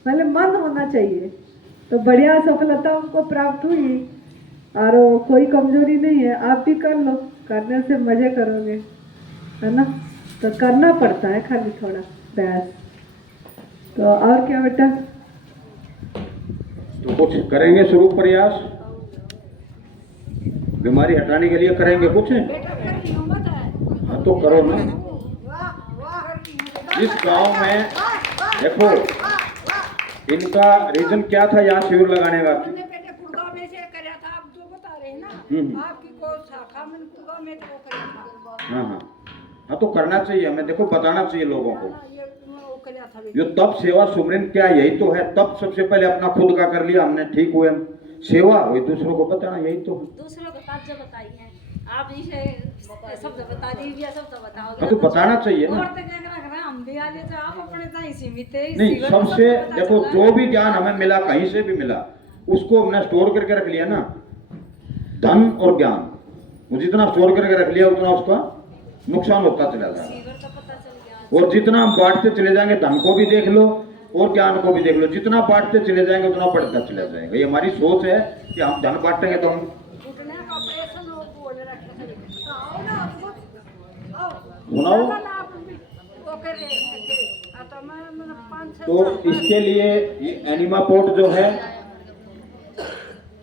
मतलब मन होना चाहिए। तो बढ़िया सफलता उनको प्राप्त हुई और कोई कमजोरी नहीं है, आप भी कर लो, करने से मजे करोगे, है ना। तो करना पड़ता है खाली थोड़ा प्रयास। तो और क्या बेटा? तो कुछ करेंगे शुरू प्रयास, बीमारी हटाने के लिए करेंगे कुछ? हाँ तो करो ना। जिस गांव में देखो, इनका रीजन क्या था यहाँ शिविर लगाने का? हमने पहले गुड़गांव में से कराया था, आप जो बता रहे हैं ना, आपकी को शाखा में गुड़गांव में तो वो कराया था। हाँ हाँ हाँ, तो करना चाहिए हमें, देखो बताना चाहिए लोगों को। ये वो कराया था। जो तप सेवा सुमरन क्या यही तो है। तप सबसे पहले अपना खुद का कर लिया हमने, ठीक हुए हम। सेवा वही दूसरों को बताना, यही तो है। दूसरों को ताज्जुब बताई है आप, इसे शब्द बता दीजिए, शब्द बताओगे हाँ, तो बताना चाहिए ना। और तो क्या करना है, हम भी आ लेते आप अपने ताई सीमित है। नहीं, सबसे देखो जो भी ज्ञान हमें मिला, कहीं से भी मिला, उसको हमने स्टोर करके रख लिया ना। धन और ज्ञान वो जितना स्टोर करके रख लिया उतना उसका नुकसान होता चला जाएगा। और जितना हम बांटते चले जाएंगे, धन को भी देख लो और ज्ञान को भी देख लो, जितना बांटते चले जाएंगे उतना बढ़ता चला जाएगा। ये हमारी सोच है कि हम धन बांटेंगे तो हम सुनाओ। तो इसके लिए ये एनिमा पोर्ट जो है,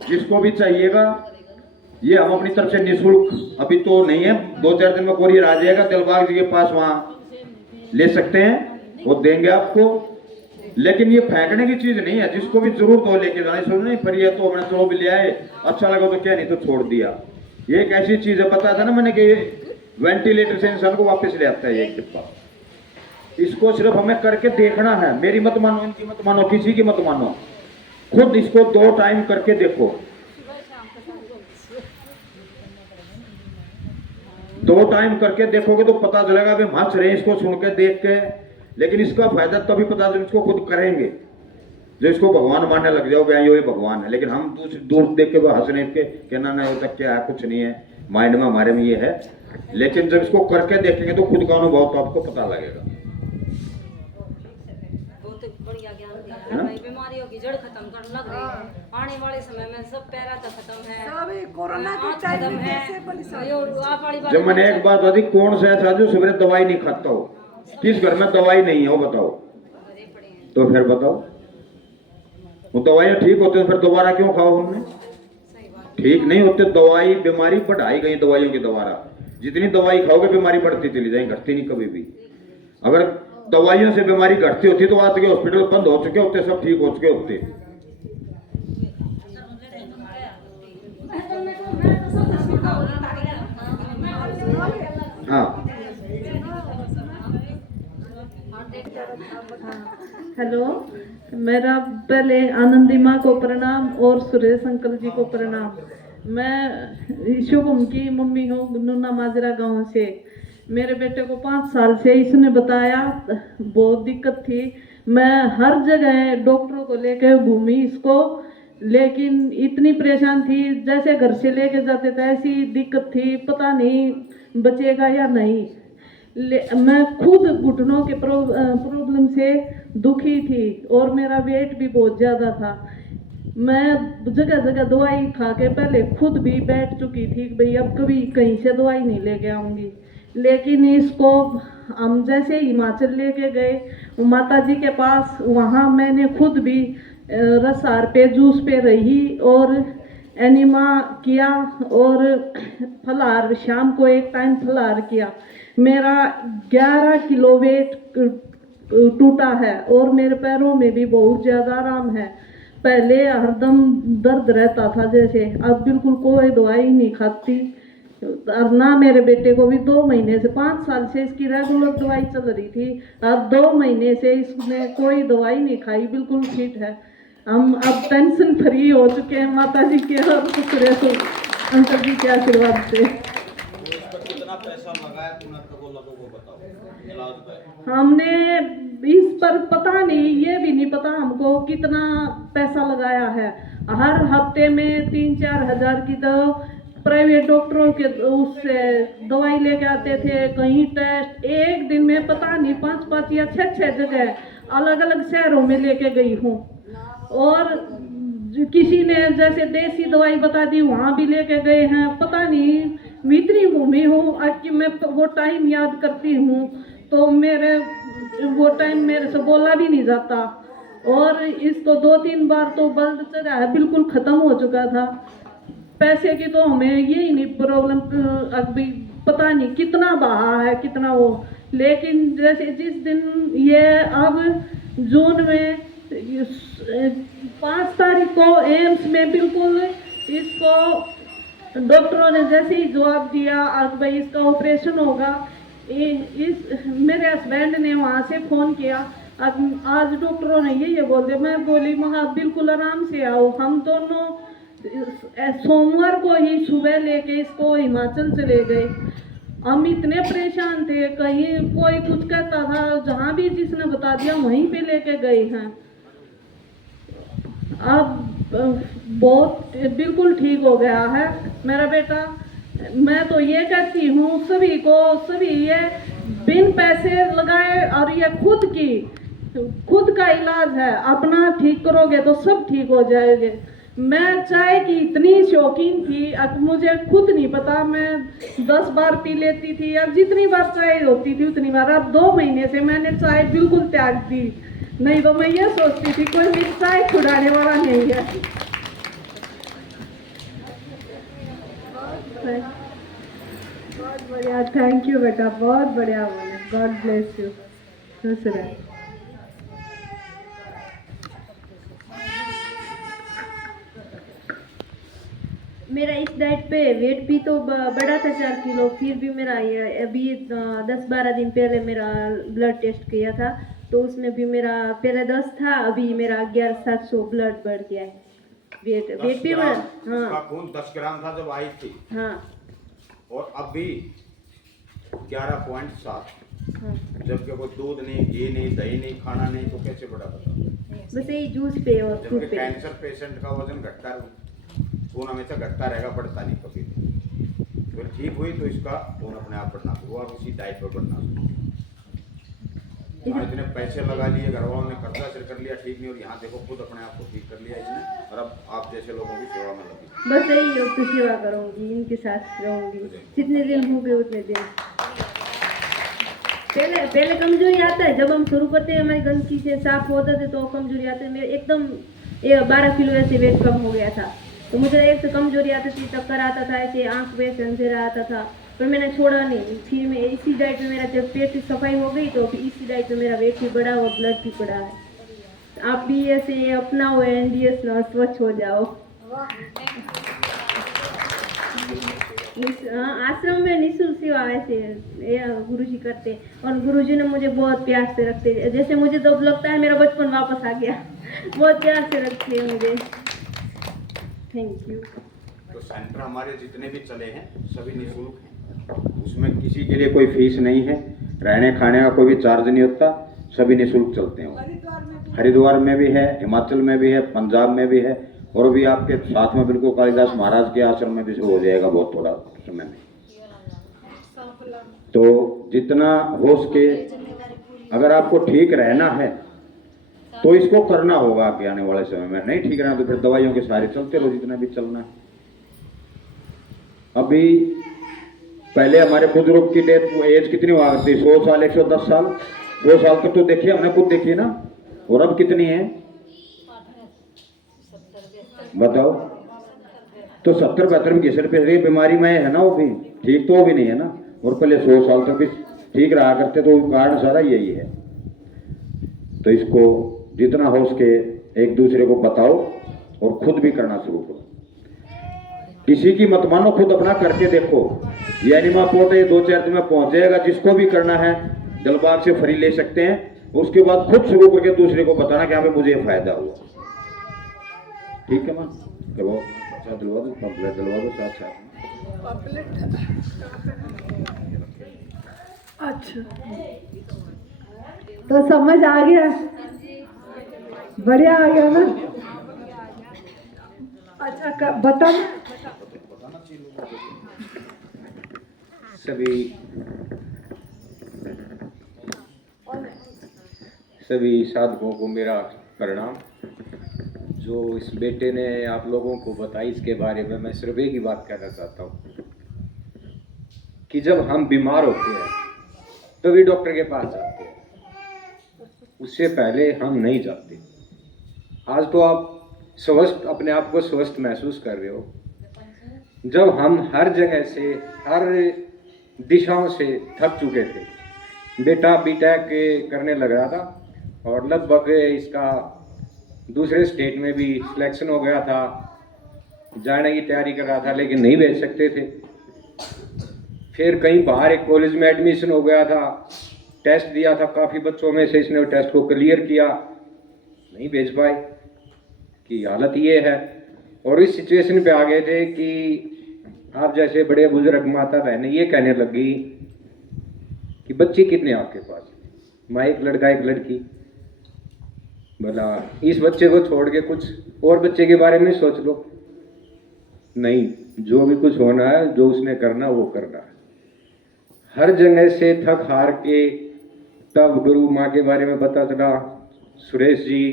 जिसको भी चाहिएगा, ये हम अपनी तरफ से निःशुल्क, अभी तो नहीं है, 2-4 दिन में कोरियर आ जाएगा, दिलबाग जी के पास, वहां ले सकते हैं, वो देंगे आपको। लेकिन ये फेंकने की चीज नहीं है, जिसको भी जरूरत हो लेके जाने। सुन नहीं, पर ये तो हमने चलो भी ले आए, अच्छा लगा तो क्या, नहीं तो छोड़ दिया। ये एक ऐसी चीज है, बताया था ना मैंने कि वेंटिलेटर से इंसान को वापस ले आता है ये डिब्बा। इसको सिर्फ हमें करके देखना है। मेरी मत मानो, इनकी मत मानो, किसी की मत मानो, खुद इसको 2 टाइम करके देखो। 2 टाइम करके देखोगे तो पता चलेगा। अभी हंस रहे हैं इसको सुन के, देख के, लेकिन इसका फायदा तभी पता जब इसको खुद करेंगे। जो इसको भगवान मानने लग जाओगे, ये भगवान है, लेकिन हम दूर देख के हंस रहे के कहना नहीं होता, क्या है, कुछ नहीं है, माइंड में हमारे में ये है। लेकिन जब इसको करके देखेंगे तो खुद का अनुभव तो आपको पता लगेगा। बहुत बढ़िया ज्ञान दिया है भाई। बीमारियों की जड़ खत्म करने लग रही है, आने वाले समय में सब पैरा तो खत्म है, सब कोरोना के आँख टाइम खत्म में है। कैसे बड़ी सारी यो आप वाली बात जब मैंने एक बात बता दी, कौन सा ऐसा जो सवेरे दवाई नहीं खाता हो? किस घर में दवाई नहीं है वो बताओ? तो फिर बताओ, वो दवाइयाँ ठीक होते फिर दोबारा क्यों खाओ? हमने ठीक नहीं होते, दवाई बीमारी बढ़ाई गई दवाइयों के द्वारा। जितनी दवाई खाओगे बीमारी बढ़ती चली जाएगी, घटती नहीं कभी भी। अगर दवाइयों से बीमारी घटती होती तो आज के हॉस्पिटल बंद हो चुके होते, सब ठीक हो चुके होते। हाँ, हेलो, मेरा पहले आनंदी माँ को प्रणाम और सुरेश अंकल जी को प्रणाम। मैं शुभम की मम्मी हूँ, नूना माजरा गांव से। मेरे बेटे को 5 साल से इसने बताया बहुत दिक्कत थी। मैं हर जगह डॉक्टरों को लेकर घूमी इसको, लेकिन इतनी परेशान थी, जैसे घर से लेके जाते थे ऐसी दिक्कत थी, पता नहीं बचेगा या नहीं। मैं खुद घुटनों के प्रॉब्लम से दुखी थी और मेरा वेट भी बहुत ज़्यादा था। मैं जगह जगह दवाई खा के पहले खुद भी बैठ चुकी थी कि भाई अब कभी कहीं से दवाई नहीं लेके आऊँगी, लेकिन इसको हम जैसे हिमाचल लेके गए माता जी के पास, वहाँ मैंने खुद भी रसार पे जूस पे रही और एनिमा किया और फलाहार, शाम को एक टाइम फलाहार किया। मेरा 11 किलो वेट टूटा है और मेरे पैरों में भी बहुत ज़्यादा आराम है। पहले हरदम दर्द रहता था जैसे, अब बिल्कुल कोई दवाई नहीं खाती। और ना मेरे बेटे को भी 2 महीने से 5 साल से इसकी रेगुलर दवाई चल रही थी, अब 2 महीने से इसने कोई दवाई नहीं खाई, बिल्कुल फिट है। हम अब टेंशन फ्री हो चुके हैं माता जी के और सुरेश अंकल जी के आशीर्वाद से। कितना पैसा लगाया तूने, तो लोगों को बताओ इलाज पे? हमने इस पर पता नहीं, ये भी नहीं पता हमको कितना पैसा लगाया है। हर हफ्ते में 3-4 हज़ार की तो प्राइवेट डॉक्टरों के उससे दवाई लेके आते थे, कहीं टेस्ट। एक दिन में पता नहीं 5-5 या 6-6 जगह अलग अलग शहरों में लेके गई हूँ। और किसी ने जैसे देसी दवाई बता दी, वहाँ भी लेके गए हैं। पता नहीं मैं इतनी घूमी हूँ आज कि मैं वो टाइम याद करती हूँ तो मेरे वो टाइम मेरे से बोला भी नहीं जाता। और इसको 2-3 बार तो ब्लड चढ़ा है, बिल्कुल ख़त्म हो चुका था। पैसे की तो हमें यही नहीं प्रॉब्लम, अभी पता नहीं कितना बहा है कितना वो। लेकिन जैसे जिस दिन ये अब जून में 5 तारीख को एम्स में बिल्कुल इसको डॉक्टरों ने जैसे ही जवाब दिया आज भाई इसका ऑपरेशन होगा, इस मेरे हस्बैंड ने वहाँ से फ़ोन किया, आज डॉक्टरों ने ये बोल दिया। मैं बोली महा बिल्कुल आराम से आओ। हम दोनों सोमवार को ही सुबह लेके इसको हिमाचल चले गए। हम इतने परेशान थे, कहीं कोई कुछ कहता था, जहाँ भी जिसने बता दिया वहीं पे लेके गए हैं। अब बहुत बिल्कुल ठीक हो गया है मेरा बेटा। मैं तो ये कहती हूँ सभी को, सभी ये बिन पैसे लगाए और ये खुद का इलाज है, अपना ठीक करोगे तो सब ठीक हो जाएंगे। मैं चाय की इतनी शौकीन थी, अब मुझे खुद नहीं पता, मैं 10 बार पी लेती थी या जितनी बार चाय होती थी उतनी बार। अब 2 महीने से मैंने चाय बिल्कुल त्याग दी, नहीं तो मैं ये सोचती थी कोई मेरी चाय छुड़ाने वाला नहीं है। बहुत बढ़िया, थैंक यू बेटा, बहुत बढ़िया बोले, गॉड ब्लेस यू। खुश रहे। मेरा इस डाइट पे वेट भी तो बढ़ा था 4 किलो, फिर भी मेरा ये अभी 10-12 दिन पहले मेरा ब्लड टेस्ट किया था तो उसमें भी मेरा पहले 10 था, अभी मेरा 11,700 ब्लड बढ़ गया है। वेट भी बढ़ा। हाँ, खून 10 ग्राम था जब आई थी। हाँ, और अभी 11.7। हाँ। जबकि कोई दूध नहीं, घी नहीं, दही नहीं, खाना नहीं, तो कैसे बढ़ा बताओ? बस यही जूस पे और फ्रूट जबकि पे। कैंसर पेशेंट का वजन घटता है, खून हमेशा घटता रहेगा, बढ़ता नहीं कभी। फिर ठीक हुई तो इसका खून अपने आप बढ़ना शुरू हुआ, उसी डाइट पर बढ़ना शुरू हुआ। इतने पैसे लगा लिए, घर वालों ने कर्जा सिर कर लिया, ठीक नहीं, और यहाँ देखो खुद अपने आप को ठीक कर लिया इसने, और अब आप जैसे लोगों की सेवा में लगी। बस यही योग तो सेवा करूंगी, इनके साथ रहूंगी जितने दिन होंगे उतने दिन। पहले कमजोरी आता है, जब हम शुरू करते हैं हमारी गंदगी से साफ होते थे तो कमजोरी आती है। मेरे एकदम 12 किलो ऐसे वेट कम हो गया था, तो मुझे एक तो कमजोरी आती थी, चक्कर आता था, ऐसे आंख में से अंधेरा आता था, पर मैंने छोड़ा नहीं। फिर मैं इसी डाइट में, मेरा जब पेट की सफाई हो गई तो इसी डाइट में मेरा वेट भी बढ़ा और ब्लड भी बढ़ा है। आप भी ऐसे अपनाओ, NDS ना, स्वच्छ हो जाओ। आश्रम में निःशुल्क सेवा ऐसे गुरुजी करते और गुरुजी ने मुझे बहुत प्यार से रखते, जैसे मुझे तो लगता है मेरा बचपन वापस आ गया। बहुत प्यार से रखते हैं मुझे। Thank you. तो सेंटर हमारे जितने भी चले हैं सभी निःशुल्क हैं, उसमें किसी के लिए कोई फीस नहीं है, रहने खाने का कोई भी चार्ज नहीं होता, सभी निःशुल्क चलते हैं। हरिद्वार में भी है, हिमाचल में भी है, पंजाब में भी है, और भी आपके साथ में बिल्कुल कालिदास महाराज के आश्रम में भी शुरू हो जाएगा बहुत थोड़ा समय में। तो जितना हो सके अगर आपको ठीक रहना है तो इसको करना होगा आगे आने वाले समय में। नहीं ठीक रहना तो फिर दवाइयों के सहारे चलते रहो जितना भी चलना है। अभी पहले हमारे बुजुर्ग की डेथ एज कितनी हुआ करती, 100 साल 110 साल, 2 साल तक तो देखिए हमने खुद देखी ना। और अब कितनी है बताओ? तो 70-72 में घिसट पे बीमारी में है ना, वो भी ठीक तो वो भी नहीं है ना। और पहले 100 साल तक भी ठीक रहा करते, तो कारण सारा यही है। तो इसको जितना हो सके एक दूसरे को बताओ और खुद भी करना शुरू करो। किसी की मत मानो, खुद अपना करके देखो। ये एनिमा पोर्ट 2-4 दिन में पहुंच जाएगा। जिसको भी करना है दिलबाग से फ्री ले सकते हैं। उसके बाद खुद शुरू करके दूसरे को बताना कि हाँ भाई मुझे फायदा हुआ। ठीक है मां, दिलवा दो, पंपलेट दिलवा दो साथ साथ। अच्छा, तो समझ आ गया, बढ़िया आ गया ना। अच्छा बता। सभी साधकों को मेरा प्रणाम। जो इस बेटे ने आप लोगों को बताई इसके बारे में मैं सिर्फ एक ही बात कहना चाहता हूँ कि जब हम बीमार होते हैं तभी डॉक्टर के पास जाते हैं, उससे पहले हम नहीं जाते। आज तो आप स्वस्थ, अपने आप को स्वस्थ महसूस कर रहे हो। जब हम हर जगह से, हर दिशाओं से थक चुके थे, बेटा बीटेक करने लग रहा था और लगभग इसका दूसरे स्टेट में भी सिलेक्शन हो गया था, जाने की तैयारी कर रहा था लेकिन नहीं भेज सकते थे। फिर कहीं बाहर एक कॉलेज में एडमिशन हो गया था, टेस्ट दिया था, काफ़ी बच्चों में से इसने टेस्ट को क्लियर किया, नहीं भेज पाए कि हालत ये है। और इस सिचुएशन पे आ गए थे कि आप जैसे बड़े बुजुर्ग माता बहनें ये कहने लगी कि बच्चे कितने आपके पास, माँ एक लड़का एक लड़की, बोला इस बच्चे को छोड़ के कुछ और बच्चे के बारे में सोच लो। नहीं, जो भी कुछ होना है, जो उसने करना वो करना है। हर जगह से थक हार के तब गुरु माँ के बारे में पता चला। सुरेश जी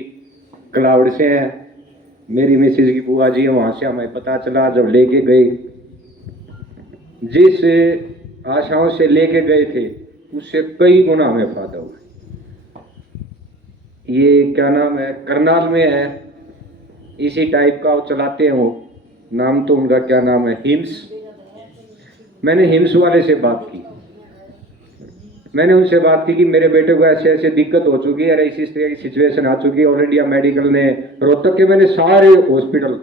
क्लाउड से हैं, मेरी मिसेज की बुआ जी है, वहाँ से हमें पता चला। जब लेके गए, जिस आशाओं से लेके गए थे उससे कई गुना हमें फायदा हुआ। ये क्या नाम है, करनाल में है, इसी टाइप का वो चलाते हैं। वो नाम तो उनका क्या नाम है, हिम्स। मैंने हिम्स वाले से बात की, मैंने उनसे बात की कि मेरे बेटे को ऐसे ऐसे दिक्कत हो चुकी है, इसी तरह की सिचुएशन आ चुकी है। ऑल इंडिया मेडिकल ने, रोहतक के मैंने सारे हॉस्पिटल,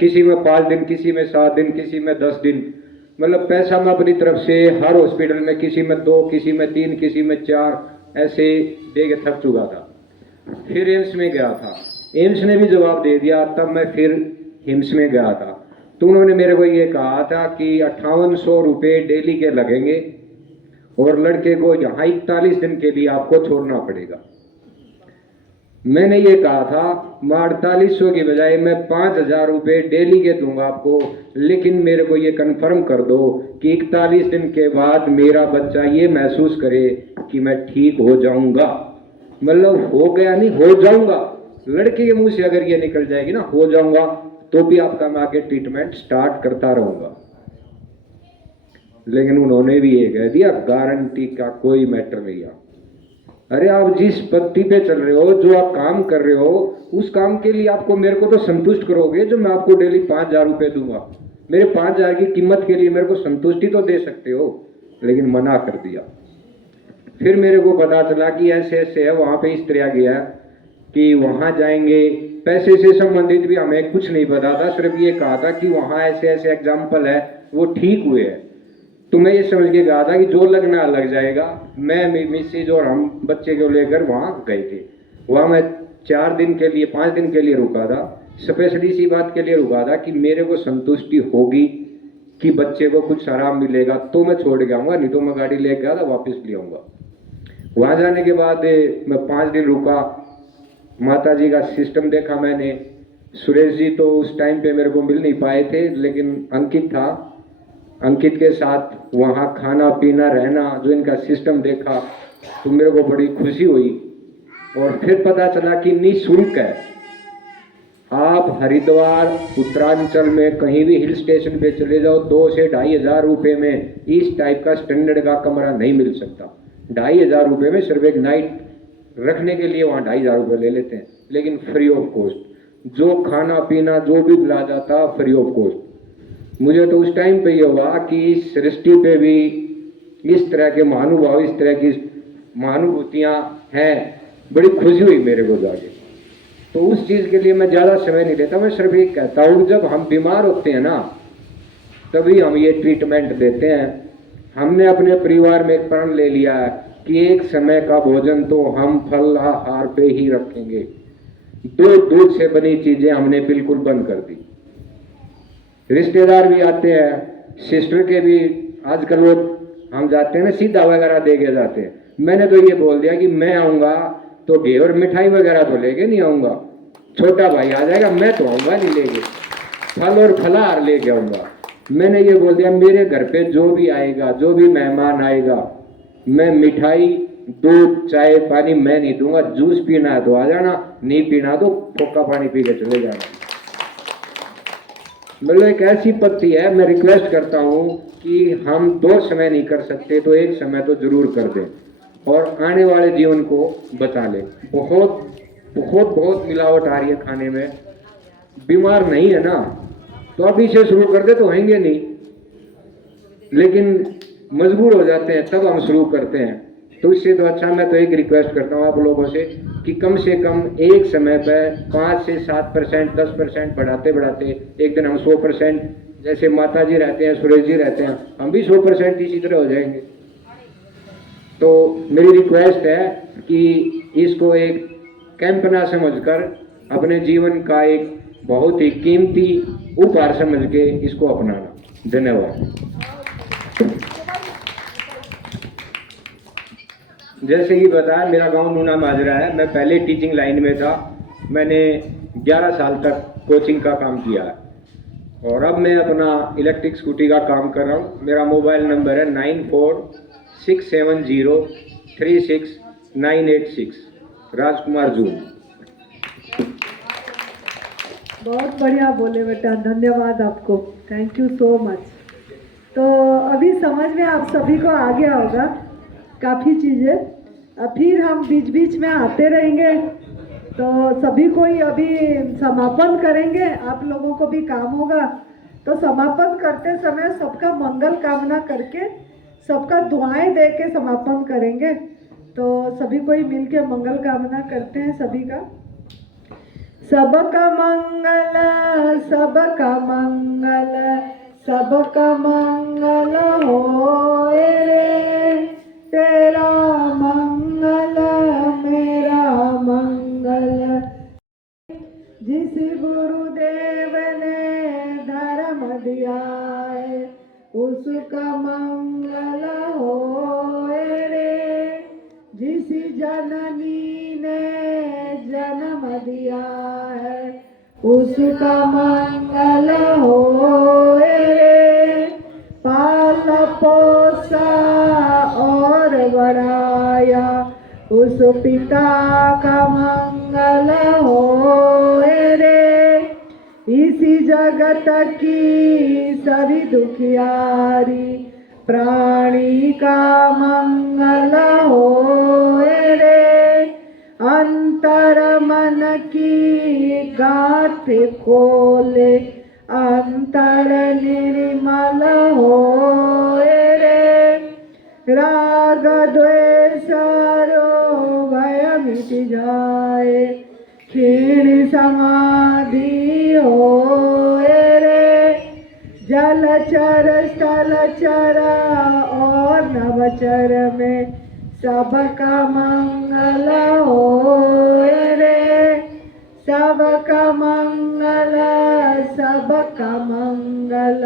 किसी में 5 दिन, किसी में 7 दिन, किसी में 10 दिन, मतलब पैसा मैं अपनी तरफ से हर हॉस्पिटल में, किसी में 2, किसी में 3, किसी में 4 ऐसे दे के थक चुका था। फिर एम्स में गया था, एम्स ने भी जवाब दे दिया। तब मैं फिर हिम्स में गया था, तो उन्होंने मेरे को ये कहा था कि 5800 रुपये डेली के लगेंगे और लड़के को यहाँ 41 दिन के लिए आपको छोड़ना पड़ेगा। मैंने ये कहा था मैं 4800 की बजाय मैं 5000 रुपये डेली के दूंगा आपको, लेकिन मेरे को ये कंफर्म कर दो कि 41 दिन के बाद मेरा बच्चा ये महसूस करे कि मैं ठीक हो जाऊंगा। मतलब हो गया नहीं, हो जाऊंगा। लड़के के मुंह से अगर ये निकल जाएगी ना हो जाऊंगा, तो भी आपका मैं आगे ट्रीटमेंट स्टार्ट करता रहूंगा। लेकिन उन्होंने भी ये कह दिया गारंटी का कोई मैटर नहीं। अरे आप जिस पत्ती पे चल रहे हो, जो आप काम कर रहे हो, उस काम के लिए आपको मेरे को तो संतुष्ट करोगे जो मैं आपको डेली 5000 रुपये दूंगा। मेरे 5000 की कीमत के लिए मेरे को संतुष्टि तो दे सकते हो। लेकिन मना कर दिया। फिर मेरे को पता चला कि ऐसे ऐसे है, वहाँ पे इस तरह गया कि वहाँ जाएंगे, पैसे से संबंधित भी हमें कुछ नहीं पता था, सिर्फ ये कहा था कि वहाँ ऐसे ऐसे एग्जाम्पल है, वो ठीक हुए हैं। तो मैं ये समझ के कहा था कि जो लगना लग जाएगा। मैं मिसेज और हम बच्चे को लेकर वहाँ गए थे। वहाँ मैं 4 दिन के लिए, 5 दिन के लिए रुका था। स्पेशली इसी बात के लिए रुका था कि मेरे को संतुष्टि होगी कि बच्चे को कुछ आराम मिलेगा तो मैं छोड़ के आऊँगा, नहीं तो मैं गाड़ी लेके गया था वापस ले आऊँगा। वहाँ जाने के बाद मैं 5 दिन रुका, माता जी का सिस्टम देखा मैंने। सुरेश जी तो उस टाइम पे मेरे को मिल नहीं पाए थे, लेकिन अंकित था, अंकित के साथ वहाँ खाना पीना रहना, जो इनका सिस्टम देखा तो मेरे को बड़ी खुशी हुई। और फिर पता चला कि निःशुल्क है। आप हरिद्वार उत्तरांचल में कहीं भी हिल स्टेशन पे चले जाओ, 2 से 2,500 रुपये में इस टाइप का स्टैंडर्ड का कमरा नहीं मिल सकता। 2,500 रुपये में सिर्फ एक नाइट रखने के लिए वहाँ 2,500 रुपये ले लेते हैं, लेकिन फ्री ऑफ कॉस्ट। जो खाना पीना जो भी मिला जाता फ्री ऑफ कॉस्ट। मुझे तो उस टाइम पे ये हुआ कि इस सृष्टि पे भी इस तरह के महानुभाव, इस तरह की महानुभूतियाँ हैं, बड़ी खुशी हुई मेरे को जाके। तो उस चीज़ के लिए मैं ज़्यादा समय नहीं देता, मैं सिर्फ एक कहता हूँ जब हम बीमार होते हैं ना तभी हम ये ट्रीटमेंट देते हैं। हमने अपने परिवार में एक प्रण ले लिया है कि एक समय का भोजन तो हम फल आहार पे ही रखेंगे। दूध से बनी चीज़ें हमने बिल्कुल बंद कर दी। रिश्तेदार भी आते हैं, सिस्टर के भी आजकल वो हम जाते हैं ना सीधा वगैरह दे के जाते हैं। मैंने तो ये बोल दिया कि मैं आऊँगा तो घी और मिठाई वगैरह तो लेके नहीं आऊँगा, छोटा भाई आ जाएगा, मैं तो आऊँगा नहीं लेके, फल और फलाहार लेके आऊँगा। मैंने ये बोल दिया मेरे घर पे जो भी आएगा, जो भी मेहमान आएगा, मैं मिठाई दूध चाय पानी मैं नहीं दूंगा। जूस पीना है तो आ जाना, नहीं पीना तो फोका पानी पी के चले जाना। मतलब एक ऐसी पत्ती है, मैं रिक्वेस्ट करता हूँ कि हम 2 समय नहीं कर सकते तो एक समय तो जरूर कर दें और आने वाले जीवन को बचा लें। बहुत बहुत बहुत मिलावट आ रही है खाने में। बीमार नहीं है ना तो अभी से शुरू कर दे तो होंगे नहीं, लेकिन मजबूर हो जाते हैं तब हम शुरू करते हैं। तो इससे तो अच्छा मैं तो एक रिक्वेस्ट करता हूँ आप लोगों से कि कम से कम एक समय पर 5 से 7%, 10% बढ़ाते बढ़ाते एक दिन हम 100%, जैसे माता जी रहते हैं, सुरेश जी रहते हैं, हम भी 100% इसी तरह हो जाएंगे। तो मेरी रिक्वेस्ट है कि इसको एक कैंप ना समझकर अपने जीवन का एक बहुत ही कीमती उपहार समझ के इसको अपनाना। धन्यवाद। जैसे ही बताया, मेरा गांव नूना माजरा है। मैं पहले टीचिंग लाइन में था, मैंने 11 साल तक कोचिंग का काम किया है और अब मैं अपना इलेक्ट्रिक स्कूटी का काम कर रहा हूँ। मेरा मोबाइल नंबर है 9467036986, राजकुमार जून। बहुत बढ़िया बोले बेटा, धन्यवाद आपको, थैंक यू सो मच। तो अभी समझ में आप सभी को आ गया होगा काफ़ी चीज़ें। फिर हम बीच बीच में आते रहेंगे, तो सभी को ही अभी समापन करेंगे। आप लोगों को भी काम होगा, तो समापन करते समय सबका मंगल कामना करके, सबका दुआएं दे के समापन करेंगे। तो सभी को ही मिल के मंगल कामना करते हैं सभी का। सबका मंगल, सबका मंगल, सबका मंगल होए रे, तेरा मंगल मेरा मंगल। जिस गुरुदेव ने धर्म दिया है उसका मंगल होए रे, जिस जननी ने जन्म दिया है उसका मंगल होए रे, पाल पोसा और बढ़ाया उस पिता का मंगल होए रे, इसी जगत की सभी दुखियारी प्राणी का मंगल होए रे, अंतर मन की गांठ खोले अंतर निर्मल होए रे, राग द्वेष भय मिट जाए क्षीण समाधि होए रे, जलचर स्थलचर और नवचर में सबका मंगल होए रे, सबका मंगल, सबका मंगल,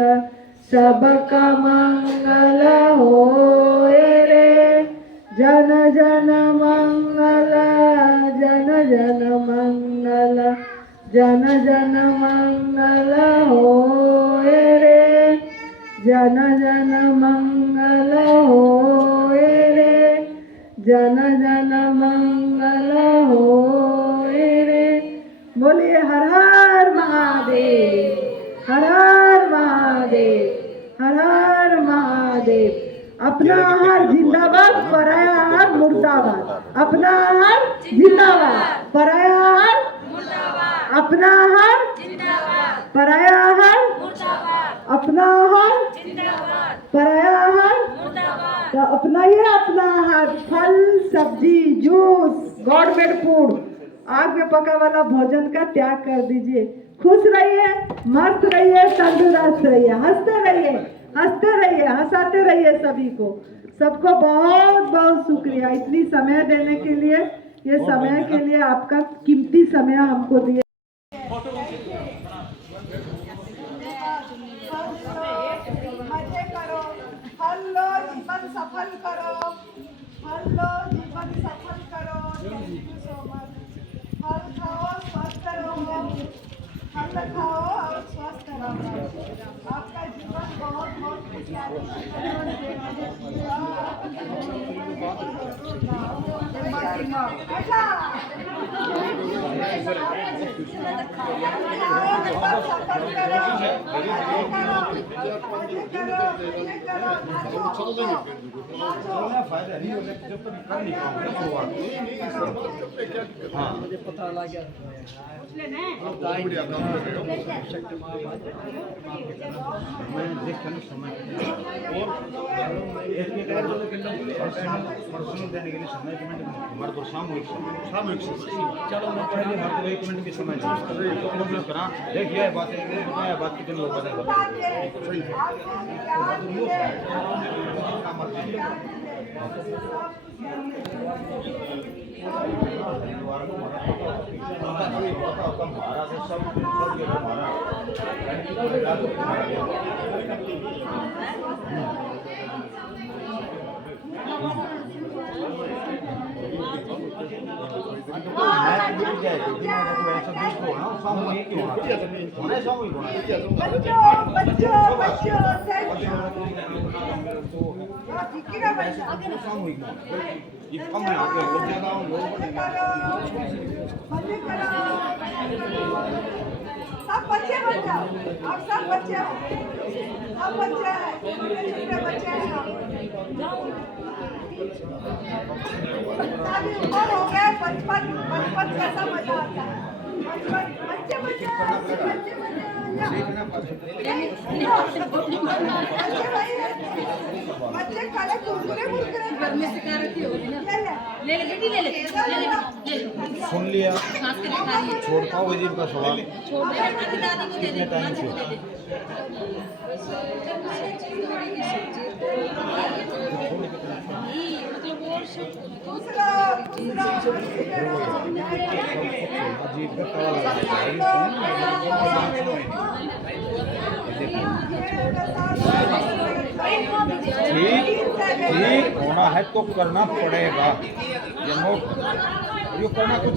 सबका मंगल होए रे, जन जन मंगल, जन जन मंगल, जन जन मंगल होए रे, जन जन मंगल होए रे, जन जन मंगल होए रे। बोलिए हर हर महादेव, हर हर महादेव, हर हर महादेव। अपना आहार जिंदाबाद, पराया आहार मुर्दाबाद। अपना आहार जिंदाबाद, पराया आहार मुर्दाबाद। अपना आहार जिंदाबाद, पराया आहार मुर्दाबाद। अपना आहार जिंदाबाद, पराया आहार मुर्दाबाद। तो अपनाइए अपना आहार, फल सब्जी जूस गॉड मेड फूड, आग में पका वाला भोजन का त्याग कर दीजिए। खुश रहिए, मस्त रहिए, तंदुरुस्त रहिए, हंसते रहिए, हंसते रहिए, हंसाते रहिए सभी को। सबको बहुत बहुत शुक्रिया इतनी समय देने के लिए, ये समय के लिए आपका कीमती समय हमको दिए। मजे करो, फल लो, जीवन सफल करो, फल लो, जीवन सफल करो। Thank you so much. फल खाओ, स्वस्थ रहो, फल खाओ और स्वस्थ रहो। आपका जीवन बहुत बहुत खुशहाली मुझे पता लग गया चलो मैं पहले हर एक मिनट की समय देखिए बात कितने लोग सब बच्चे बन जाओ, आप सब बच्चे हो, सब बच्चे हैं, छोटे बच्चे हैं। अभी उम्र हो गए, बचपन कैसा मजा आता है। बच्चे बच्चे काले कुरकुरे घर में सिखा रखी होगी ना। ले ले बेटी, ले ले सुन लिया, छोड़ पाओ वजीर का सवाल कितने टाइम से ठीक होना है तो करना पड़ेगा। ये करना कुछ